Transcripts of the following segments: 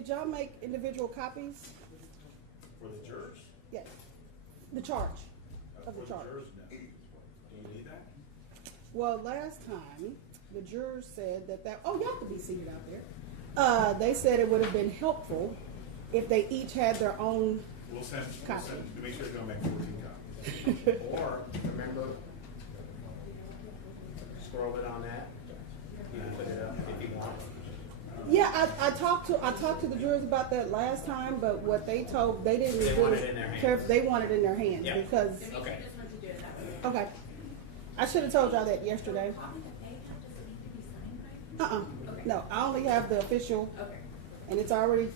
did y'all make individual copies? For the jurors? Yes. The charge of the For charge. the jurors, no. Do you need that? Well, last time the jurors said that oh, y'all could be seated out there. They said it would have been helpful if they each had their own. We'll send, Copy. to make sure you're gonna make 14 copies. Or, remember, scroll it on that, you can put it up if you want. Yeah, I talked to the jurors about that last time, but what they told they didn't They really want it in their hands. care if they wanted it in their hands Yeah. because Okay. okay. I should have told y'all that yesterday. No, I only have the official, and it's already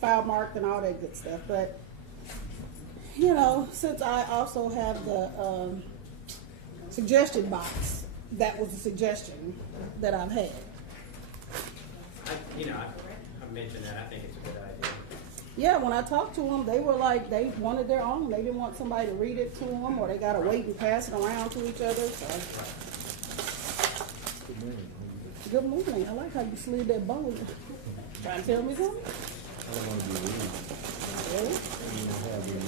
file marked and all that good stuff. But you know, since I also have the suggestion box, that was a suggestion that I've had. I mentioned that, I think it's a good idea. Yeah, when I talked to them, they were like they wanted their own. They didn't want somebody to read it to them, or they got to wait and pass it around to each other. So. Good morning. I like how you slid that bone. Trying to tell me something? I don't want to be rude. Really? I mean, I have been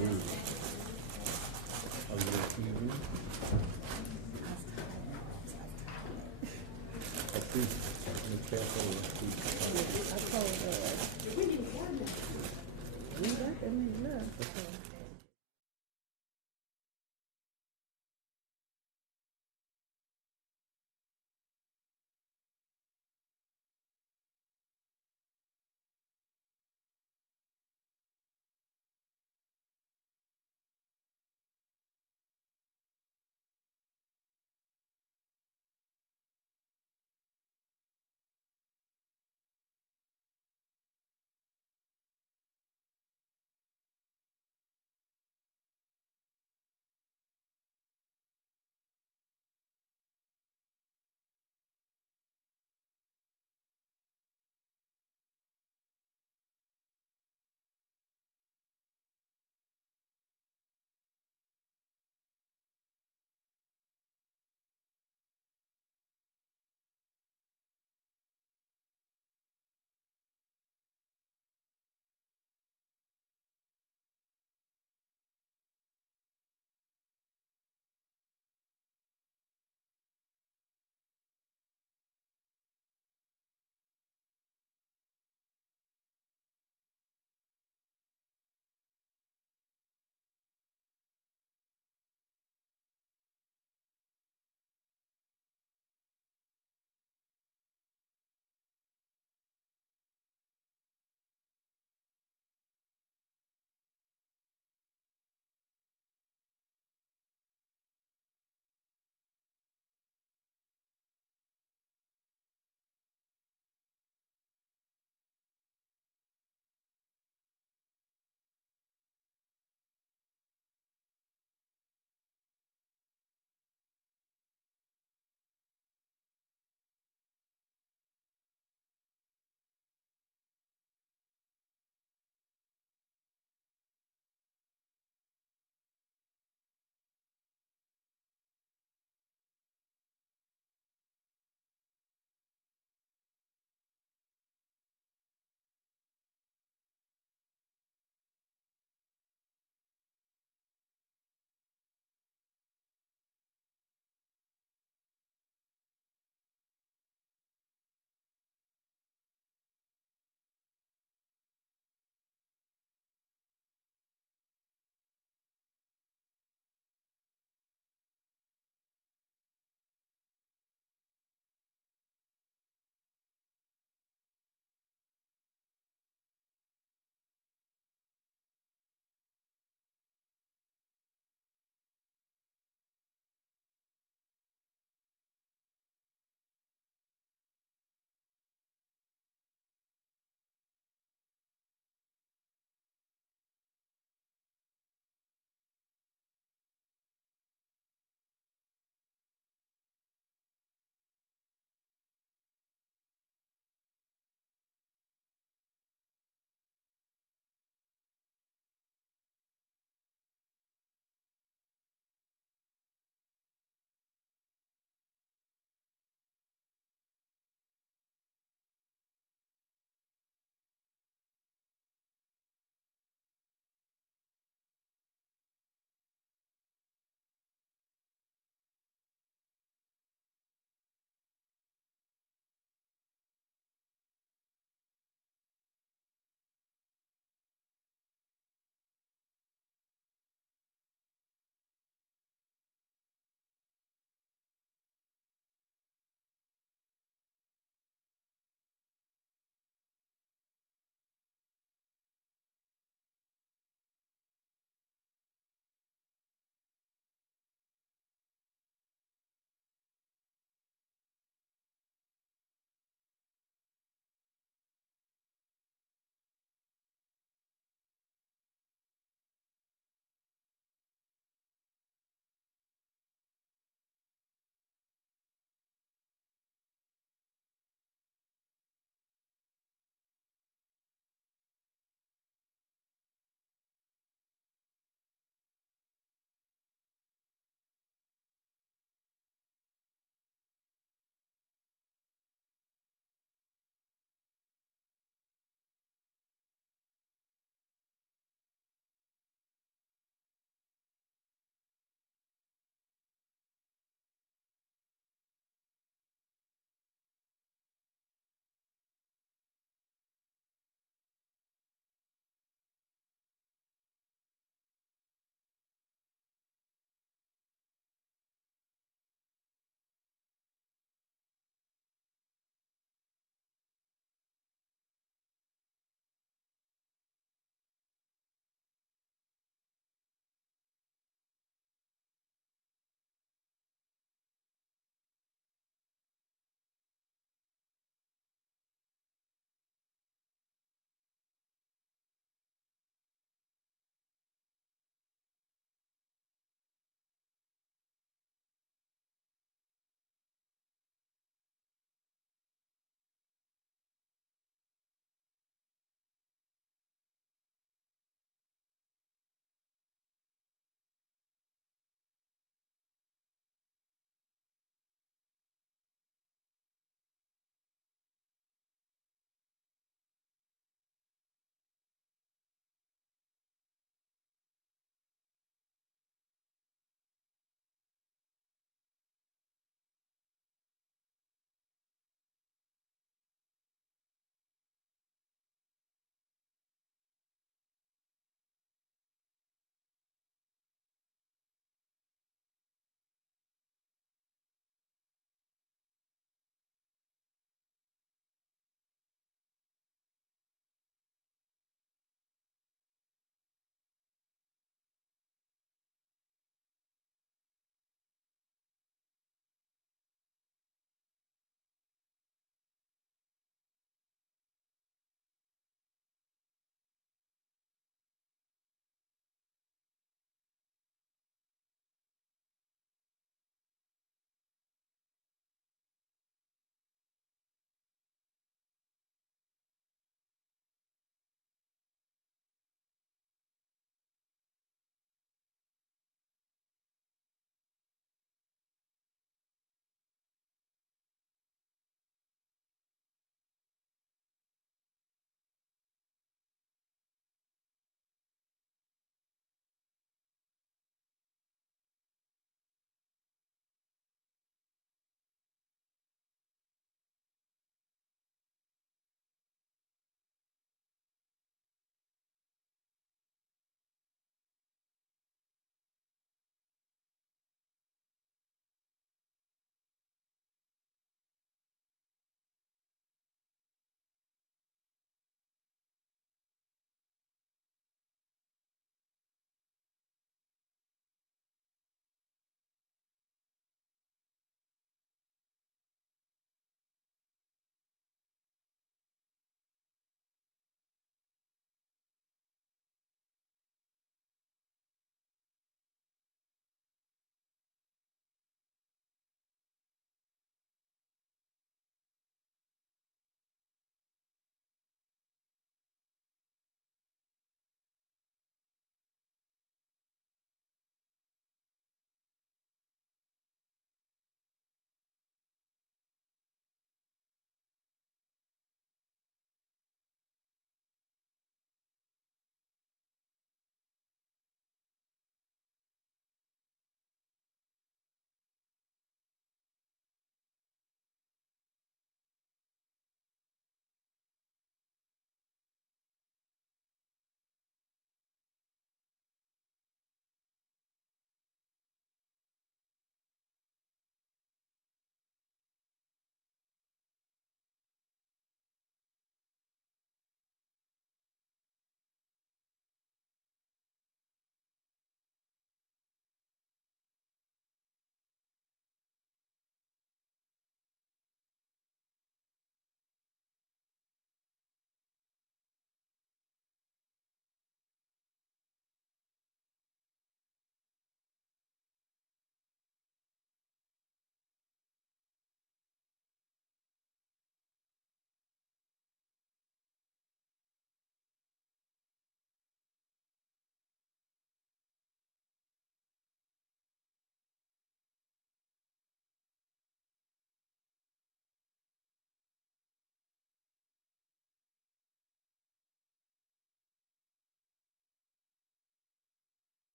rude. Oh, yeah, can you read? I think, be careful. I told we didn't warn them. We got them in love.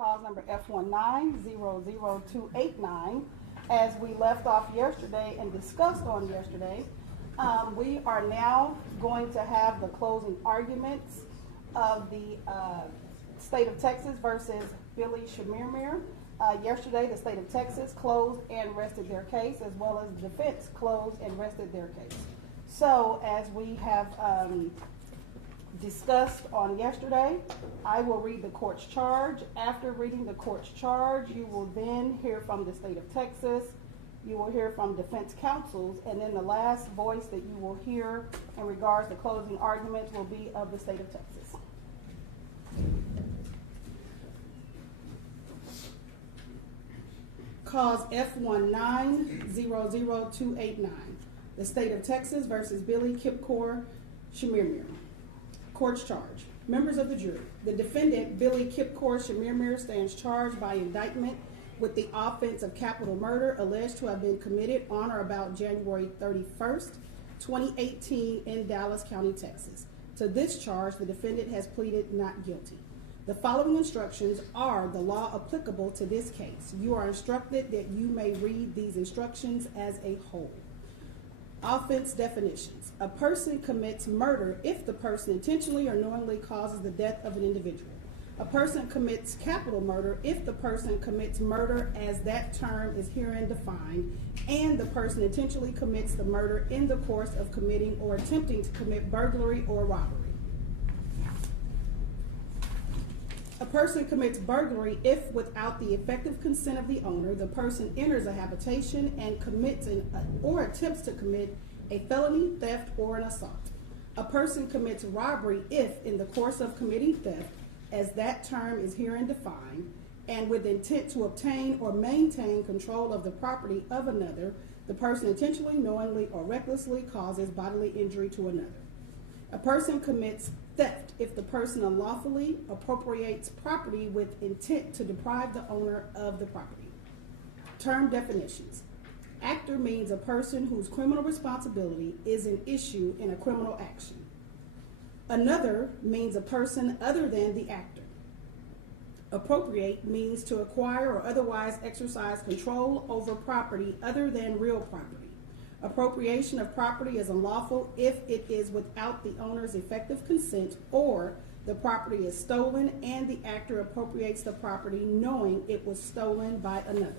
cause number F1900289. As we left off yesterday and discussed on yesterday, we are now going to have the closing arguments of the state of Texas versus Billy Chemirmir. Yesterday, the state of Texas closed and rested their case, as well as the defense closed and rested their case. So, as we have discussed on yesterday, I will read the court's charge. After reading the court's charge, you will then hear from the state of Texas. You will hear from defense counsels, and then the last voice that you will hear in regards to closing arguments will be of the state of Texas. Cause F1900289, the state of Texas versus Billy Chemirmir. Court's charge. Members of the jury, the defendant, Billy Chemirmir, stands charged by indictment with the offense of capital murder alleged to have been committed on or about January 31st, 2018 in Dallas County, Texas. To this charge, the defendant has pleaded not guilty. The following instructions are the law applicable to this case. You are instructed that you may read these instructions as a whole. Offense definitions. A person commits murder if the person intentionally or knowingly causes the death of an individual. A person commits capital murder if the person commits murder as that term is herein defined, and the person intentionally commits the murder in the course of committing or attempting to commit burglary or robbery. A person commits burglary if, without the effective consent of the owner, the person enters a habitation and commits or attempts to commit a felony, theft, or an assault. A person commits robbery if, in the course of committing theft, as that term is herein defined, and with intent to obtain or maintain control of the property of another, the person intentionally, knowingly, or recklessly causes bodily injury to another. A person commits theft if the person unlawfully appropriates property with intent to deprive the owner of the property. Term definitions. Actor means a person whose criminal responsibility is an issue in a criminal action. Another means a person other than the actor. Appropriate means to acquire or otherwise exercise control over property other than real property. Appropriation of property is unlawful if it is without the owner's effective consent, or the property is stolen and the actor appropriates the property knowing it was stolen by another.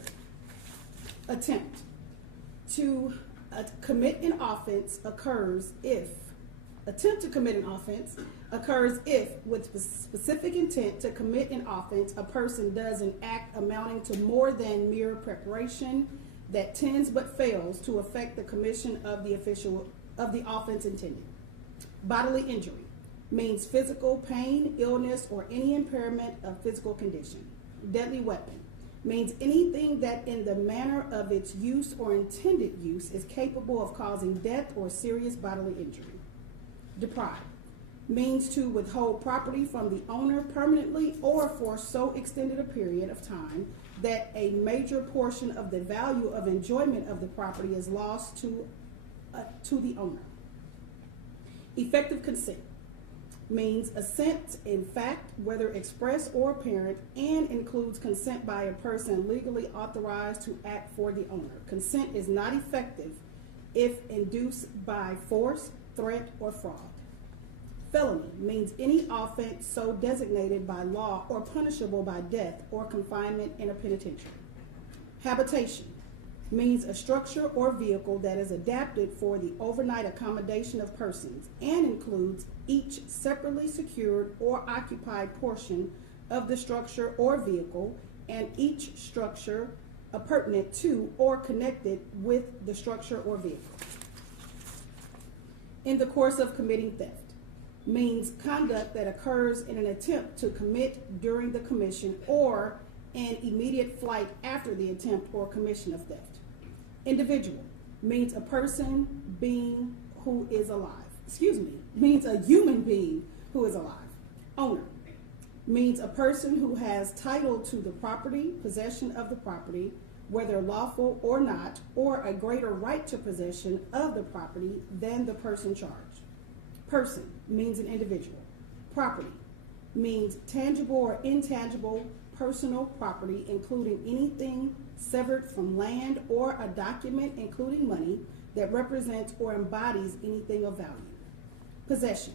Attempt. To commit an offense occurs if, attempt to commit an offense occurs if, with specific intent to commit an offense, a person does an act amounting to more than mere preparation that tends but fails to affect the commission of the offense intended. Bodily injury means physical pain, illness, or any impairment of physical condition. Deadly weapon means anything that in the manner of its use or intended use is capable of causing death or serious bodily injury. Deprive means to withhold property from the owner permanently or for so extended a period of time that a major portion of the value of enjoyment of the property is lost to the owner. Effective consent means assent in fact, whether express or apparent, and includes consent by a person legally authorized to act for the owner. Consent is not effective if induced by force, threat, or fraud. Felony means any offense so designated by law or punishable by death or confinement in a penitentiary. Habitation means a structure or vehicle that is adapted for the overnight accommodation of persons and includes each separately secured or occupied portion of the structure or vehicle and each structure appurtenant to or connected with the structure or vehicle. In the course of committing theft means conduct that occurs in an attempt to commit during the commission or an immediate flight after the attempt or commission of theft. Individual means a person being who is alive. Means a human being who is alive. Owner means a person who has title to the property, possession of the property, whether lawful or not, or a greater right to possession of the property than the person charged. Person means an individual. Property means tangible or intangible personal property, including anything severed from land, or a document, including money, that represents or embodies anything of value. Possession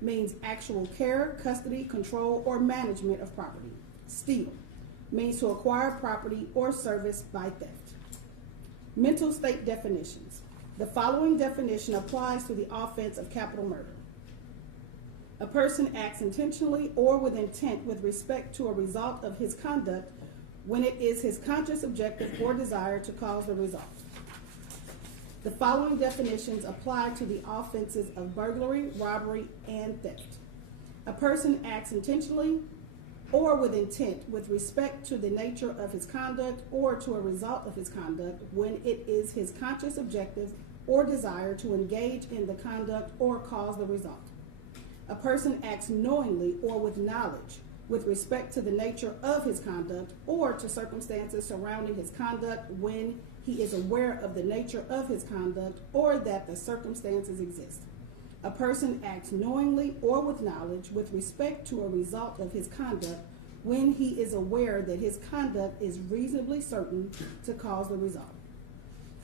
means actual care, custody, control, or management of property. Steal means to acquire property or service by theft. Mental state definitions. The following definition applies to the offense of capital murder. A person acts intentionally or with intent with respect to a result of his conduct when it is his conscious objective or desire to cause the result. The following definitions apply to the offenses of burglary, robbery, and theft. A person acts intentionally or with intent with respect to the nature of his conduct or to a result of his conduct when it is his conscious objective or desire to engage in the conduct or cause the result. A person acts knowingly or with knowledge with respect to the nature of his conduct or to circumstances surrounding his conduct when he is aware of the nature of his conduct or that the circumstances exist. A person acts knowingly or with knowledge with respect to a result of his conduct when he is aware that his conduct is reasonably certain to cause the result.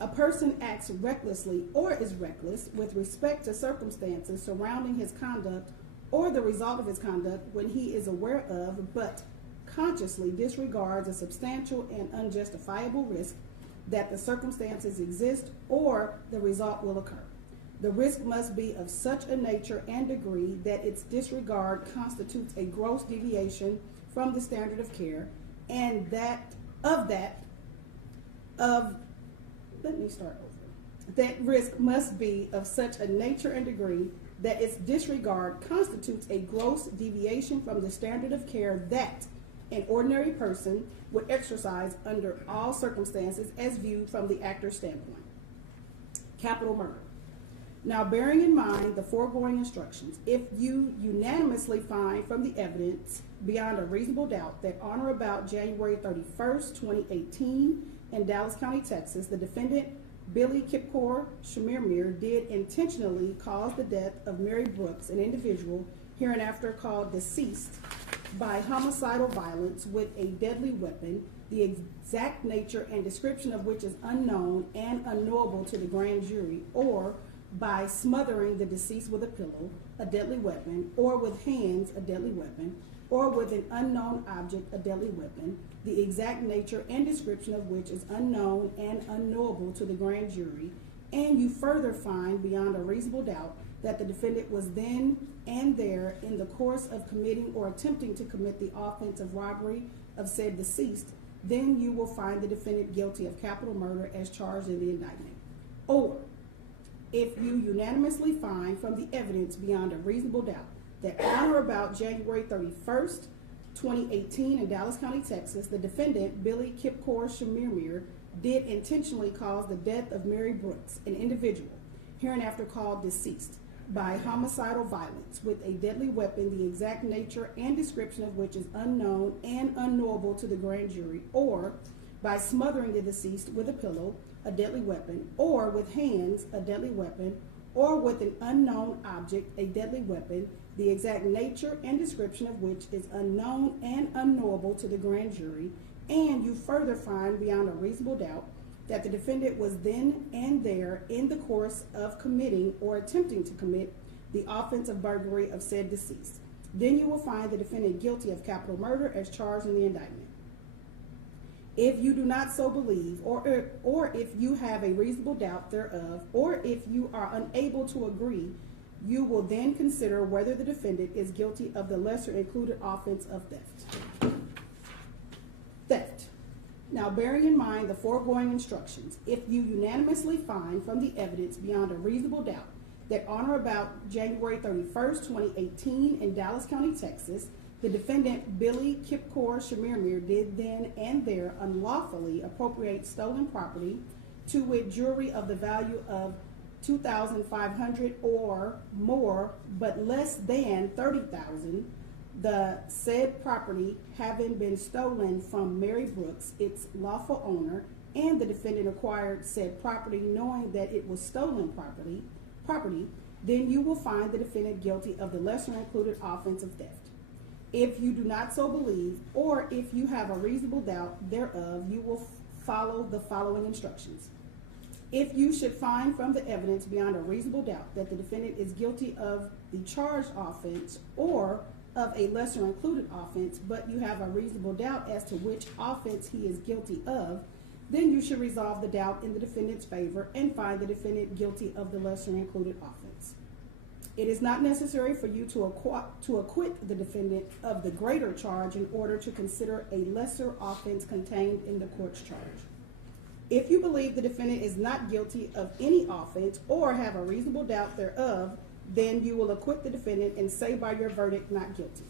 A person acts recklessly or is reckless with respect to circumstances surrounding his conduct or the result of his conduct when he is aware of but consciously disregards a substantial and unjustifiable risk that the circumstances exist or the result will occur. The risk must be of such a nature and degree that its disregard constitutes a gross deviation from the standard of care, and that risk must be of such a nature and degree that its disregard constitutes a gross deviation from the standard of care that an ordinary person would exercise under all circumstances as viewed from the actor's standpoint. Capital murder. Now, bearing in mind the foregoing instructions, if you unanimously find from the evidence beyond a reasonable doubt that on or about January 31st, 2018, in Dallas County, Texas, the defendant, Billy Chemirmir, did intentionally cause the death of Mary Brooks, an individual hereinafter called deceased, by homicidal violence with a deadly weapon, the exact nature and description of which is unknown and unknowable to the grand jury, or by smothering the deceased with a pillow, a deadly weapon, or with hands, a deadly weapon, or with an unknown object, a deadly weapon, the exact nature and description of which is unknown and unknowable to the grand jury, and you further find beyond a reasonable doubt that the defendant was then and there in the course of committing or attempting to commit the offense of robbery of said deceased, then you will find the defendant guilty of capital murder as charged in the indictment. Or, if you unanimously find from the evidence beyond a reasonable doubt that on or about January 31st, 2018 in Dallas County, Texas, the defendant, Billy Chemirmir, did intentionally cause the death of Mary Brooks, an individual hereinafter called deceased, by homicidal violence with a deadly weapon, the exact nature and description of which is unknown and unknowable to the grand jury, or by smothering the deceased with a pillow, a deadly weapon, or with hands, a deadly weapon, or with an unknown object, a deadly weapon, the exact nature and description of which is unknown and unknowable to the grand jury, and you further find beyond a reasonable doubt that the defendant was then and there in the course of committing or attempting to commit the offense of burglary of said deceased, then you will find the defendant guilty of capital murder as charged in the indictment. If you do not so believe, or if you have a reasonable doubt thereof, or if you are unable to agree, you will then consider whether the defendant is guilty of the lesser included offense of theft. Theft. Now, bearing in mind the foregoing instructions, if you unanimously find from the evidence beyond a reasonable doubt that on or about January 31st, 2018 in Dallas County, Texas, the defendant, Billy Chemirmir, did then and there unlawfully appropriate stolen property, to wit, jewelry of the value of $2,500 or more, but less than $30,000, the said property having been stolen from Mary Brooks, its lawful owner, and the defendant acquired said property knowing that it was stolen property, then you will find the defendant guilty of the lesser included offense of theft. If you do not so believe, or if you have a reasonable doubt thereof, you will follow the following instructions. If you should find from the evidence beyond a reasonable doubt that the defendant is guilty of the charged offense or of a lesser included offense, but you have a reasonable doubt as to which offense he is guilty of, then you should resolve the doubt in the defendant's favor and find the defendant guilty of the lesser included offense. It is not necessary for you to acquit the defendant of the greater charge in order to consider a lesser offense contained in the court's charge. If you believe the defendant is not guilty of any offense or have a reasonable doubt thereof, then you will acquit the defendant and say by your verdict not guilty.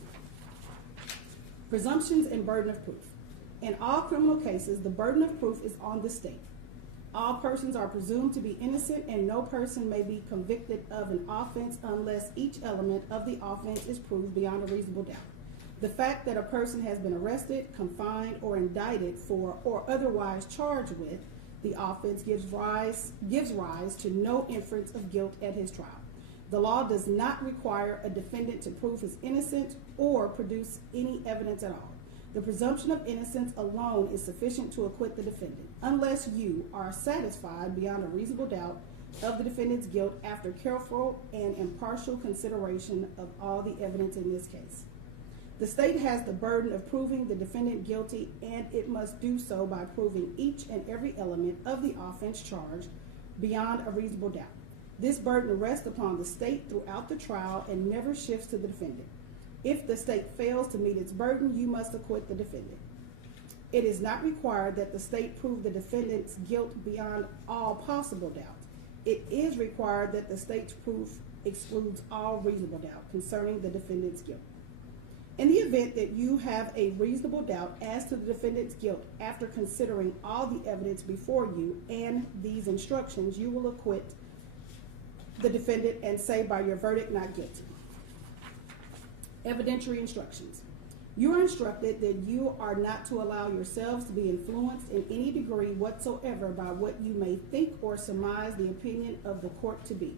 Presumptions and burden of proof. In all criminal cases, the burden of proof is on the state. All persons are presumed to be innocent, and no person may be convicted of an offense unless each element of the offense is proved beyond a reasonable doubt. The fact that a person has been arrested, confined, or indicted for, or otherwise charged with the offense gives rise to no inference of guilt at his trial. The law does not require a defendant to prove his innocence or produce any evidence at all. The presumption of innocence alone is sufficient to acquit the defendant, unless you are satisfied beyond a reasonable doubt of the defendant's guilt after careful and impartial consideration of all the evidence in this case. The state has the burden of proving the defendant guilty, and it must do so by proving each and every element of the offense charged beyond a reasonable doubt. This burden rests upon the state throughout the trial and never shifts to the defendant. If the state fails to meet its burden, you must acquit the defendant. It is not required that the state prove the defendant's guilt beyond all possible doubt. It is required that the state's proof excludes all reasonable doubt concerning the defendant's guilt. In the event that you have a reasonable doubt as to the defendant's guilt after considering all the evidence before you and these instructions, you will acquit the defendant and say by your verdict not guilty. Evidentiary instructions. You are instructed that you are not to allow yourselves to be influenced in any degree whatsoever by what you may think or surmise the opinion of the court to be.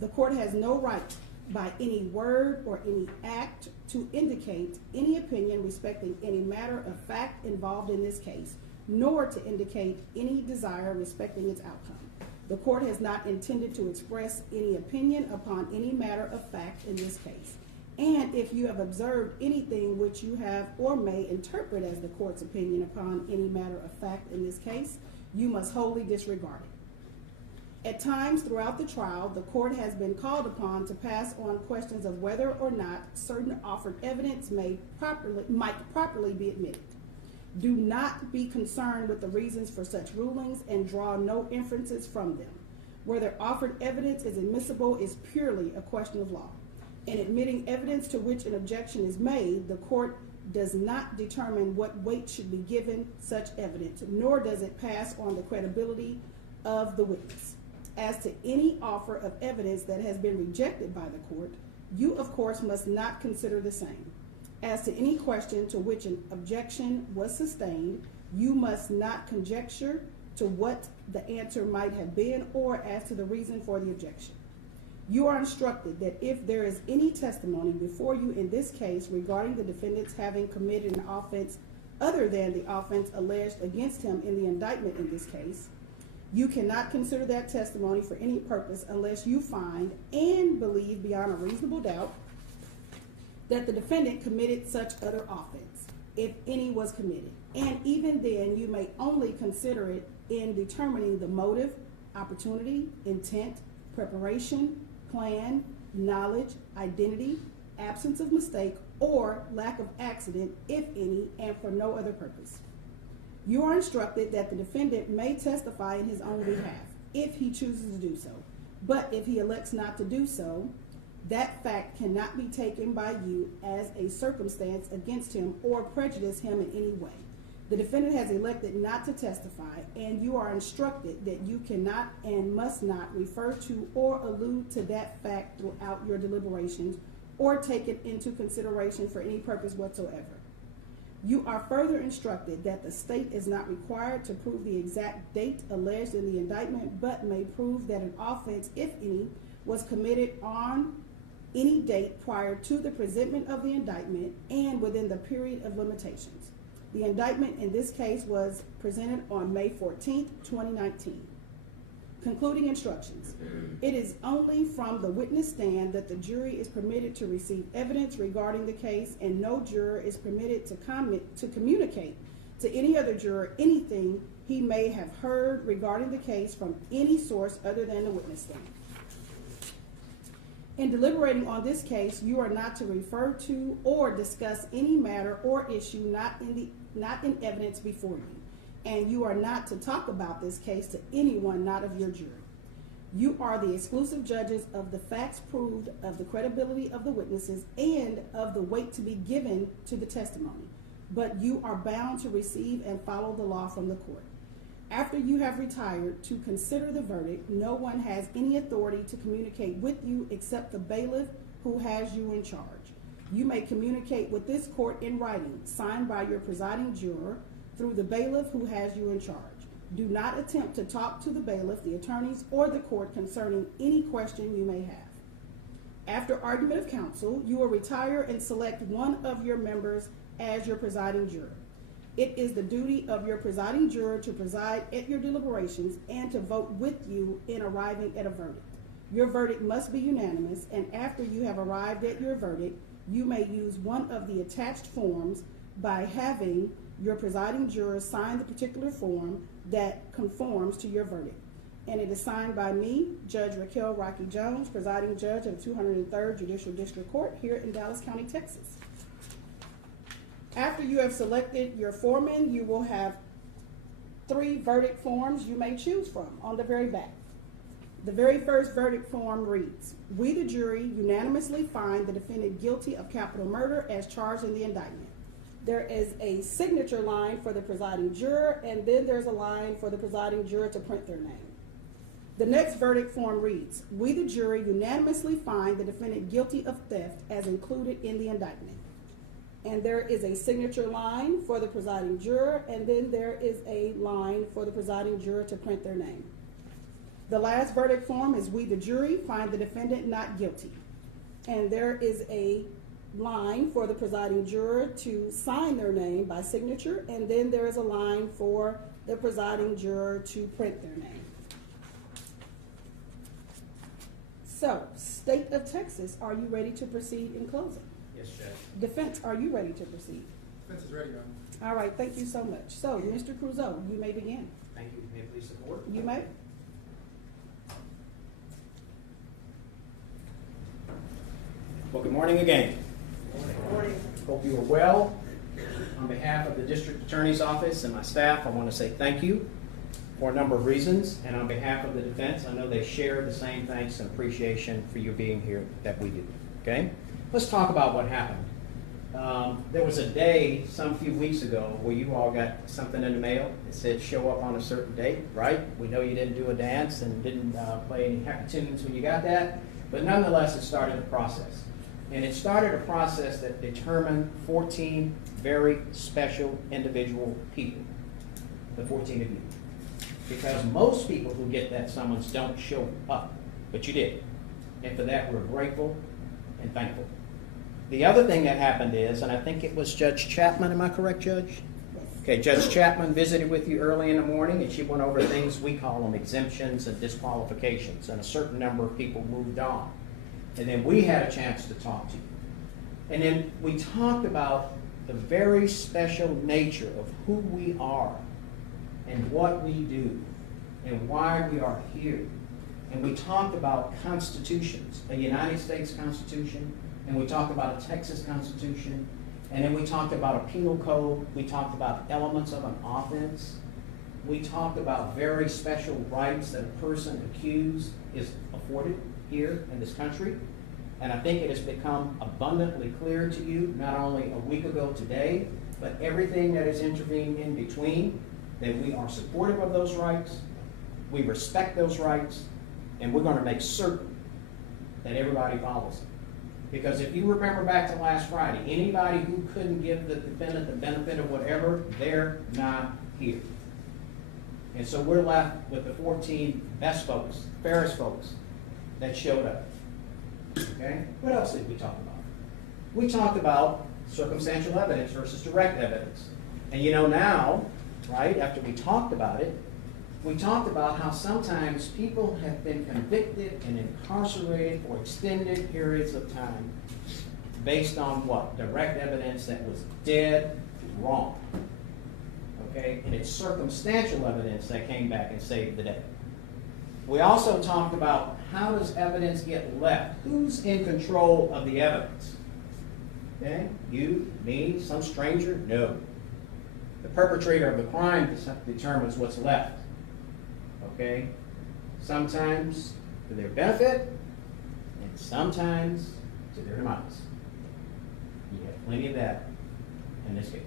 The court has no right by any word or any act to indicate any opinion respecting any matter of fact involved in this case, nor to indicate any desire respecting its outcome. The court has not intended to express any opinion upon any matter of fact in this case. And if you have observed anything which you have or may interpret as the court's opinion upon any matter of fact in this case, you must wholly disregard it. At times throughout the trial, the court has been called upon to pass on questions of whether or not certain offered evidence might properly be admitted. Do not be concerned with the reasons for such rulings and draw no inferences from them. Whether offered evidence is admissible is purely a question of law. In admitting evidence to which an objection is made, the court does not determine what weight should be given such evidence, nor does it pass on the credibility of the witness. As to any offer of evidence that has been rejected by the court, you of course must not consider the same. As to any question to which an objection was sustained, you must not conjecture to what the answer might have been or as to the reason for the objection. You are instructed that if there is any testimony before you in this case regarding the defendant's having committed an offense other than the offense alleged against him in the indictment in this case, you cannot consider that testimony for any purpose unless you find and believe beyond a reasonable doubt that the defendant committed such other offense, if any was committed. And even then, you may only consider it in determining the motive, opportunity, intent, preparation, plan, knowledge, identity, absence of mistake, or lack of accident, if any, and for no other purpose. You are instructed that the defendant may testify in his own behalf, if he chooses to do so. But if he elects not to do so, that fact cannot be taken by you as a circumstance against him or prejudice him in any way. The defendant has elected not to testify, and you are instructed that you cannot and must not refer to or allude to that fact throughout your deliberations or take it into consideration for any purpose whatsoever. You are further instructed that the state is not required to prove the exact date alleged in the indictment, but may prove that an offense, if any, was committed on any date prior to the presentment of the indictment and within the period of limitations. The indictment in this case was presented on May 14th, 2019. Concluding instructions. It is only from the witness stand that the jury is permitted to receive evidence regarding the case, and no juror is permitted to communicate to any other juror anything he may have heard regarding the case from any source other than the witness stand. In deliberating on this case, you are not to refer to or discuss any matter or issue not in evidence before you, and you are not to talk about this case to anyone not of your jury. You are the exclusive judges of the facts proved, of the credibility of the witnesses, and of the weight to be given to the testimony, but you are bound to receive and follow the law from the court. After you have retired to consider the verdict, no one has any authority to communicate with you except the bailiff who has you in charge. You may communicate with this court in writing, signed by your presiding juror, through the bailiff who has you in charge. Do not attempt to talk to the bailiff, the attorneys, or the court concerning any question you may have. After argument of counsel, you will retire and select one of your members as your presiding juror. It is the duty of your presiding juror to preside at your deliberations and to vote with you in arriving at a verdict. Your verdict must be unanimous, and after you have arrived at your verdict, you may use one of the attached forms by having your presiding juror sign the particular form that conforms to your verdict. And it is signed by me, Judge Raquel Rocky Jones, presiding judge of the 203rd Judicial District Court here in Dallas County, Texas. After you have selected your foreman, you will have 3 verdict forms you may choose from on the very back. The very first verdict form reads, "We, the jury, unanimously find the defendant guilty of capital murder as charged in the indictment." There is a signature line for the presiding juror, and then there's a line for the presiding juror to print their name. The next verdict form reads, "We, the jury, unanimously find the defendant guilty of theft as included in the indictment." And there is a signature line for the presiding juror, and then there is a line for the presiding juror to print their name. The last verdict form is, "We, the jury, find the defendant not guilty." And there is a line for the presiding juror to sign their name by signature, and then there is a line for the presiding juror to print their name. So, State of Texas, are you ready to proceed in closing? Yes, Judge. Defense, are you ready to proceed? Defense is ready, Your Honor. All right, thank you so much. So, Mr. Crusoe, you may begin. Thank you. May it please the court? You may. Well, good morning again. Hope you are well. On behalf of the District Attorney's Office and my staff, I want to say thank you for a number of reasons. And on behalf of the defense, I know they share the same thanks and appreciation for you being here that we do. Okay? Let's talk about what happened. There was a day some few weeks ago where you all got something in the mail that said show up on a certain date, right? We know you didn't do a dance and didn't play any happy tunes when you got that, but nonetheless it started a process. And it started a process that determined 14 very special individual people, the 14 of you. Because most people who get that summons don't show up, but you did. And for that we're grateful and thankful. The other thing that happened is, and I think it was Judge Chapman, am I correct, Judge? Okay, Judge Chapman visited with you early in the morning, and she went over things, we call them exemptions and disqualifications, and a certain number of people moved on. And then we had a chance to talk to you. And then we talked about the very special nature of who we are and what we do and why we are here. And we talked about constitutions, a United States Constitution, and we talked about a Texas Constitution, and then we talked about a penal code. We talked about elements of an offense. We talked about very special rights that a person accused is afforded here in this country. And I think it has become abundantly clear to you, not only a week ago today, but everything that has intervened in between, that we are supportive of those rights, we respect those rights, and we're going to make certain that everybody follows them. Because if you remember back to last Friday, anybody who couldn't give the defendant the benefit of whatever, they're not here. And so we're left with the 14 best folks, fairest folks that showed up. Okay? What else did we talk about? We talked about circumstantial evidence versus direct evidence. And you know now, right, after we talked about it, we talked about how sometimes people have been convicted and incarcerated for extended periods of time based on what? Direct evidence that was dead wrong. Okay? And it's circumstantial evidence that came back and saved the day. We also talked about how does evidence get left? Who's in control of the evidence? Okay? You, me, some stranger? No. The perpetrator of the crime determines what's left. Okay? Sometimes to their benefit, and sometimes to their demise. You have plenty of that in this case.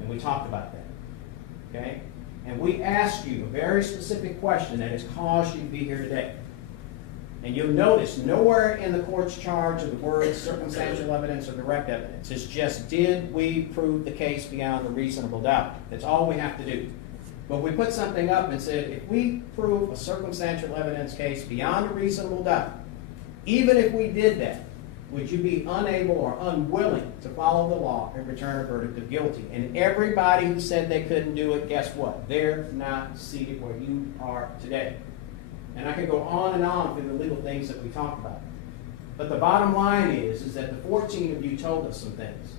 And we talked about that. Okay? And we asked you a very specific question that has caused you to be here today. And you'll notice nowhere in the court's charge of the words circumstantial evidence or direct evidence. It's just, did we prove the case beyond a reasonable doubt? That's all we have to do. But we put something up and said, if we prove a circumstantial evidence case beyond a reasonable doubt, even if we did that, would you be unable or unwilling to follow the law and return a verdict of guilty? And everybody who said they couldn't do it, guess what? They're not seated where you are today. And I could go on and on through the legal things that we talked about. But the bottom line is that the 14 of you told us some things.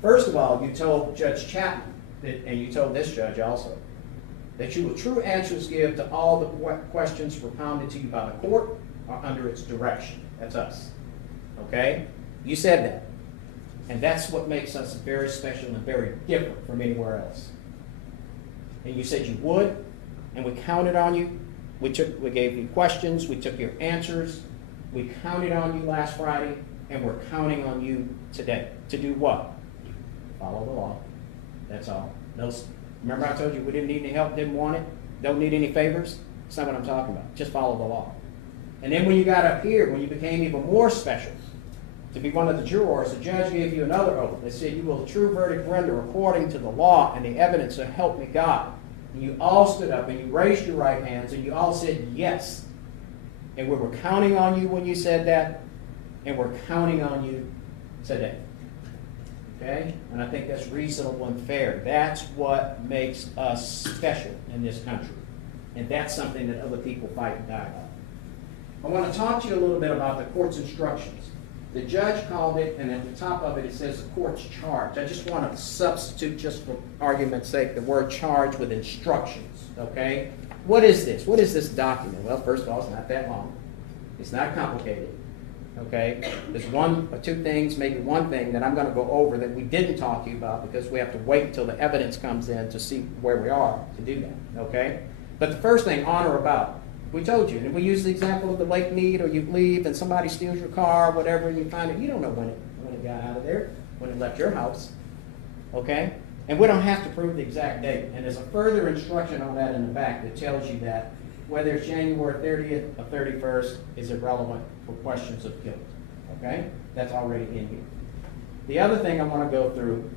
First of all, you told Judge Chapman, and you told this judge also, that you will true answers give to all the questions propounded to you by the court or under its direction. That's us. Okay? You said that. And that's what makes us very special and very different from anywhere else. And you said you would, and we counted on you. We gave you questions, we took your answers, we counted on you last Friday, and we're counting on you today. To do what? Follow the law. That's all. Remember I told you we didn't need any help, didn't want it, don't need any favors? That's not what I'm talking about. Just follow the law. And then when you got up here, when you became even more special, to be one of the jurors, the judge gave you another oath. They said, you will true verdict render according to the law and the evidence so help me God. And you all stood up and you raised your right hands and you all said yes. And we were counting on you when you said that, and we're counting on you today. Okay? And I think that's reasonable and fair. That's what makes us special in this country. And that's something that other people fight and die about. I want to talk to you a little bit about the court's instructions. The judge called it, and at the top of it, it says the court's charge. I just want to substitute, just for argument's sake, the word charge with instructions, okay? What is this? What is this document? Well, first of all, it's not that long. It's not complicated, okay? There's one or two things, maybe one thing that I'm going to go over that we didn't talk to you about because we have to wait until the evidence comes in to see where we are to do that, okay? But the first thing, on or about. We told you, and we use the example of the Lake Mead, or you leave and somebody steals your car, whatever, and you find it. You don't know when it got out of there, when it left your house, okay? And we don't have to prove the exact date. And there's a further instruction on that in the back that tells you that whether it's January 30th or 31st is irrelevant for questions of guilt, okay? That's already in here. The other thing I want to go through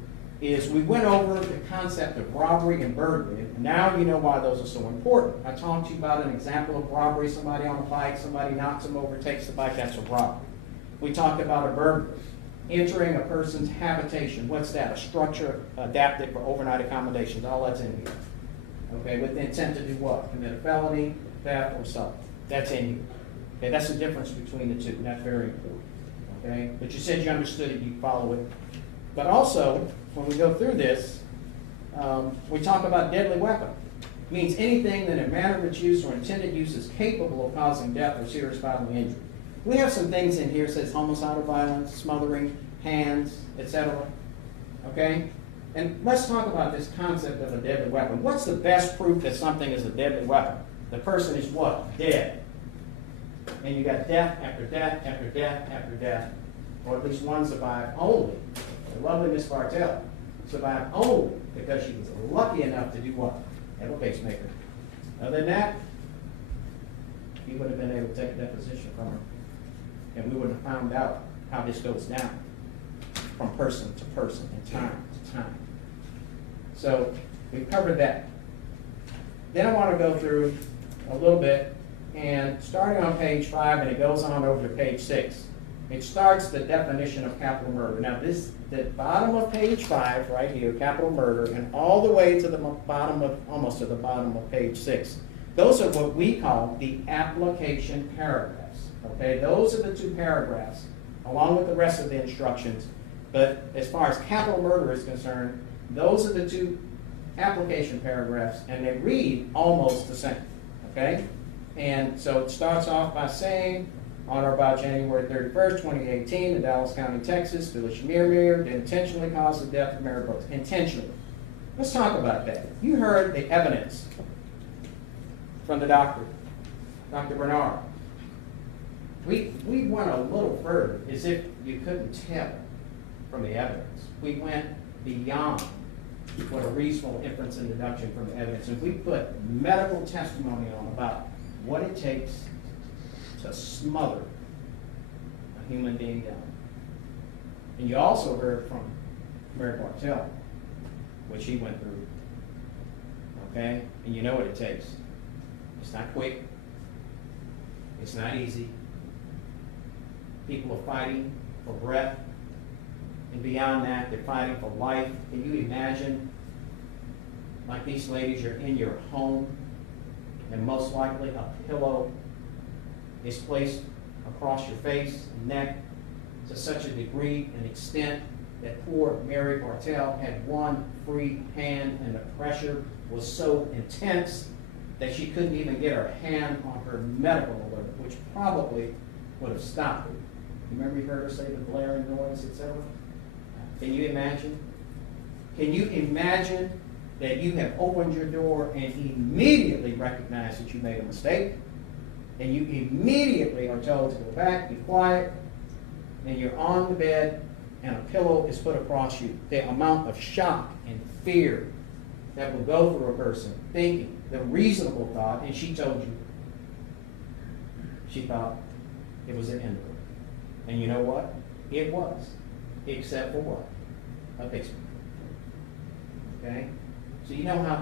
is we went over the concept of robbery and burglary. Now you know why those are so important. I talked to you about an example of robbery, somebody on a bike, somebody knocks them over, takes the bike, that's a robbery. We talked about a burglary, entering a person's habitation. What's that? A structure adapted for overnight accommodations. All that's in here. Okay, with the intent to do what? Commit a felony, theft, or something. That's in here. Okay, that's the difference between the two, and that's very important. Okay, but you said you understood it, you follow it. But also, when we go through this, we talk about deadly weapon. It means anything that in manner of its use or intended use is capable of causing death or serious bodily injury. We have some things in here that says homicidal violence, smothering, hands, etc. Okay? And let's talk about this concept of a deadly weapon. What's the best proof that something is a deadly weapon? The person is what? Dead. And you got death after death after death after death, or at least one survived only. The lovely Miss Bartell survived only because she was lucky enough to do what? Have a pacemaker. Other than that, he would have been able to take a deposition from her. And we would have found out how this goes down from person to person and time to time. So we've covered that. Then I want to go through a little bit And starting on page 5, and it goes on over to page 6, it starts the definition of capital murder. Now this, the bottom of page 5, right here, capital murder, and all the way to the bottom of, almost to the bottom of page 6. Those are what we call the application paragraphs. Okay, those are the 2 paragraphs, along with the rest of the instructions. But as far as capital murder is concerned, those are the 2 application paragraphs, and they read almost the same. Okay? And so it starts off by saying, on or about January 31st, 2018, in Dallas County, Texas, Billy Chemirmir did intentionally cause the death of Mary Brooks. Intentionally. Let's talk about that. You heard the evidence from the doctor, Dr. Bernard. We went a little further, as if you couldn't tell from the evidence. We went beyond what a reasonable inference and deduction from the evidence. And we put medical testimony on about what it takes to smother a human being down. And you also heard from Mary Bartell, what she went through. Okay? And you know what it takes. It's not quick. It's not easy. People are fighting for breath. And beyond that, they're fighting for life. Can you imagine, like these ladies, you're in your home, and most likely a pillow is placed across your face and neck to such a degree and extent that poor Mary Bartell had one free hand, and the pressure was so intense that she couldn't even get her hand on her medical alert, which probably would have stopped her. Remember you heard her say the blaring noise, etc.? Can you imagine? Can you imagine that you have opened your door and immediately recognize that you made a mistake, and you immediately are told to go back, be quiet, and you're on the bed and a pillow is put across you? The amount of shock and fear that will go through a person thinking the reasonable thought, and she told you she thought it was the end of it. And you know what? It was. Except for what? A basement. Okay? So you know how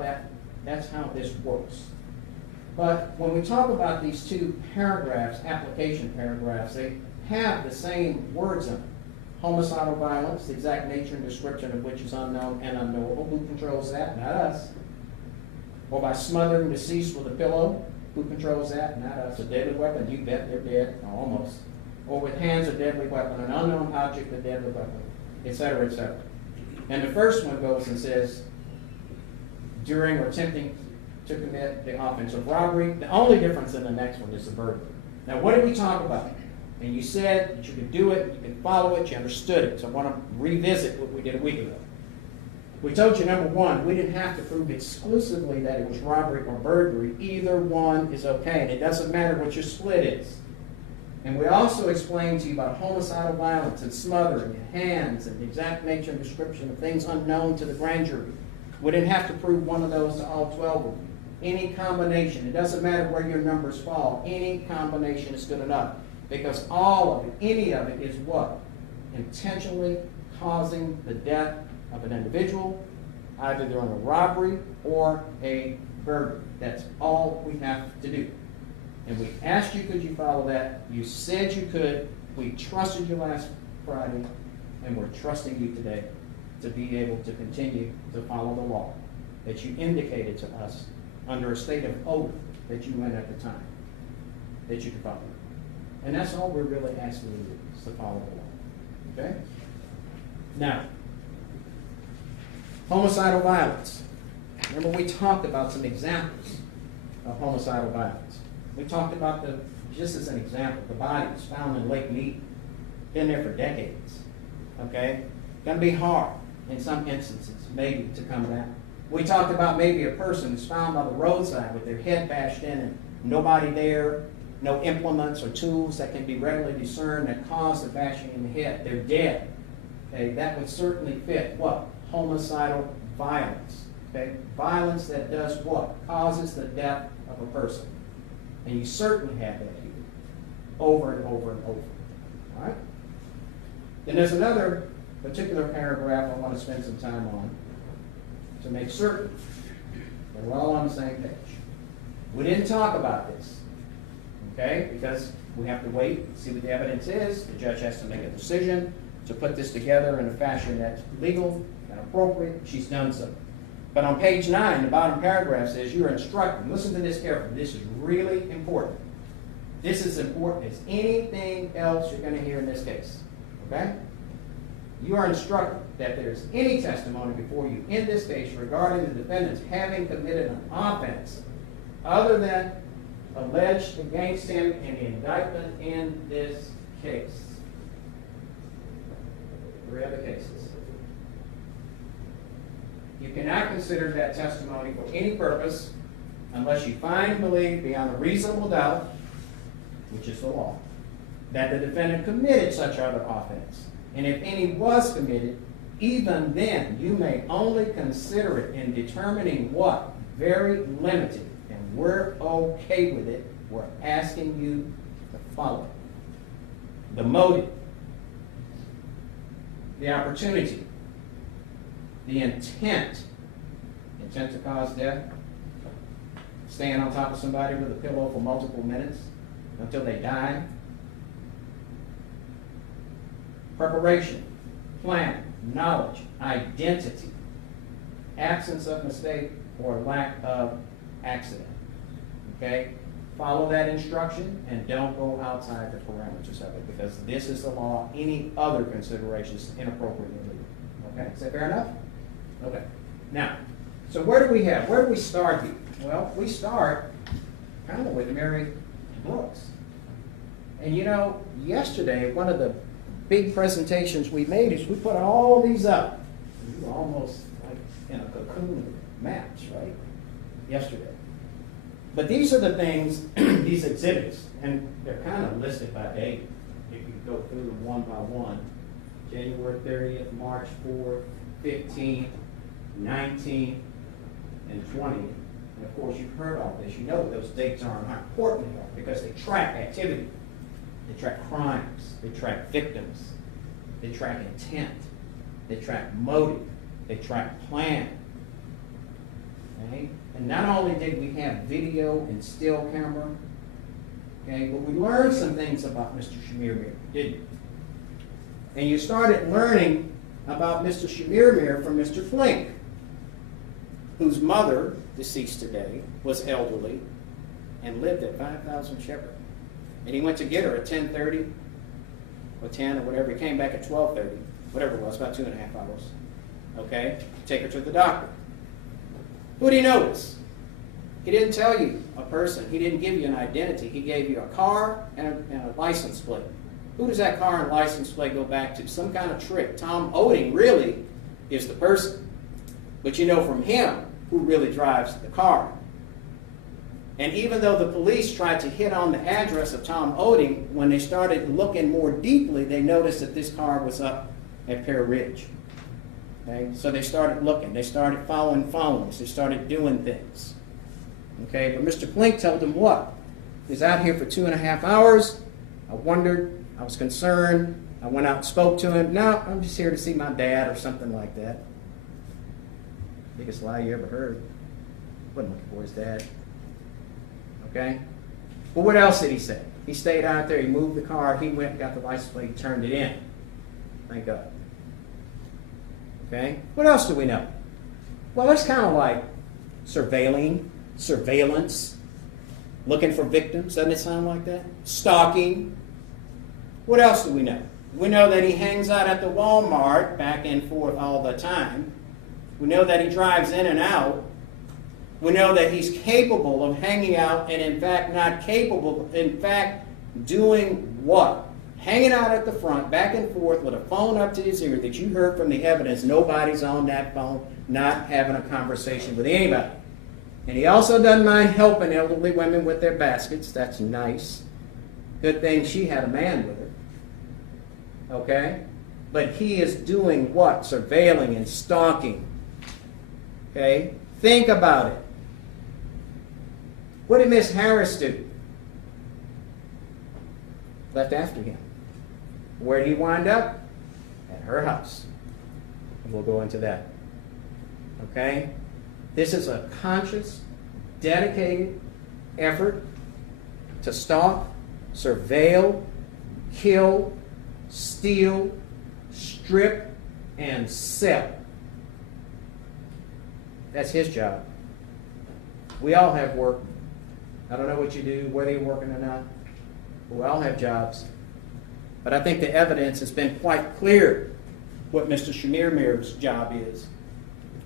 that's how this works. But when we talk about these 2 paragraphs, application paragraphs, they have the same words in them. Homicidal violence, the exact nature and description of which is unknown and unknowable. Who controls that? Not us. Or by smothering deceased with a pillow. Who controls that? Not us. A deadly weapon, you bet they're dead, or almost. Or with hands, a deadly weapon, an unknown object, a deadly weapon, etc., etc. And the first one goes and says, during or attempting to commit the offense of robbery. The only difference in the next one is the burglary. Now, what did we talk about? And you said that you could do it, you could follow it, you understood it. So I want to revisit what we did a week ago. We told you, number 1, we didn't have to prove exclusively that it was robbery or burglary. Either one is okay, and it doesn't matter what your split is. And we also explained to you about homicidal violence and smothering and hands and the exact nature and description of things unknown to the grand jury. We didn't have to prove one of those to all 12 of you. Any combination, it doesn't matter where your numbers fall, any combination is good enough. Because all of it, any of it is what? Intentionally causing the death of an individual, either during a robbery or a burglary. That's all we have to do. And we asked you, could you follow that? You said you could. We trusted you last Friday, and we're trusting you today to be able to continue to follow the law that you indicated to us under a state of oath that you went at the time, that you could follow. And that's all we're really asking you to do, is to follow the law. Okay? Now, homicidal violence. Remember, we talked about some examples of homicidal violence. We talked about just as an example, the body was found in Lake Mead, been there for decades. Okay? Gonna be hard in some instances, maybe, to come back. We talked about maybe a person who's found by the roadside with their head bashed in and nobody there, no implements or tools that can be readily discerned that cause the bashing in the head. They're dead. Okay? That would certainly fit what? Homicidal violence. Okay? Violence that does what? Causes the death of a person. And you certainly have that here, over and over and over. All right? Then there's another particular paragraph I want to spend some time on to make certain that we're all on the same page. We didn't talk about this, Okay? Because we have to wait, see what the evidence is. The judge has to make a decision to put this together in a fashion that's legal and appropriate. She's done so. But on page 9, the bottom paragraph says you're instructed. Listen to this carefully. This is really important. This is important as anything else you're going to hear in this case. Okay? You are instructed that there's any testimony before you in this case regarding the defendants having committed an offense other than alleged against him in the indictment in this case. 3 other cases. You cannot consider that testimony for any purpose unless you find and believe beyond a reasonable doubt, which is the law, that the defendant committed such other offense. And if any was committed, even then you may only consider it in determining what? Very limited. And we're okay with it. We're asking you to follow. The motive, the opportunity, the intent to cause death, staying on top of somebody with a pillow for multiple minutes until they die, preparation, plan, knowledge, identity, absence of mistake, or lack of accident. Okay? Follow that instruction and don't go outside the parameters of it, because this is the law. Any other considerations is inappropriate and illegal. Okay? Is that fair enough? Okay. Now, so where do we start here? Well, we start kind of with Mary Brooks. And you know, yesterday, one of the big presentations we made is we put all these up. We were almost like in a cocoon of maps, right? Yesterday. But these are the things, these exhibits, and they're kind of listed by date. If you go through them one by one, January 30th, March 4th, 15th, 19th, and 20th. And of course, you've heard all this. You know those dates are how important they are because they track activity. They track crimes. They track victims. They track intent. They track motive. They track plan. Okay? And not only did we have video and still camera, okay, but we learned some things about Mr. Chemirmir, didn't you? And you started learning about Mr. Chemirmir from Mr. Flink, whose mother, deceased today, was elderly and lived at 5000 Shepherd. And he went to get her at 10:30 or 10 or whatever. He came back at 12:30, whatever it was, about 2.5 hours. Okay? Take her to the doctor. Who did he notice? He didn't tell you a person. He didn't give you an identity. He gave you a car and a license plate. Who does that car and license plate go back to? Some kind of trick. Tom Oding really is the person. But you know from him who really drives the car. And even though the police tried to hit on the address of Tom Oding, when they started looking more deeply, they noticed that this car was up at Pear Ridge. Okay? So they started looking. They started following phones. They started doing things. Okay? But Mr. Flink told them what? He was out here for 2.5 hours. I wondered. I was concerned. I went out and spoke to him. No, I'm just here to see my dad or something like that. Biggest lie you ever heard. Wasn't looking for his dad. Okay? But what else did he say? He stayed out there. He moved the car. He went and got the license plate. He turned it in. Thank God. Okay? What else do we know? Well, it's kind of like surveillance, looking for victims. Doesn't it sound like that? Stalking. What else do we know? We know that he hangs out at the Walmart back and forth all the time. We know that he drives in and out. We know that he's capable of hanging out and in fact not capable, in fact doing what? Hanging out at the front, back and forth with a phone up to his ear that you heard from the evidence. Nobody's on that phone, not having a conversation with anybody. And he also doesn't mind helping elderly women with their baskets. That's nice. Good thing she had a man with her. Okay? But he is doing what? Surveilling and stalking. Okay? Think about it. What did Miss Harris do? Left after him. Where did he wind up? At her house. And we'll go into that. Okay? This is a conscious, dedicated effort to stalk, surveil, kill, steal, strip, and sell. That's his job. We all have work. I don't know what you do, whether you're working or not. But we all have jobs. But I think the evidence has been quite clear what Mr. Chemirmir's job is.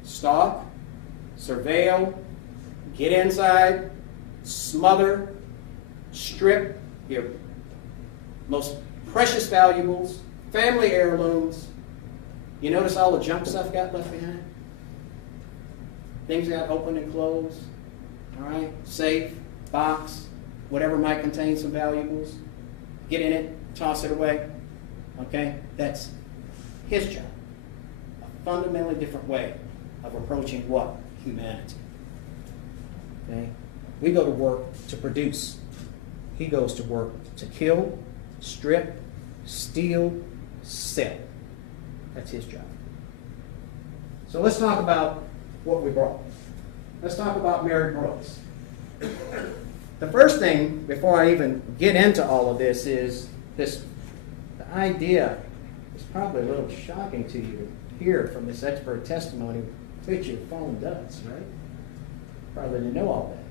Stalk, surveil, get inside, smother, strip your most precious valuables, family heirlooms. You notice all the junk stuff got left behind? Things got opened and closed. All right? Safe, box, whatever might contain some valuables. Get in it, toss it away. Okay? That's his job. A fundamentally different way of approaching what? Humanity. Okay? We go to work to produce. He goes to work to kill, strip, steal, sell. That's his job. So let's talk about what we brought. Let's talk about Mary Brooks. The first thing, before I even get into all of this, is the idea is probably a little shocking to you to hear from this expert testimony, which your phone does, right? Probably didn't know all that.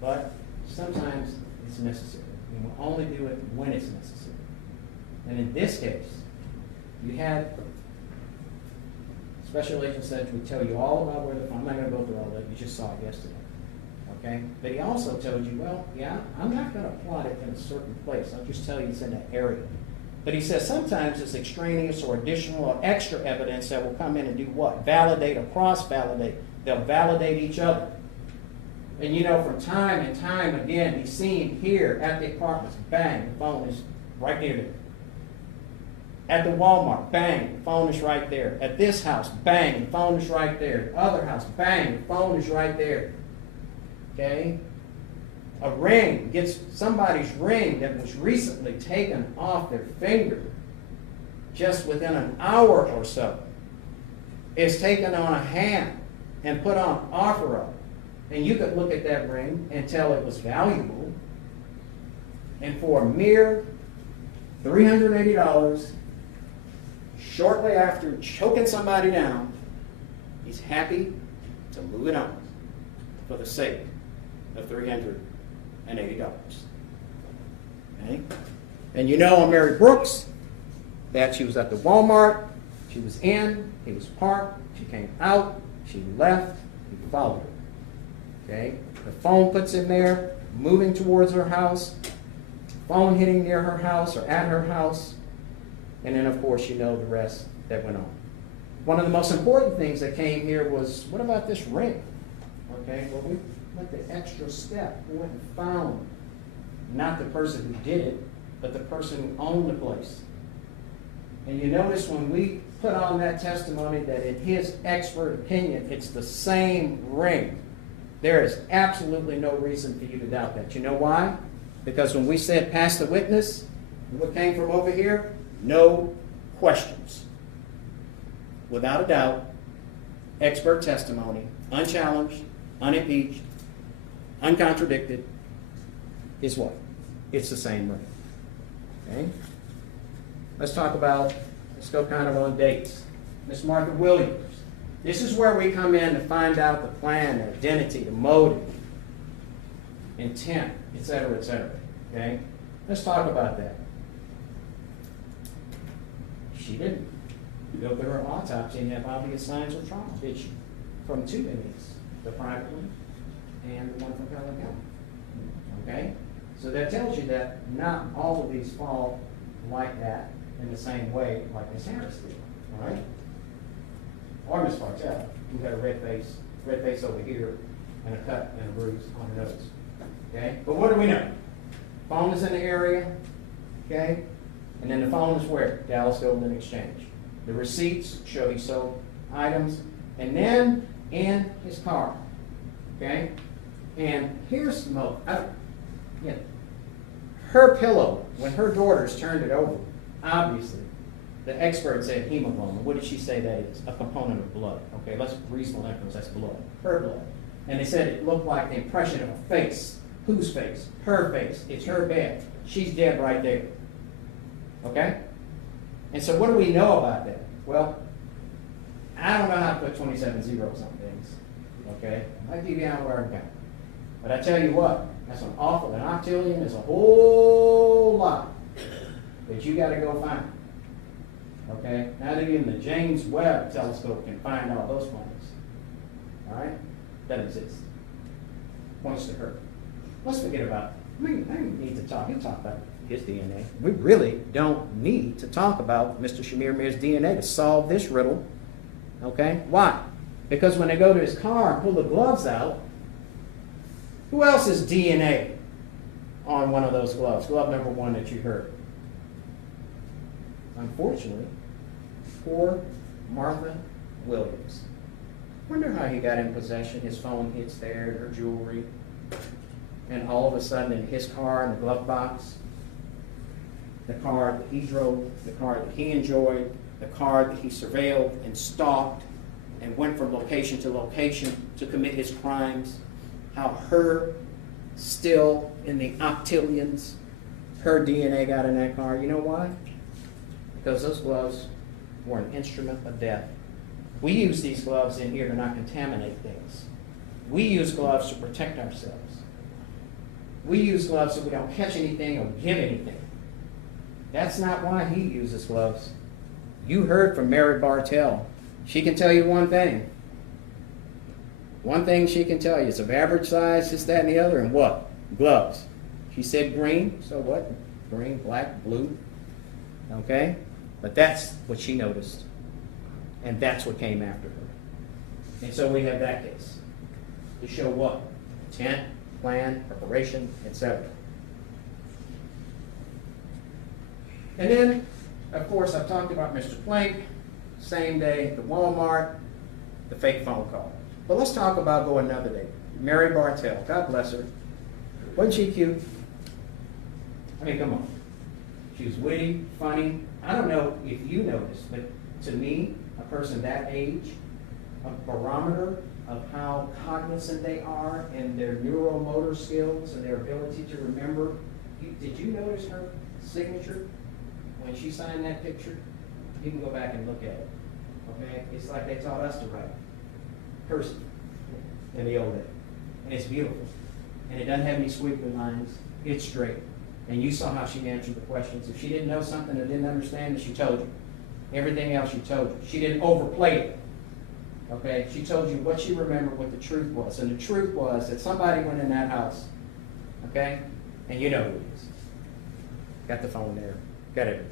But sometimes it's necessary. And we'll only do it when it's necessary. And in this case, you had Special Agent said would tell you all about where the phone. I'm not going to go through all that. You just saw it yesterday. Okay? But he also told you, well, yeah, I'm not going to plot it in a certain place. I'll just tell you it's in that area. But he says sometimes it's extraneous or additional or extra evidence that will come in and do what? Validate or cross-validate. They'll validate each other. And you know, from time and time again, he's seen here at the apartments, bang, the phone is right near there. At the Walmart, bang, the phone is right there. At this house, bang, the phone is right there. The other house, bang, the phone is right there. Okay? A ring, gets somebody's ring that was recently taken off their finger just within an hour or so is taken on a hand and put on offer up. And you could look at that ring and tell it was valuable. And for a mere $380, shortly after choking somebody down, he's happy to move it on for the sake of $380. Okay? And you know on Mary Brooks that she was at the Walmart, she was in, he was parked, she came out, she left, he followed her. Okay? The phone puts him there, moving towards her house, phone hitting near her house or at her house, and then of course you know the rest that went on. One of the most important things that came here was, what about this ring? Okay, well we went the extra step. We went and found not the person who did it, but the person who owned the place. And you notice when we put on that testimony that in his expert opinion, it's the same ring. There is absolutely no reason for you to doubt that. You know why? Because when we said pass the witness, what came from over here? No questions. Without a doubt, expert testimony, unchallenged, unimpeached, uncontradicted, is what? It's the same ring. Okay? Let's go kind of on dates. Miss Martha Williams. This is where we come in to find out the plan, the identity, the motive, intent, etc., etc. Okay? Let's talk about that. She didn't go through her autopsy and have obvious signs of trauma, did she? From two inmates, the private one and the one from Pelham County. Okay? So that tells you that not all of these fall like that in the same way like Miss Harris did. All right? Or Miss Bartell, who had a red face over here, and a cut and a bruise on her nose. Okay? But what do we know? Phone is in the area, okay? And then the phone is where? Dallas Golden Exchange. The receipts show he sold items, and then in his car. Okay? And here's the most, her pillow, when her daughters turned it over, obviously, the expert said hemoglobin. What did she say that is? A component of blood. Okay, let's reasonable inference, that's blood. Her blood. And they said it looked like the impression of a face Whose face? Her face. It's her bed. She's dead right there. Okay? And so what do we know about that? Well, I don't know how to put 27 zeros on things. Okay? I give you out where I'm counting. But I tell you what, that's an awful, an octillion is a whole lot that you got to go find. Okay? Not even the James Webb telescope can find all those planets. All right? Doesn't exist. Points to her. Let's forget about, I don't need to talk, he'll talk about his DNA. We really don't need to talk about Mr. Chemirmir's DNA to solve this riddle. Okay? Why? Because when they go to his car and pull the gloves out, who else's DNA on one of those gloves? Glove number 1 that you heard. Unfortunately, poor Martha Williams. Wonder how he got in possession. His phone hits there, her jewelry, and all of a sudden in his car in the glove box, the car that he drove, the car that he enjoyed, the car that he surveilled and stalked and went from location to location to commit his crimes, how her, still in the octillions, her DNA got in that car. You know why? Because those gloves were an instrument of death. We use these gloves in here to not contaminate things. We use gloves to protect ourselves. We use gloves so we don't catch anything or give anything. That's not why he uses gloves. You heard from Mary Bartell. She can tell you one thing. One thing she can tell you. It's of average size, this, that, and the other, and what? Gloves. She said green, so what? Green, black, blue. Okay? But that's what she noticed. And that's what came after her. And so we have that case. To show what? Intent, plan, preparation, etc. And then, of course, I've talked about Mr. Plank, same day, the Walmart, the fake phone call. But let's talk about go another day. Mary Bartell, God bless her. Wasn't she cute? I mean, come on. She was witty, funny. I don't know if you noticed, but to me, a person that age, a barometer of how cognizant they are and their neuromotor skills and their ability to remember. Did you notice her signature when she signed that picture? You can go back and look at it. Okay? It's like they taught us to write. Cursive in the old days. And it's beautiful. And it doesn't have any squiggly lines. It's straight. And you saw how she answered the questions. If she didn't know something or didn't understand it, she told you. Everything else she told you. She didn't overplay it. Okay? She told you what she remembered, what the truth was. And the truth was that somebody went in that house. Okay? And you know who it is. Got the phone there. Got everything.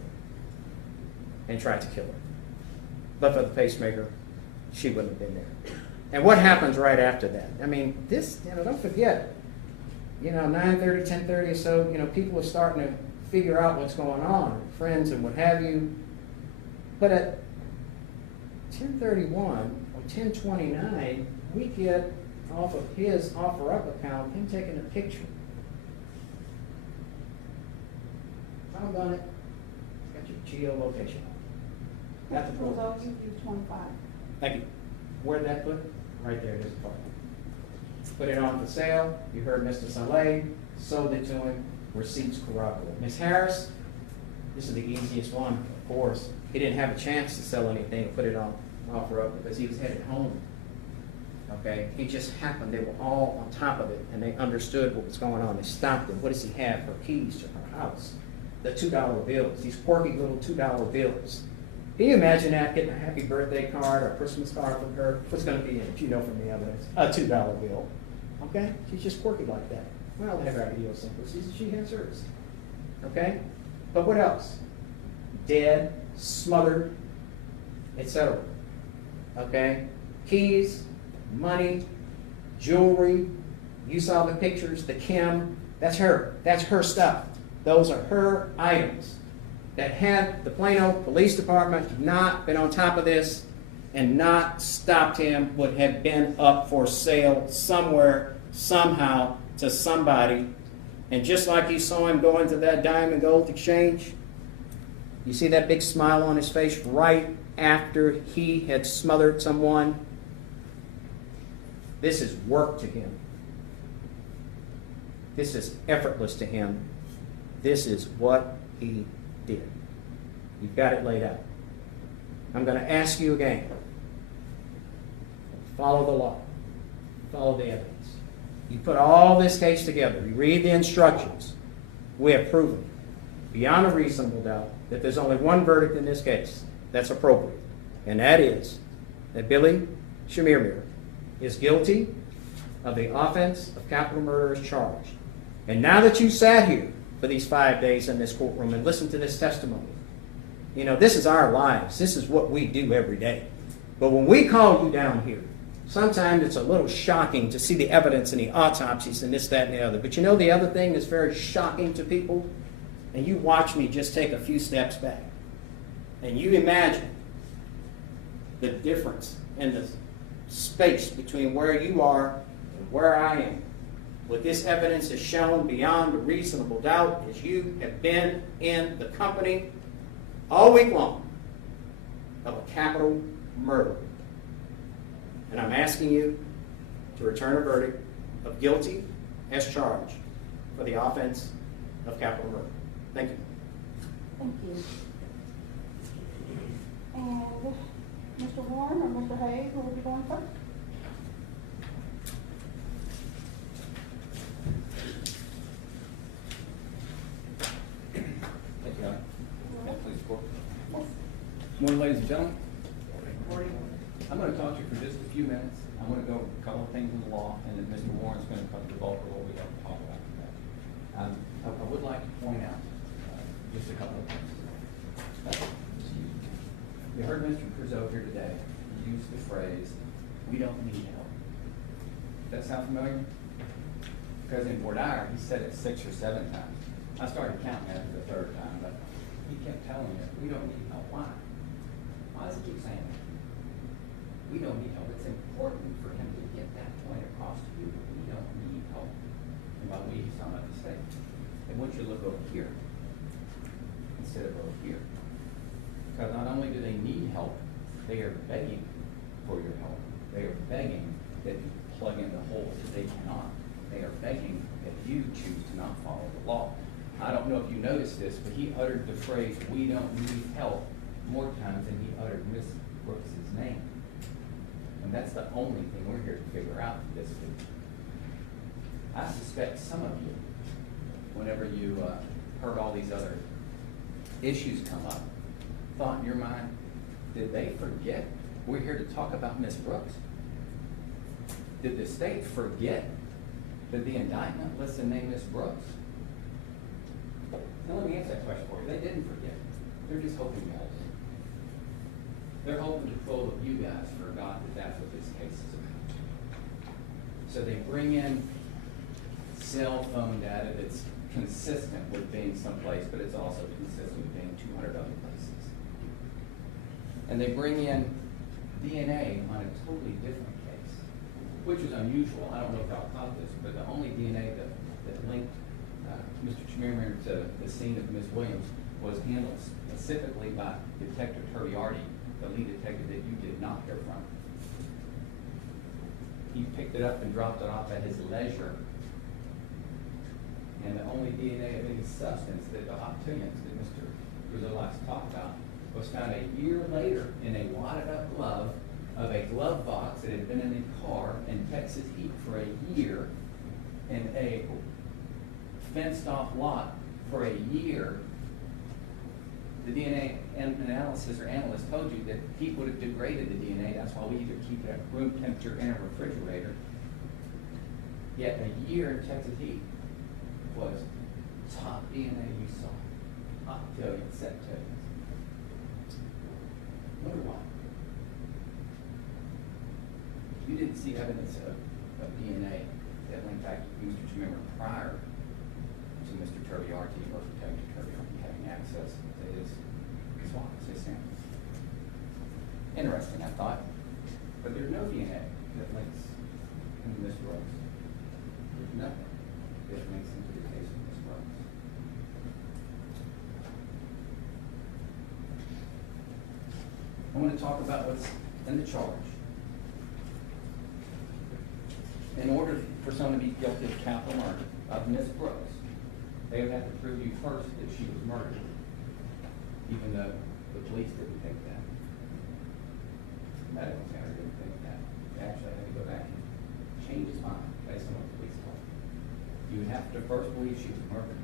And tried to kill her. But for the pacemaker, she wouldn't have been there. And what happens right after that? I mean, this, don't forget, 9:30, 10:30 or so, people are starting to figure out what's going on, friends and what have you. But at 10:31 or 10:29, we get off of his OfferUp account him taking a picture. Found on it. Got your geolocation. Got the For photos. those of you 25. Thank you. Where'd that put? Right there, this part. Put it on for sale. You heard Mr. Saleh, sold it to him. Receipts corroborate. Ms. Harris, this is the easiest one, of course. He didn't have a chance to sell anything and put it on OfferUp because he was headed home. Okay? He just happened. They were all on top of it and they understood what was going on. They stopped him. What does he have? Her keys to her house. The $2 bills. These quirky little $2 bills. Can you imagine that, getting a happy birthday card or a Christmas card from her? What's going to be in it? You know from the evidence. A $2 bill. Okay? She's just quirky like that. We all have our idiosyncrasies. She has hers. Okay? But what else? Dead, smothered, etc. Okay? Keys, money, jewelry. You saw the pictures, the Kim. That's her. That's her stuff. Those are her items. That had the Plano Police Department not been on top of this and not stopped him, would have been up for sale somewhere, somehow, to somebody. And just like you saw him go into that diamond gold exchange, you see that big smile on his face right after he had smothered someone? This is work to him. This is effortless to him. This is what he did. You've got it laid out. I'm going to ask you again. Follow the law. Follow the evidence. You put all this case together. You read the instructions. We have proven, beyond a reasonable doubt, that there's only one verdict in this case that's appropriate. And that is that Billy Chemirmir is guilty of the offense of capital murder as charged. And now that you sat here for these 5 days in this courtroom and listened to this testimony, you know, this is our lives. This is what we do every day. But when we call you down here, sometimes it's a little shocking to see the evidence in the autopsies and this, that, and the other. But you know the other thing that's very shocking to people? And you watch me just take a few steps back. And you imagine the difference in the space between where you are and where I am. What this evidence has shown beyond a reasonable doubt is you have been in the company all week long of a capital murder. And I'm asking you to return a verdict of guilty as charged for the offense of capital murder. Thank you. Thank you. And Mr. Warren or Mr. Hayes, who will be going first? Thank you, Honor. Please, court. Morning, ladies and gentlemen. I'm going to talk to you for just a few minutes. I'm going to go over a couple of things in the law, and then Mr. Warren's going to cover the bulk of what we have to talk about today. I would like to point out just a couple of things. You heard Mr. Curzo here today use the phrase, "We don't need help." Does that sound familiar? Because in Bordier, he said it 6 or 7 times. I started counting after the 3rd time, but he kept telling you, "We don't need help." Why? Why does he keep saying that? We don't need help. It's important for him to get that point across to you. We don't need help. And by we, he's talking about the state. They want you to look over here instead of over here. Because not only do they need help, they are begging for your help. They are begging that you plug in the holes that they cannot. They are begging that you choose to not follow the law. I don't know if you noticed this, but he uttered the phrase, "We don't need help," more times than he uttered Miss Brooks' name. And that's the only thing we're here to figure out this week. I suspect some of you, whenever you heard all these other issues come up, thought in your mind, did they forget we're here to talk about Miss Brooks? Did the state forget that the indictment lists the name Miss Brooks? Now let me answer that question for you. They didn't forget. They're just hoping you hold it. They're hoping to fool you guys forgot that that's what this case is about. So they bring in cell phone data that's consistent with being someplace, but it's also consistent with being 200 other places. And they bring in DNA on a totally different case, which is unusual. I don't know if y'all caught this, but the only DNA that linked Mr. Chemirmir to the scene of Ms. Williams was handled specifically by Detective Turbiardi, the lead detective that you did not hear from. He picked it up and dropped it off at his leisure. And the only DNA of any substance that the octillions that Mr. Curzo likes to talk about was found a year later in a wadded up glove of a glove box that had been in a car in Texas heat for a year in a fenced off lot for a year. The DNA analysis or analyst told you that heat would have degraded the DNA. That's why we either keep it at room temperature in a refrigerator. Yet a year in Texas heat was top DNA you saw. Octillions, septillions. Wonder why? You didn't see evidence of DNA that linked back to Mr. Chemirmir prior to Mr. Turbiarti or Detective Turbiarti having access to his swaps, his samples. Interesting, I thought. But there's no DNA that links him to Ms. Brooks. There's nothing that links him to the case of Ms. Brooks. I want to talk about what's in the charge. In order for someone to be guilty of capital murder, of Miss Brooks, they would have to prove you first that she was murdered, even though the police didn't think that. Medical center didn't think that. They actually had to go back and change his mind based on what the police told him. You would have to first believe she was murdered,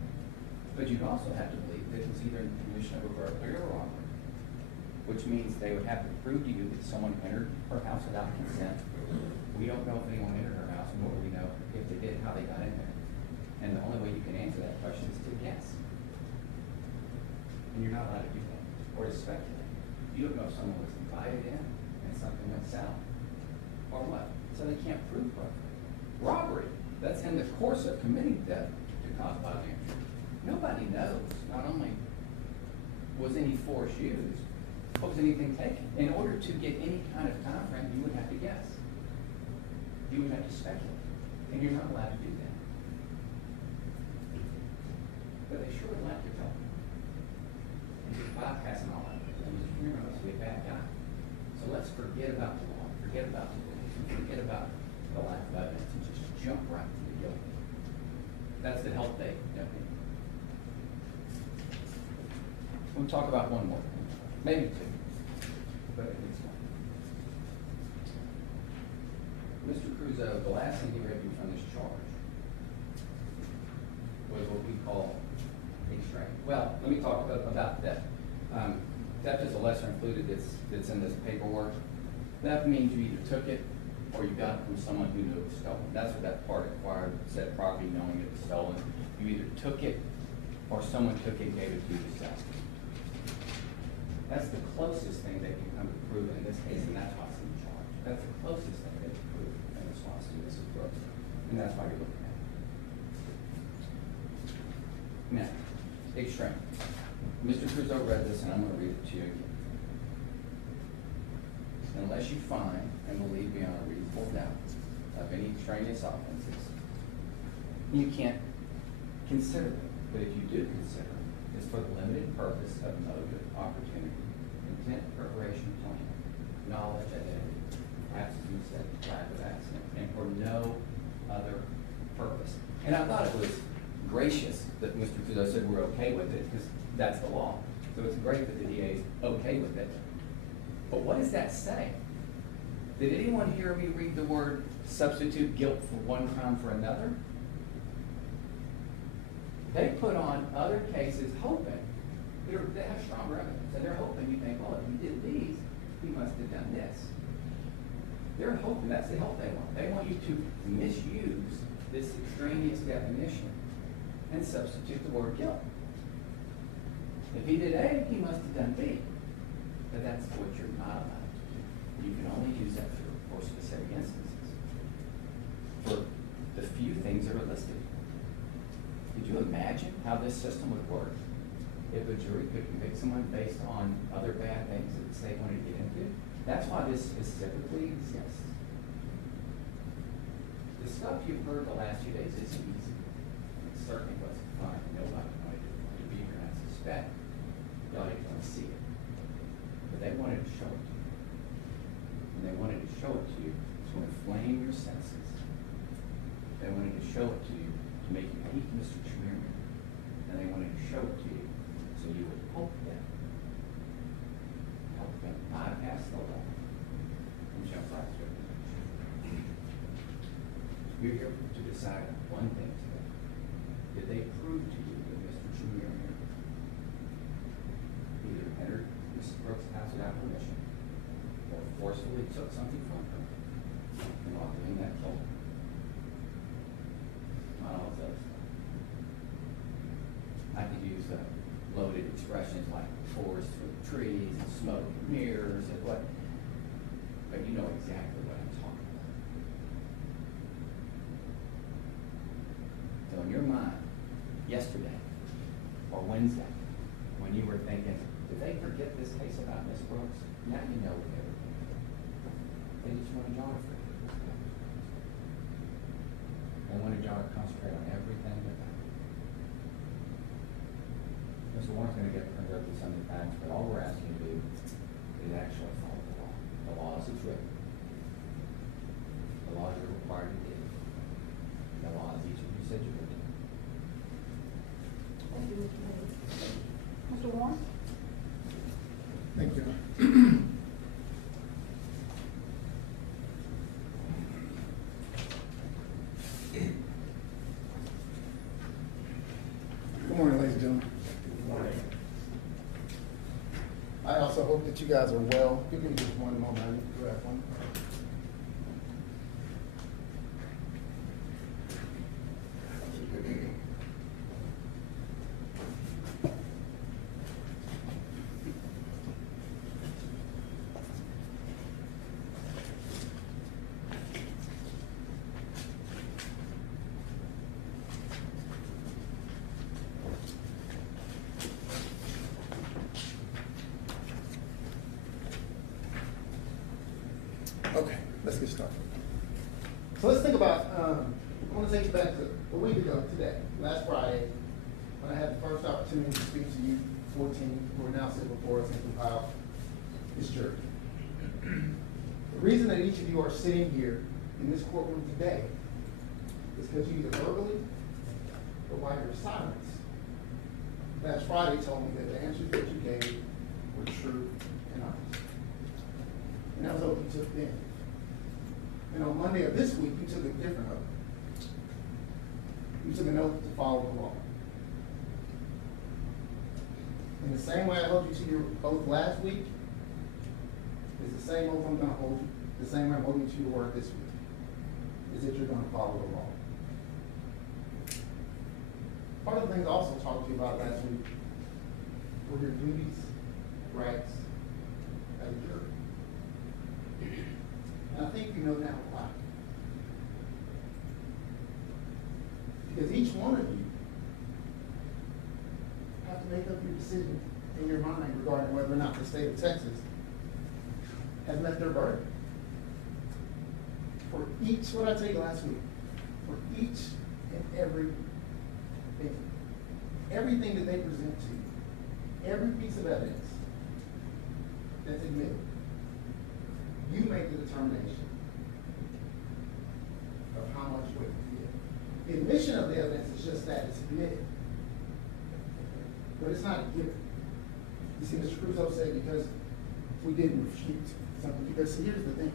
but you'd also have to believe that it was either in the commission of a burglary or robbery, which means they would have to prove to you that someone entered her house without consent. We don't know if anyone entered her house, nor do we know if they did, how they got in there. And the only way you can answer that question is to guess. And you're not allowed to do that, or to speculate. You don't know if someone was invited in and something went south, or what. So they can't prove burglary. Robbery, that's in the course of committing theft to cause bodily injury. Nobody knows, not only was any force used, but was anything taken. In order to get any kind of time frame, you would have to guess. You would have to speculate, and you're not allowed to do that. But they sure would like to tell you. And just bypassing all that. Mr. Chemirmir must be a bad guy. So let's forget about the law, forget about the rules, forget about the lack of evidence, and just jump right to the guilty. That's the health day, deputy. We'll talk about one more thing, maybe two, but at least one. Mr. Crusoe, the last thing he read you from this charge was what we call extract. Well, let me talk about theft. Theft is a lesser included that's in this paperwork. Theft means you either took it or you got it from someone who knew it was stolen. That's what that part required, said property knowing it was stolen. You either took it or someone took it and gave it to you to sell. That's the closest thing they can come to prove in this case, and that's what's in charge. That's the closest thing they can prove in response to Mrs. Brooks, and that's why you're looking at it. Now, extract. Mr. Crusoe read this, and I'm going to read it to you again. Unless you find and believe beyond a reasonable doubt of any extraneous offenses, you can't consider them. But if you do consider them, it's for the limited purpose of motive, opportunity, intent, preparation, plan, knowledge, identity, perhaps as you said, lack of accident, and for no other purpose. And I thought it was gracious that Mr. Crusoe said we're okay with it, because that's the law. So it's great that the DA is okay with it. But what does that say? Did anyone hear me read the word substitute guilt for one crime for another? They put on other cases hoping, they have stronger evidence, and they're hoping you think, well, if he did these, he must have done this. They're hoping, that's the help they want. They want you to misuse this extraneous definition and substitute the word guilt. If he did A, he must have done B. But that's what you're not allowed to do. You can only use that for specific instances, for the few things that are listed. Could you imagine how this system would work if a jury could convict someone based on other bad things that the state wanted to get into? That's why this specifically exists. The stuff you've heard the last few days isn't easy. It certainly wasn't fun. Nobody wanted to be here, and I suspect y'all didn't want to see it. But they wanted to show it to you. And they wanted to show it to you to inflame your senses. They wanted to show it to you to make you hate Mr. Chemirmir. And they wanted to show it to you so you would help them bypass the law and jump right to it. You're here to decide one thing today. Did they prove to you that Mr. Chemirmir either entered Mrs. Brooks' house without permission or forcefully took something from her and while doing that killed her? Not all of those. I could use loaded expressions like forest through the trees and smoke and mirrors and what, but you know exactly what I'm talking about. So in your mind, yesterday or Wednesday, when you were thinking, did they forget this case about Miss Brooks? Now you know what they were thinking. They just wanted y'all to forget this case. They wanted y'all to concentrate on everything but that. Mr. Warren's going to get turned over to some of the facts, but all we're asking you to do is actually follow the law. The law as it's written. The law you're required to do. The law as each of you said you would do. also hope that you guys are well. Give me just one moment, I need to grab one. Okay, let's get started. So let's think about, I want to take you back to a week ago today, last Friday, when I had the first opportunity to speak to you, 14, who are now sitting before us and compile this jury. The reason that each of you are sitting here in this courtroom today is because you either verbally or by your silence last Friday told me that the answers that you gave were true and honest. And that was what you took then. And on Monday of this week, you took a different oath. You took an oath to follow the law. In the same way I held you to your oath last week, is the same oath I'm going to hold you, the same way I'm holding you to your word this week, is that you're going to follow the law. Part of the things I also talked to you about last week were your duties, rights, as a juror. And I think you know now why. Because each one of you have to make up your decision in your mind regarding whether or not the state of Texas has met their burden. For each, what I tell you last week, for each and every thing, everything that they present to you, every piece of evidence that's admitted, you make the determination of how much weight to give. The admission of the evidence is just that, it's admitted. But it's not a given. You see, Mr. Crusoe said because we didn't refute something, because here's the thing.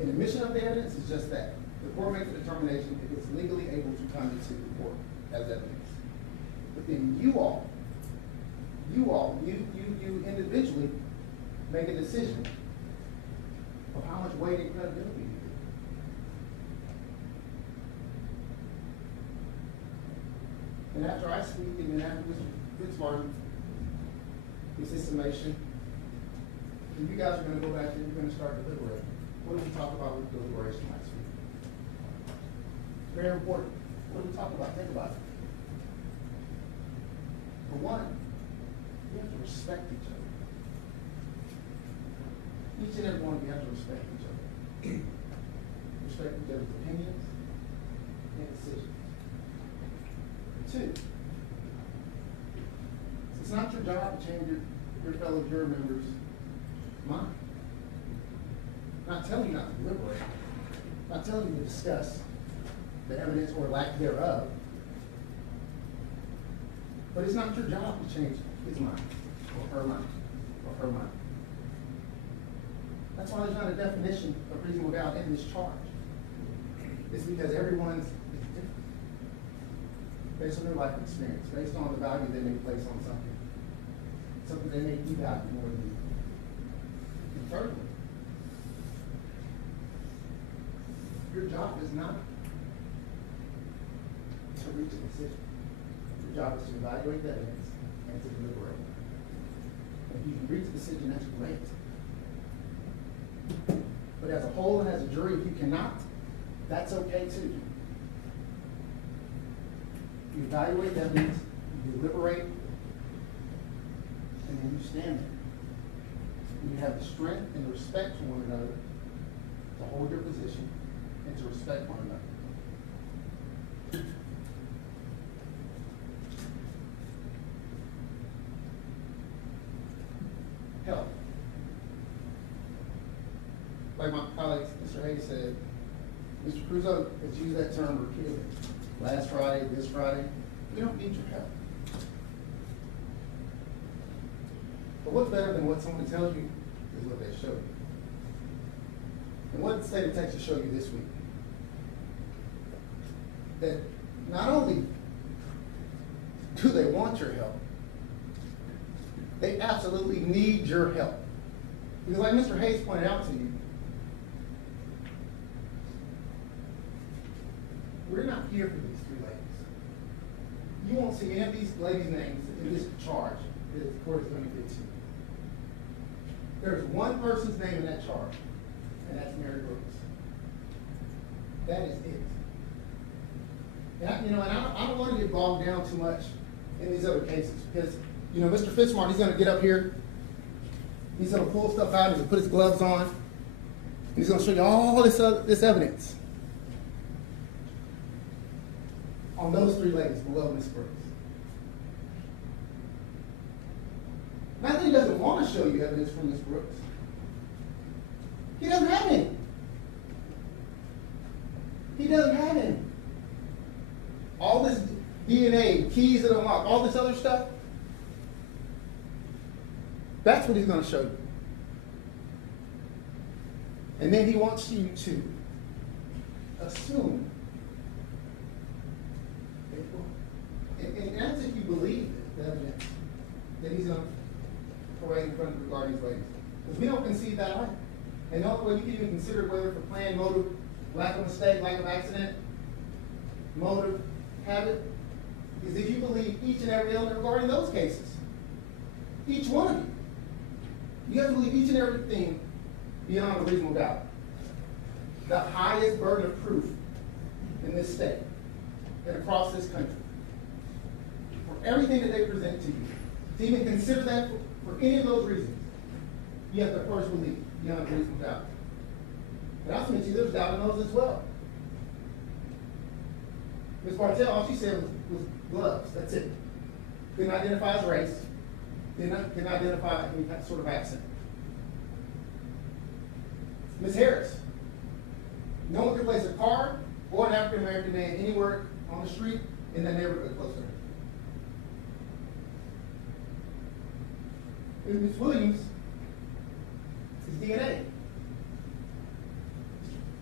An admission of the evidence is just that. The court makes a determination if it's legally able to come into the court as evidence. But then you individually make a decision of how much weight and credibility you give. And after I speak, and then after Mr. Fitzmartin gives his summation, and you guys are going to go back and you're going to start deliberating. What did we talk about with deliberation last week? Very important. What did we talk about? Think about it. For one, you have to respect each other. Each and every one of you have to respect each other. Respect each other's opinions and decisions. Two, it's not your job to change your fellow juror members' mind. I'm not telling you not to deliberate. I'm not telling you to discuss the evidence or lack thereof. But it's not your job to change his mind, or her mind, or her mind. That's why there's not a definition of reasonable doubt in this charge. It's because everyone's is different. Based on their life experience, based on the value they may place on something. Something they may devalue more than you. And thirdly, your job is not to reach a decision. Your job is to evaluate the evidence and to deliberate. If you can reach a decision, that's great. But as a whole and as a jury, if you cannot, that's okay too. You evaluate the evidence, you deliberate, and then you stand there. And you have the strength and the respect for one another to hold your position and to respect one another. Help. Like my colleague, Mr. Hayes said, Mr. Crusoe has used that term repeatedly. Last Friday, this Friday, we don't need your help. But what's better than what someone tells you is what they show you. And what did the state of Texas show you this week? That not only do they want your help, they absolutely need your help. Because like Mr. Hayes pointed out to you, we're not here for these three ladies. You won't see any of these ladies' names in this charge that the court is going to get to. There's one person's name in that charge, and that's Mary Brooks. That is it. And I don't want to get bogged down too much in these other cases because, Mr. Fitzmart, he's going to get up here. He's going to pull stuff out. He's going to put his gloves on. And he's going to show you all this evidence on those three ladies below Miss Brooks. Not that he doesn't want to show you evidence from Miss Brooks. He doesn't have any. He doesn't have any. All this DNA, keys that unlock, all this other stuff, that's what he's going to show you. And then he wants you to assume, and that's if you believe the evidence that he's going to parade in front of the guardian's ladies. Because we don't concede that either. And the only way you can even consider whether for plan, motive, lack of mistake, lack of accident, motive, habit, is if you believe each and every element regarding those cases. Each one of you. You have to believe each and everything beyond a reasonable doubt. The highest burden of proof in this state and across this country. For everything that they present to you. To even consider that for any of those reasons, you have to first believe beyond a reasonable doubt. But I'll submit to you, there's doubt in those as well. Ms. Bartell, all she said was gloves. That's it. Couldn't identify his race. Couldn't identify any sort of accent. Ms. Harris, no one could place a car or an African American man anywhere on the street in that neighborhood close to her. Ms. Williams is DNA.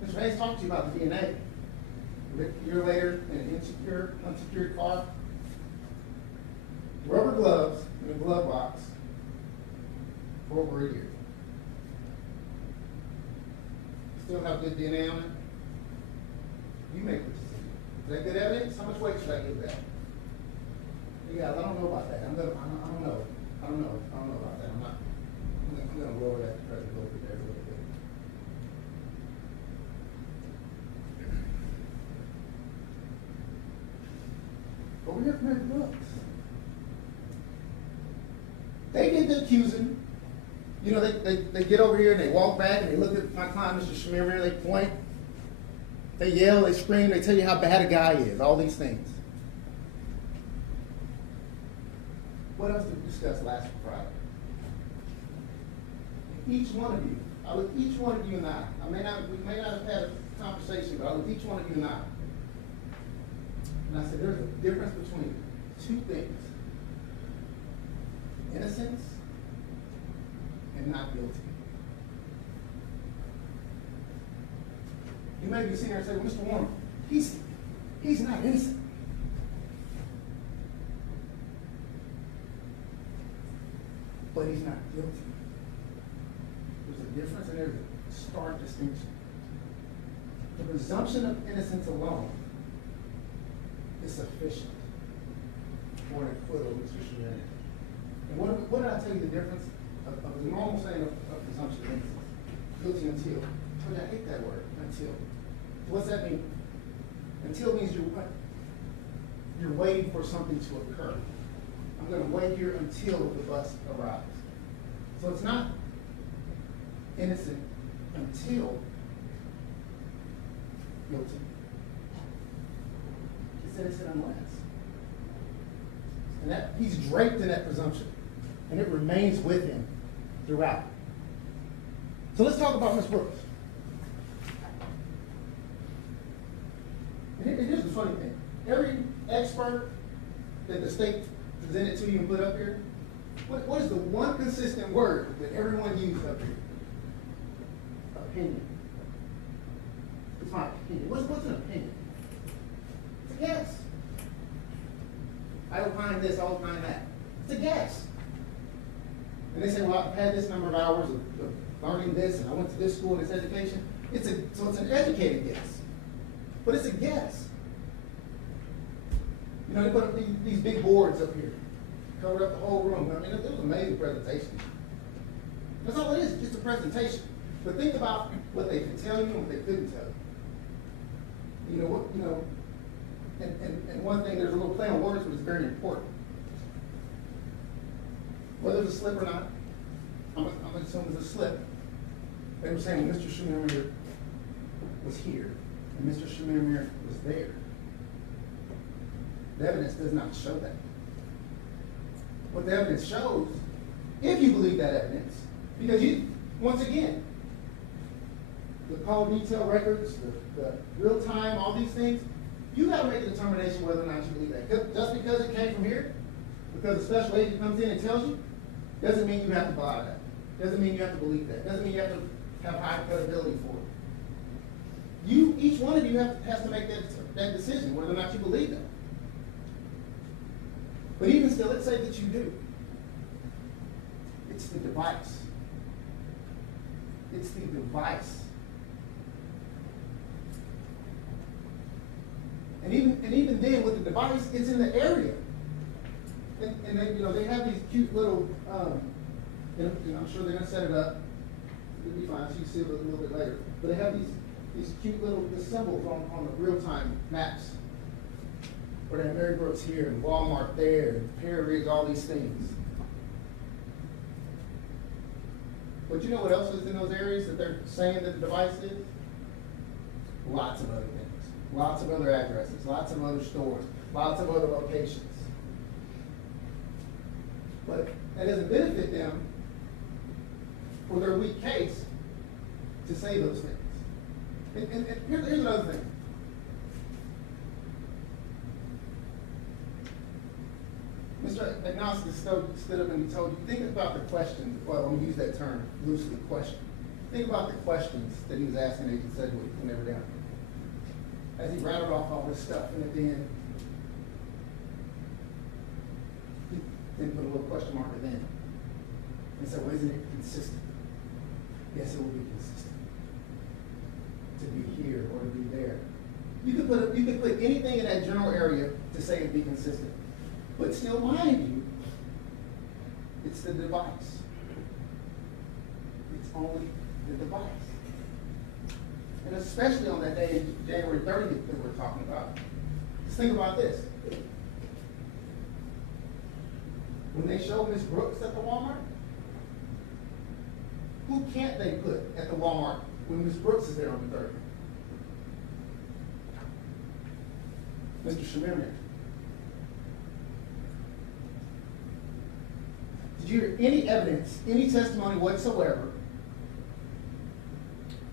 Mr. Hayes talked to you about the DNA. A year later, in an unsecured car, rubber gloves in a glove box for over a year. Still have good DNA on it? You make the decision. Is that good evidence? How much weight should I give that? You guys, I don't know about that. I don't know about that. I'm gonna lower that pressure a little bit there a little bit. But we're here for Mary Brooks. They did the accusing. They get over here and they walk back and they look at my client, Mr. Chemirmir, they point, they yell, they scream, they tell you how bad a guy is, all these things. What else did we discuss last Friday? Each one of you, I looked each one of you and I. We may not have had a conversation, but I looked each one of you and I. And I said, there's a difference between two things. Innocence and not guilty. You may be sitting here and say, well, Mr. Warner, he's not innocent. But he's not guilty. There's a difference and there's a stark distinction. The presumption of innocence alone is sufficient for an acquittal of Mr. Chemirmir. And what did I tell you the difference of the normal saying of presumption of innocence? Guilty until. But I hate that word, until. What's that mean? Until means you're waiting for something to occur. I'm going to wait here until the bus arrives. So it's not innocent until guilty. It's innocent unless. And that he's draped in that presumption. And it remains with him throughout. So let's talk about Ms. Brooks. And here's the funny thing. Every expert that the state presented to you and put up here, what is the one consistent word that everyone used up here? Opinion. It's my opinion. What's an opinion? It's a guess. I opine this, I opine that. It's a guess. and they say, well, I've had this number of hours of learning this, and I went to this school and this education. So it's an educated guess. But it's a guess. You know, they put up these big boards up here, covered up the whole room. I mean, it was an amazing presentation. That's all it is, just a presentation. But think about what they could tell you and what they couldn't tell you. And one thing, there's a little play on words, but it's very important. Whether it's a slip or not, I'm assuming it's a slip. They were saying Mr. Chemirmir was here, and Mr. Chemirmir was there. The evidence does not show that. What the evidence shows, if you believe that evidence, because once again, the call detail records, the real time, all these things, you got to make a determination whether or not you believe that. Just because it came from here, because a special agent comes in and tells you, doesn't mean you have to buy that. Doesn't mean you have to believe that. Doesn't mean you have to have high credibility for it. Each one of you has to make that decision, whether or not you believe that. But even still, let's say that you do. It's the device. It's the device. And even then, with the device, it's in the area. And they have these cute little, I'm sure they're going to set it up. It'll be fine, so you see it a little bit later. But they have these cute little symbols on the real-time maps. Where they have Mary Brooks here, and Walmart there, and Pear Ridge, all these things. But you know what else is in those areas that they're saying that the device is? Lots of other things. Lots of other addresses, lots of other stores, lots of other locations. But that doesn't benefit them for their weak case to say those things. And here's another thing. Mr. Agnostic stood up and he told you, think about the questions. Well, I'm going to use that term loosely, question. Think about the questions that he was asking Agent Sedgwick when they were down here. As he rattled off all this stuff, and at the end, he then put a little question mark at the end and said, well, isn't it consistent? Yes, it will be consistent. To be here or to be there. You could put anything in that general area to say it'd be consistent. But still, mind you, it's the device. It's only the device. And especially on that day, January 30th that we're talking about. Just think about this. When they show Miss Brooks at the Walmart, who can't they put at the Walmart when Miss Brooks is there on the 30th? Mr. Chemirmir. Did you hear any evidence, any testimony whatsoever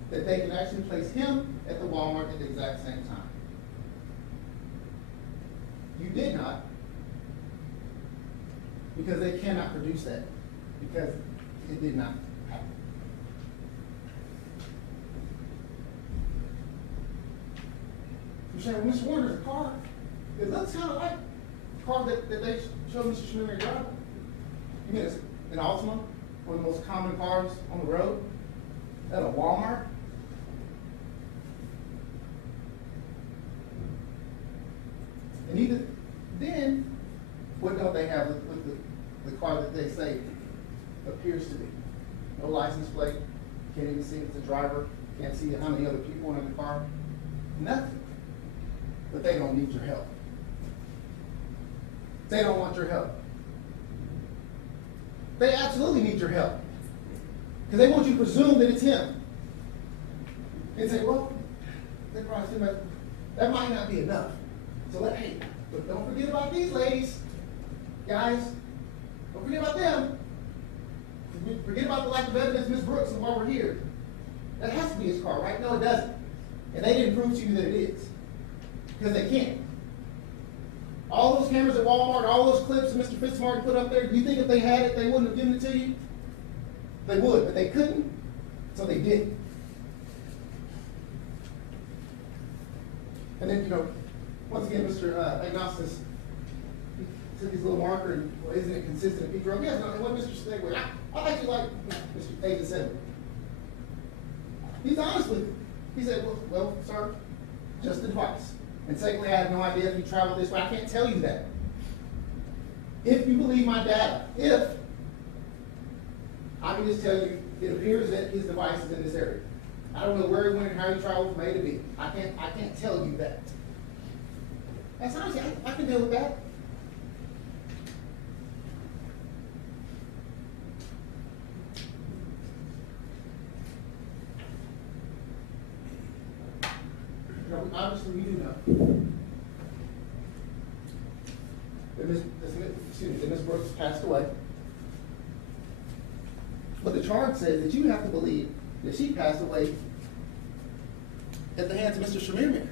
that they can actually place him at the Walmart at the exact same time? You did not, because they cannot produce that, because it did not happen. You're saying, well, Mr. Warner's a car. It looks kind of like the car that they showed Mr. Chemirmir driving. You mean it's an Altima, one of the most common cars on the road, at a Walmart? And even then, what don't they have with the car that they say appears to be? No license plate, can't even see if it's a driver, can't see how many other people are in the car, nothing. But they don't need your help. They don't want your help. They absolutely need your help. Because they want you to presume that it's him. And say, well, that might not be enough. So but don't forget about these ladies, guys. Don't forget about them. Forget about the lack of evidence, Ms. Brooks, and while we're here. That has to be his car, right? No, it doesn't. And they didn't prove to you that it is. Because they can't. All those cameras at Walmart, all those clips that Mr. Fitzmartin put up there, do you think if they had it, they wouldn't have given it to you? They would, but they couldn't, so they didn't. And then, once again, Mr. Agnostis took his little marker and, well, isn't it consistent if he drove? Yes, no, and what Mr. Stegway, I actually like Mr. Agent Senator. He's honest with you. He said, well, sir, just advice. And secondly, I have no idea if you travel this way. I can't tell you that. If you believe my data, I can just tell you, it appears that his device is in this area. I don't know where he went and how he traveled from A to B. I can't tell you that. That's honest. I can deal with that. Obviously, we do know that Ms. Brooks passed away. But the charge says that you have to believe that she passed away at the hands of Mr. Chemirmir.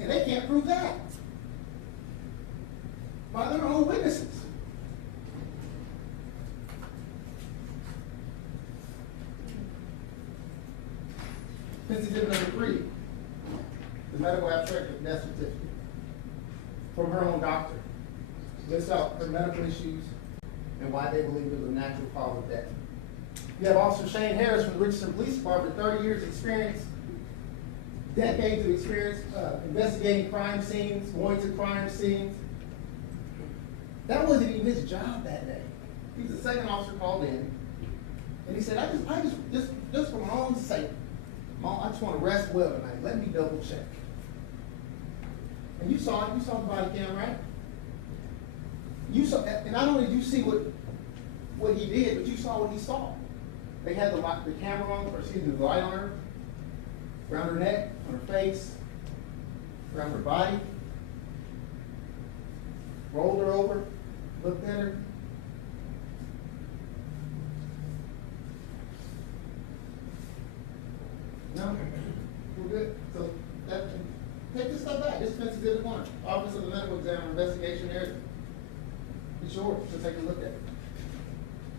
And they can't prove that by their own witnesses. This is exhibit number 3, the medical abstract of death certificate from her own doctor. Lists out her medical issues and why they believe it was a natural cause of death. You have Officer Shane Harris from the Richardson Police Department, 30 years experience, decades of experience investigating crime scenes, going to crime scenes. That wasn't even his job that day. He's the second officer called in, and he said, I just for my own sake, I just want to rest well tonight. Let me double check. And you saw it. You saw the body cam, right? You saw, and not only did you see what he did, but you saw what he saw. They had the camera on, or excuse me, the light on her, around her neck, on her face, around her body. Rolled her over, looked at her. No, we're good. So take this stuff back. This is exhibit 1. Office of the Medical Examiner Investigation Area. It's yours to take a look at it.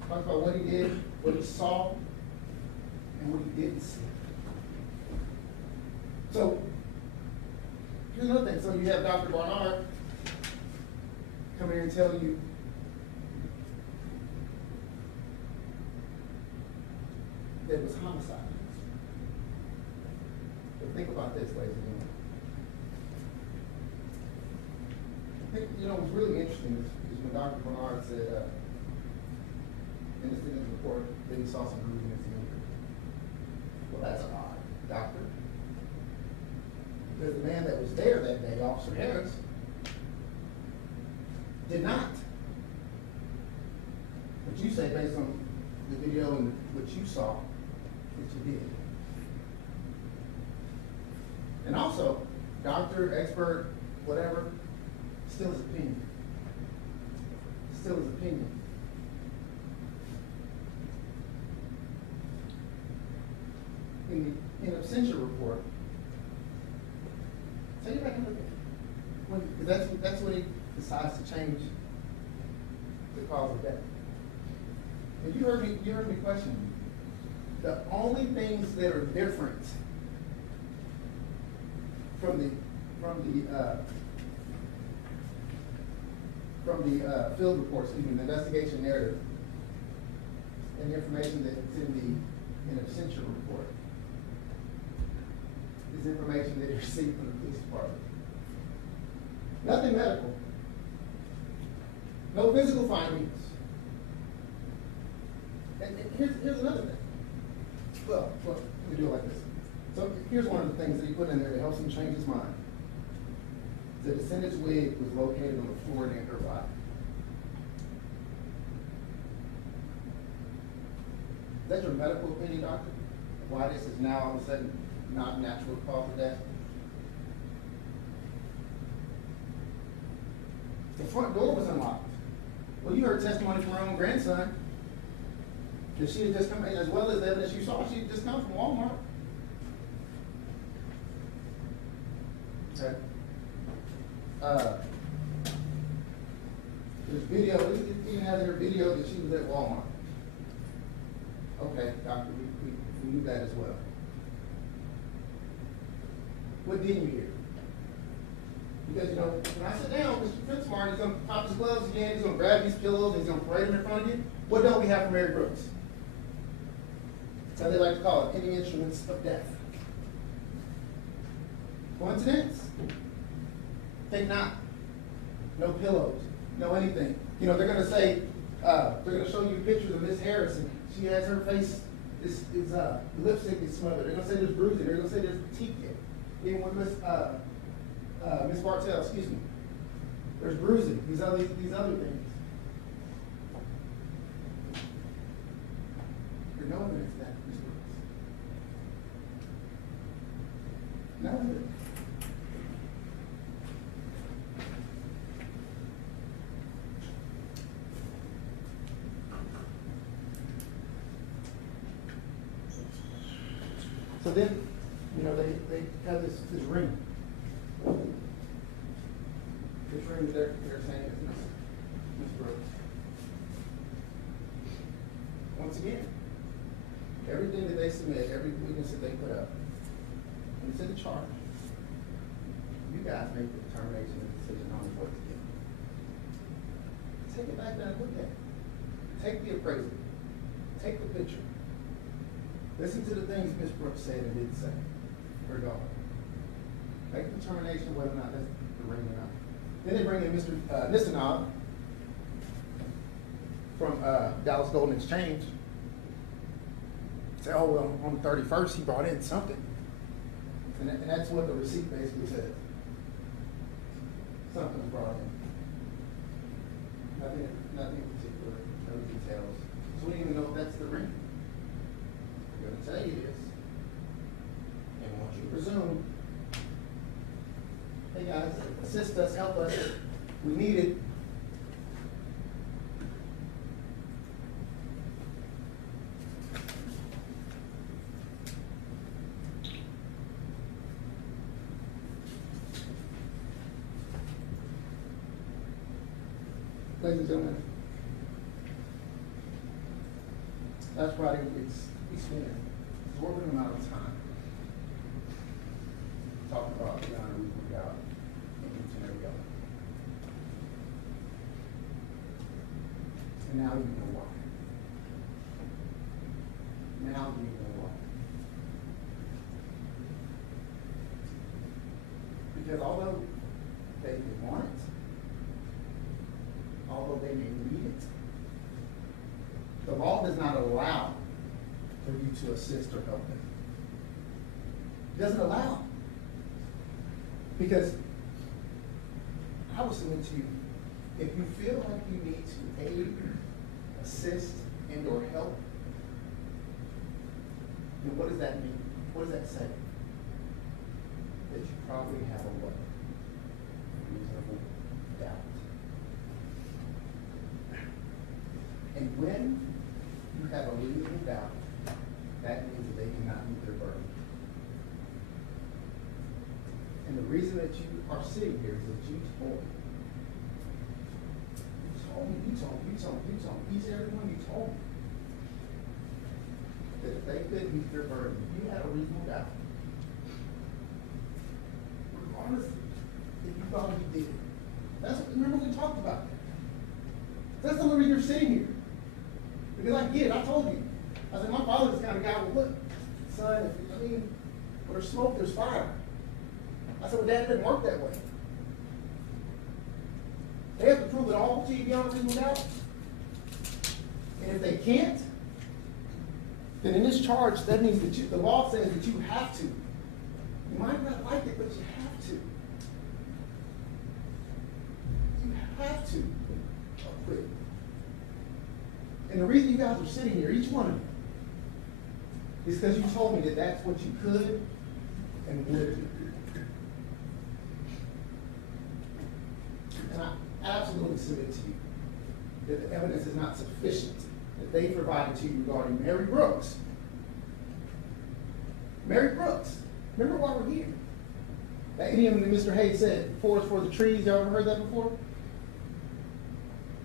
Talk about what he did, what he saw, and what he didn't see. So here's another thing. So you have Dr. Barnard come here and tell you that it was homicide. Think about this, ladies and gentlemen. I think, what's really interesting is when Dr. Bernard said, in his report, that he saw some bruising and some injury. Well, that's odd, doctor. Because the man that was there that day, Officer Harris, did not. But you say, based on the video and what you saw, that you did. And also, doctor, expert, whatever, still his opinion. Still his opinion. In the absentia report, take it back and look at it. Because that's when he decides to change the cause of death. And you heard me question you. The only things that are different from the field reports, the investigation narrative, and the information that's in the absentia report is information that you received from the police department. Nothing medical. No physical findings. And here's another thing. Well, let me do it like this. So here's one of the things that he put in there that helps him change his mind. The descendant's wig was located on the floor near her body. Is that your medical opinion, doctor? Why this is now all of a sudden not a natural cause of death? The front door was unlocked. Well, you heard testimony from her own grandson that she had just come, as well as the evidence you saw, she had just come from Walmart. Okay. there's video, it even has her video that she was at Walmart. Okay, doctor, we knew that as well. What didn't you hear? Because, you know, when I sit down, Mr. Fitzmart, he's gonna pop his gloves again, he's gonna grab these pillows, and he's gonna parade them in front of you. What don't we have from Mary Brooks? As they like to call it, any instruments of death. Coincidence? Think not. No pillows, no anything. You know, they're gonna say, they're gonna show you pictures of Miss Harrison. She has her face, the lipstick is smothered. They're gonna say there's bruising. They're gonna say there's petechia. Even with Miss Bartell, excuse me. There's bruising, these other things. There's no evidence of that, Ms. Brooks. No evidence. So then, you know, they have this ring. This ring that they're saying is Ms. Brooks. Once again, everything that they submit, every witness that they put up, when it's in the charge, you guys make the determination and decision on what to do. Take it back there and look at it. Take the appraisal. Take the picture. Listen to the things Ms. Brooks said and didn't say. Her daughter. Make a determination whether or not that's the ring or not. Then they bring in Mr. Nissenov from Dallas Golden Exchange. Say, oh, well, on the 31st, he brought in something. And that's what the receipt basically says. Something was brought in. Nothing in particular, no details. So we don't even know if that's the ring. I'm going to tell you this. And I want you to presume, hey guys, assist us, help us. We need it. Ladies and gentlemen, that's why it's been an exorbitant amount of time talking about the honor we put out in each and every other. And now you know why. Now you know why. Because although they may want it, although they may need it, the law does not allow for you to assist or help them. It doesn't allow. Because I will submit to you, if you feel like you need to aid, assist, and or help, then what does that mean? What does that say? That you probably have a what? Reasonable doubt. And when you have a reasonable doubt, that means that they cannot meet their burden. And the reason that you are sitting here is that you told me, each and every one you told me, that if they could meet their burden, you had a reasonable doubt. Regardless if you thought you did. Remember we talked about that. That's the only reason you're sitting here. Because I get it, I told you. I said, my father's the kind of guy, well, look, son, where there's smoke, there's fire. I said, well, Dad, it didn't work that way. They have to prove it all to you beyond a reasonable doubt. And if they can't, then in this charge, that means that the law says that you have to. You might not like it, but you have to. You have to acquit. And the reason you guys are sitting here, each one of you, is because you told me that that's what you could and would do. And I absolutely submit to you that the evidence is not sufficient that they provided to you regarding Mary Brooks. Mary Brooks, remember why we're here. That idiom that Mr. Hayes said, forest for the trees, y'all ever heard that before?